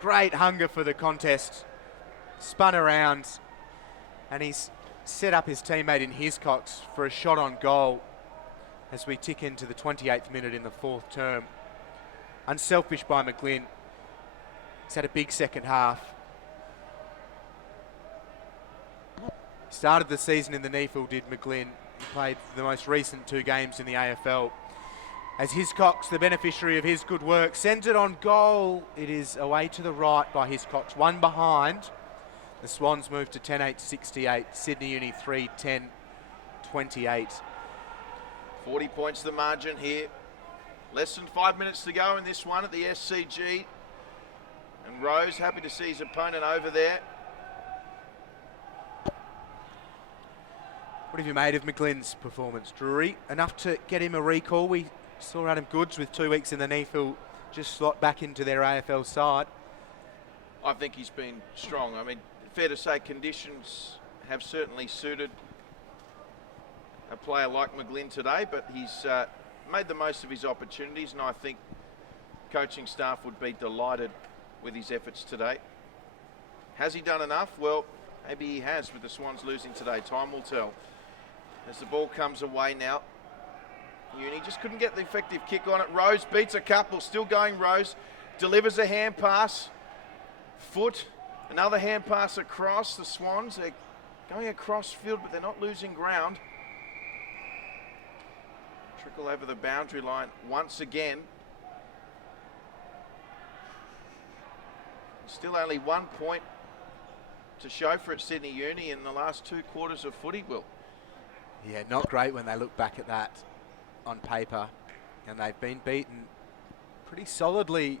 Great hunger for the contest. Spun around, and he's set up his teammate in Hiscox for a shot on goal as we tick into the 28th minute in the 4th term. Unselfish by McGlynn. He's had a big second half. Started the season in the NEAFL, did McGlynn. He played the most recent 2 games in the AFL. As Hiscox, the beneficiary of his good work, sends it on goal. It is away to the right by Hiscox. 1 behind. The Swans move to 10-8-68. Sydney Uni 3-10-28. 40 points the margin here. Less than 5 minutes to go in this one at the SCG. And Rose happy to see his opponent over there. What have you made of McGlynn's performance, Drury? Enough to get him a recall. We saw Adam Goods with 2 weeks in the NEAFL just slot back into their AFL side. I think he's been strong. I mean, fair to say conditions have certainly suited a player like McGlynn today, but he's made the most of his opportunities, and I think coaching staff would be delighted with his efforts today. Has he done enough? Well, maybe he has with the Swans losing today. Time will tell. As the ball comes away now, Uni just couldn't get the effective kick on it. Rose beats a couple, still going Rose. Delivers a hand pass. Foot, another hand pass across. The Swans, they're going across field, but they're not losing ground. Trickle over the boundary line once again. Still only 1 point to show for it, Sydney Uni, in the last 2 quarters of footy, Will. Yeah, not great when they look back at that on paper. And they've been beaten pretty solidly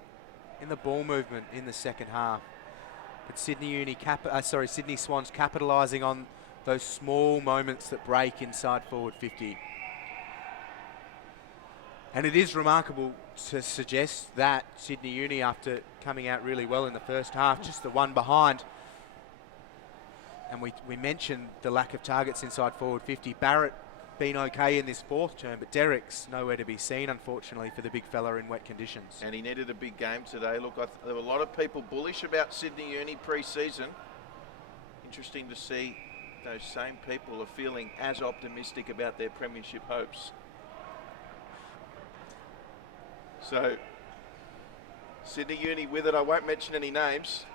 in the ball movement in the second half. But Sydney Swans capitalising on those small moments that break inside forward 50. And it is remarkable to suggest that Sydney Uni, after coming out really well in the first half, just the 1 behind. And we mentioned the lack of targets inside forward 50. Barrett been okay in this 4th term, but Derrick's nowhere to be seen, unfortunately, for the big fella in wet conditions. And he needed a big game today. Look, there were a lot of people bullish about Sydney Uni pre-season. Interesting to see those same people are feeling as optimistic about their premiership hopes. So, Sydney Uni with it. I won't mention any names.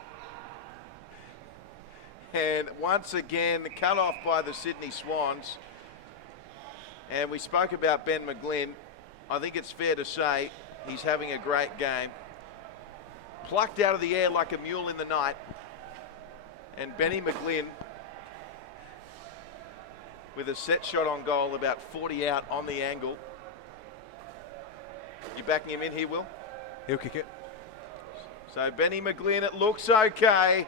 And once again, cut off by the Sydney Swans. And we spoke about Ben McGlynn. I think it's fair to say he's having a great game. Plucked out of the air like a mule in the night. And Benny McGlynn with a set shot on goal, about 40 out on the angle. You backing him in here, Will? He'll kick it. So Benny McGlynn, it looks okay.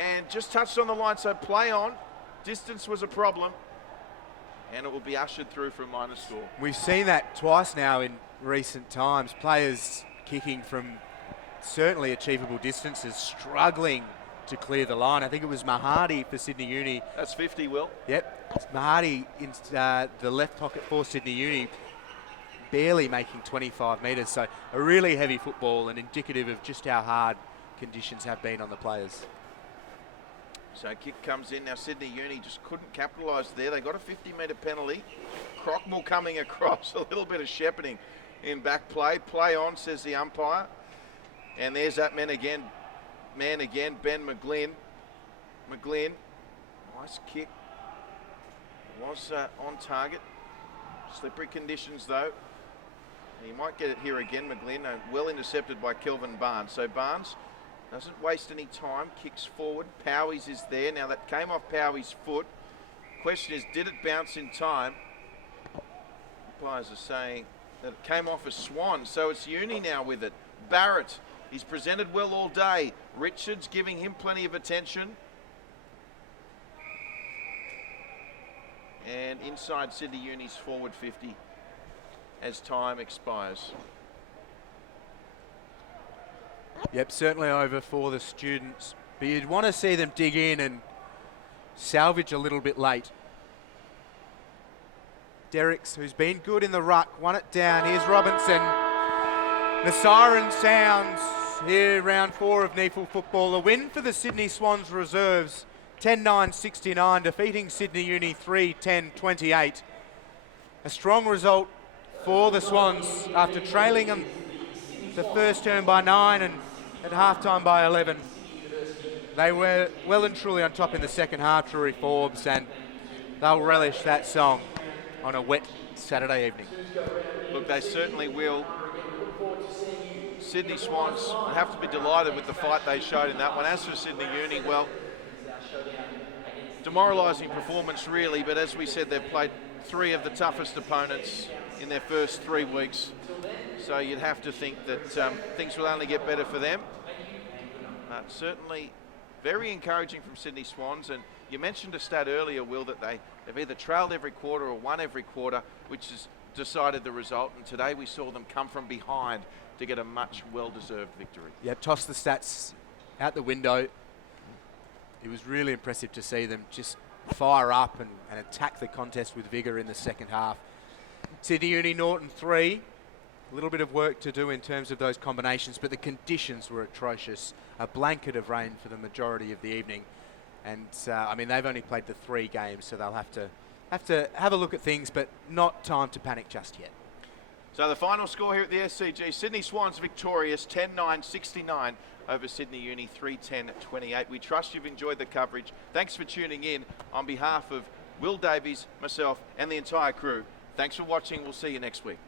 And just touched on the line, so play on. Distance was a problem. And it will be ushered through from minor score. We've seen that twice now in recent times. Players kicking from certainly achievable distances, struggling to clear the line. I think it was Mahadi for Sydney Uni. That's 50, Will. Yep, Mahadi in the left pocket for Sydney Uni, barely making 25 metres. So a really heavy football and indicative of just how hard conditions have been on the players. So kick comes in. Now Sydney Uni just couldn't capitalise there. They got a 50-metre penalty. Crockmore coming across. A little bit of shepherding in back play. Play on, says the umpire. And there's that man again, Ben McGlynn. McGlynn, nice kick. Was on target. Slippery conditions though. He might get it here again, McGlynn. Well intercepted by Kelvin Barnes. So Barnes doesn't waste any time, kicks forward. Powies is there. Now that came off Powie's foot. Question is, did it bounce in time? Umpires are saying that it came off a Swan, so it's Uni now with it. Barrett, he's presented well all day. Richards giving him plenty of attention. And inside Sydney Uni's forward 50 as time expires. Yep, certainly over for the students. But you'd want to see them dig in and salvage a little bit late. Derricks, who's been good in the ruck, won it down. Here's Robinson. The siren sounds here, round 4 of NEAFL football. A win for the Sydney Swans reserves, 10-9-69, defeating Sydney Uni 3-10-28. A strong result for the Swans after trailing them the first term by 9 and at halftime by 11. They were well and truly on top in the second half, Drury Forbes, and they'll relish that song on a wet Saturday evening. Look, they certainly will. Sydney Swans have to be delighted with the fight they showed in that one. As for Sydney Uni, well, demoralising performance really, but as we said, they've played 3 of the toughest opponents in their first 3 weeks. So you'd have to think that things will only get better for them. Certainly very encouraging from Sydney Swans. And you mentioned a stat earlier, Will, that they've either trailed every quarter or won every quarter, which has decided the result. And today we saw them come from behind to get a much well-deserved victory. Yeah, toss the stats out the window. It was really impressive to see them just fire up and attack the contest with vigour in the second half. Sydney Uni Norton 3. A little bit of work to do in terms of those combinations, but the conditions were atrocious. A blanket of rain for the majority of the evening. And I mean, they've only played the 3 games, so they'll have to have a look at things, but not time to panic just yet. So the final score here at the SCG, Sydney Swans victorious 10-9-69 over Sydney Uni 3-10-28. We trust you've enjoyed the coverage. Thanks for tuning in. On behalf of Will Davies, myself and the entire crew, thanks for watching. We'll see you next week.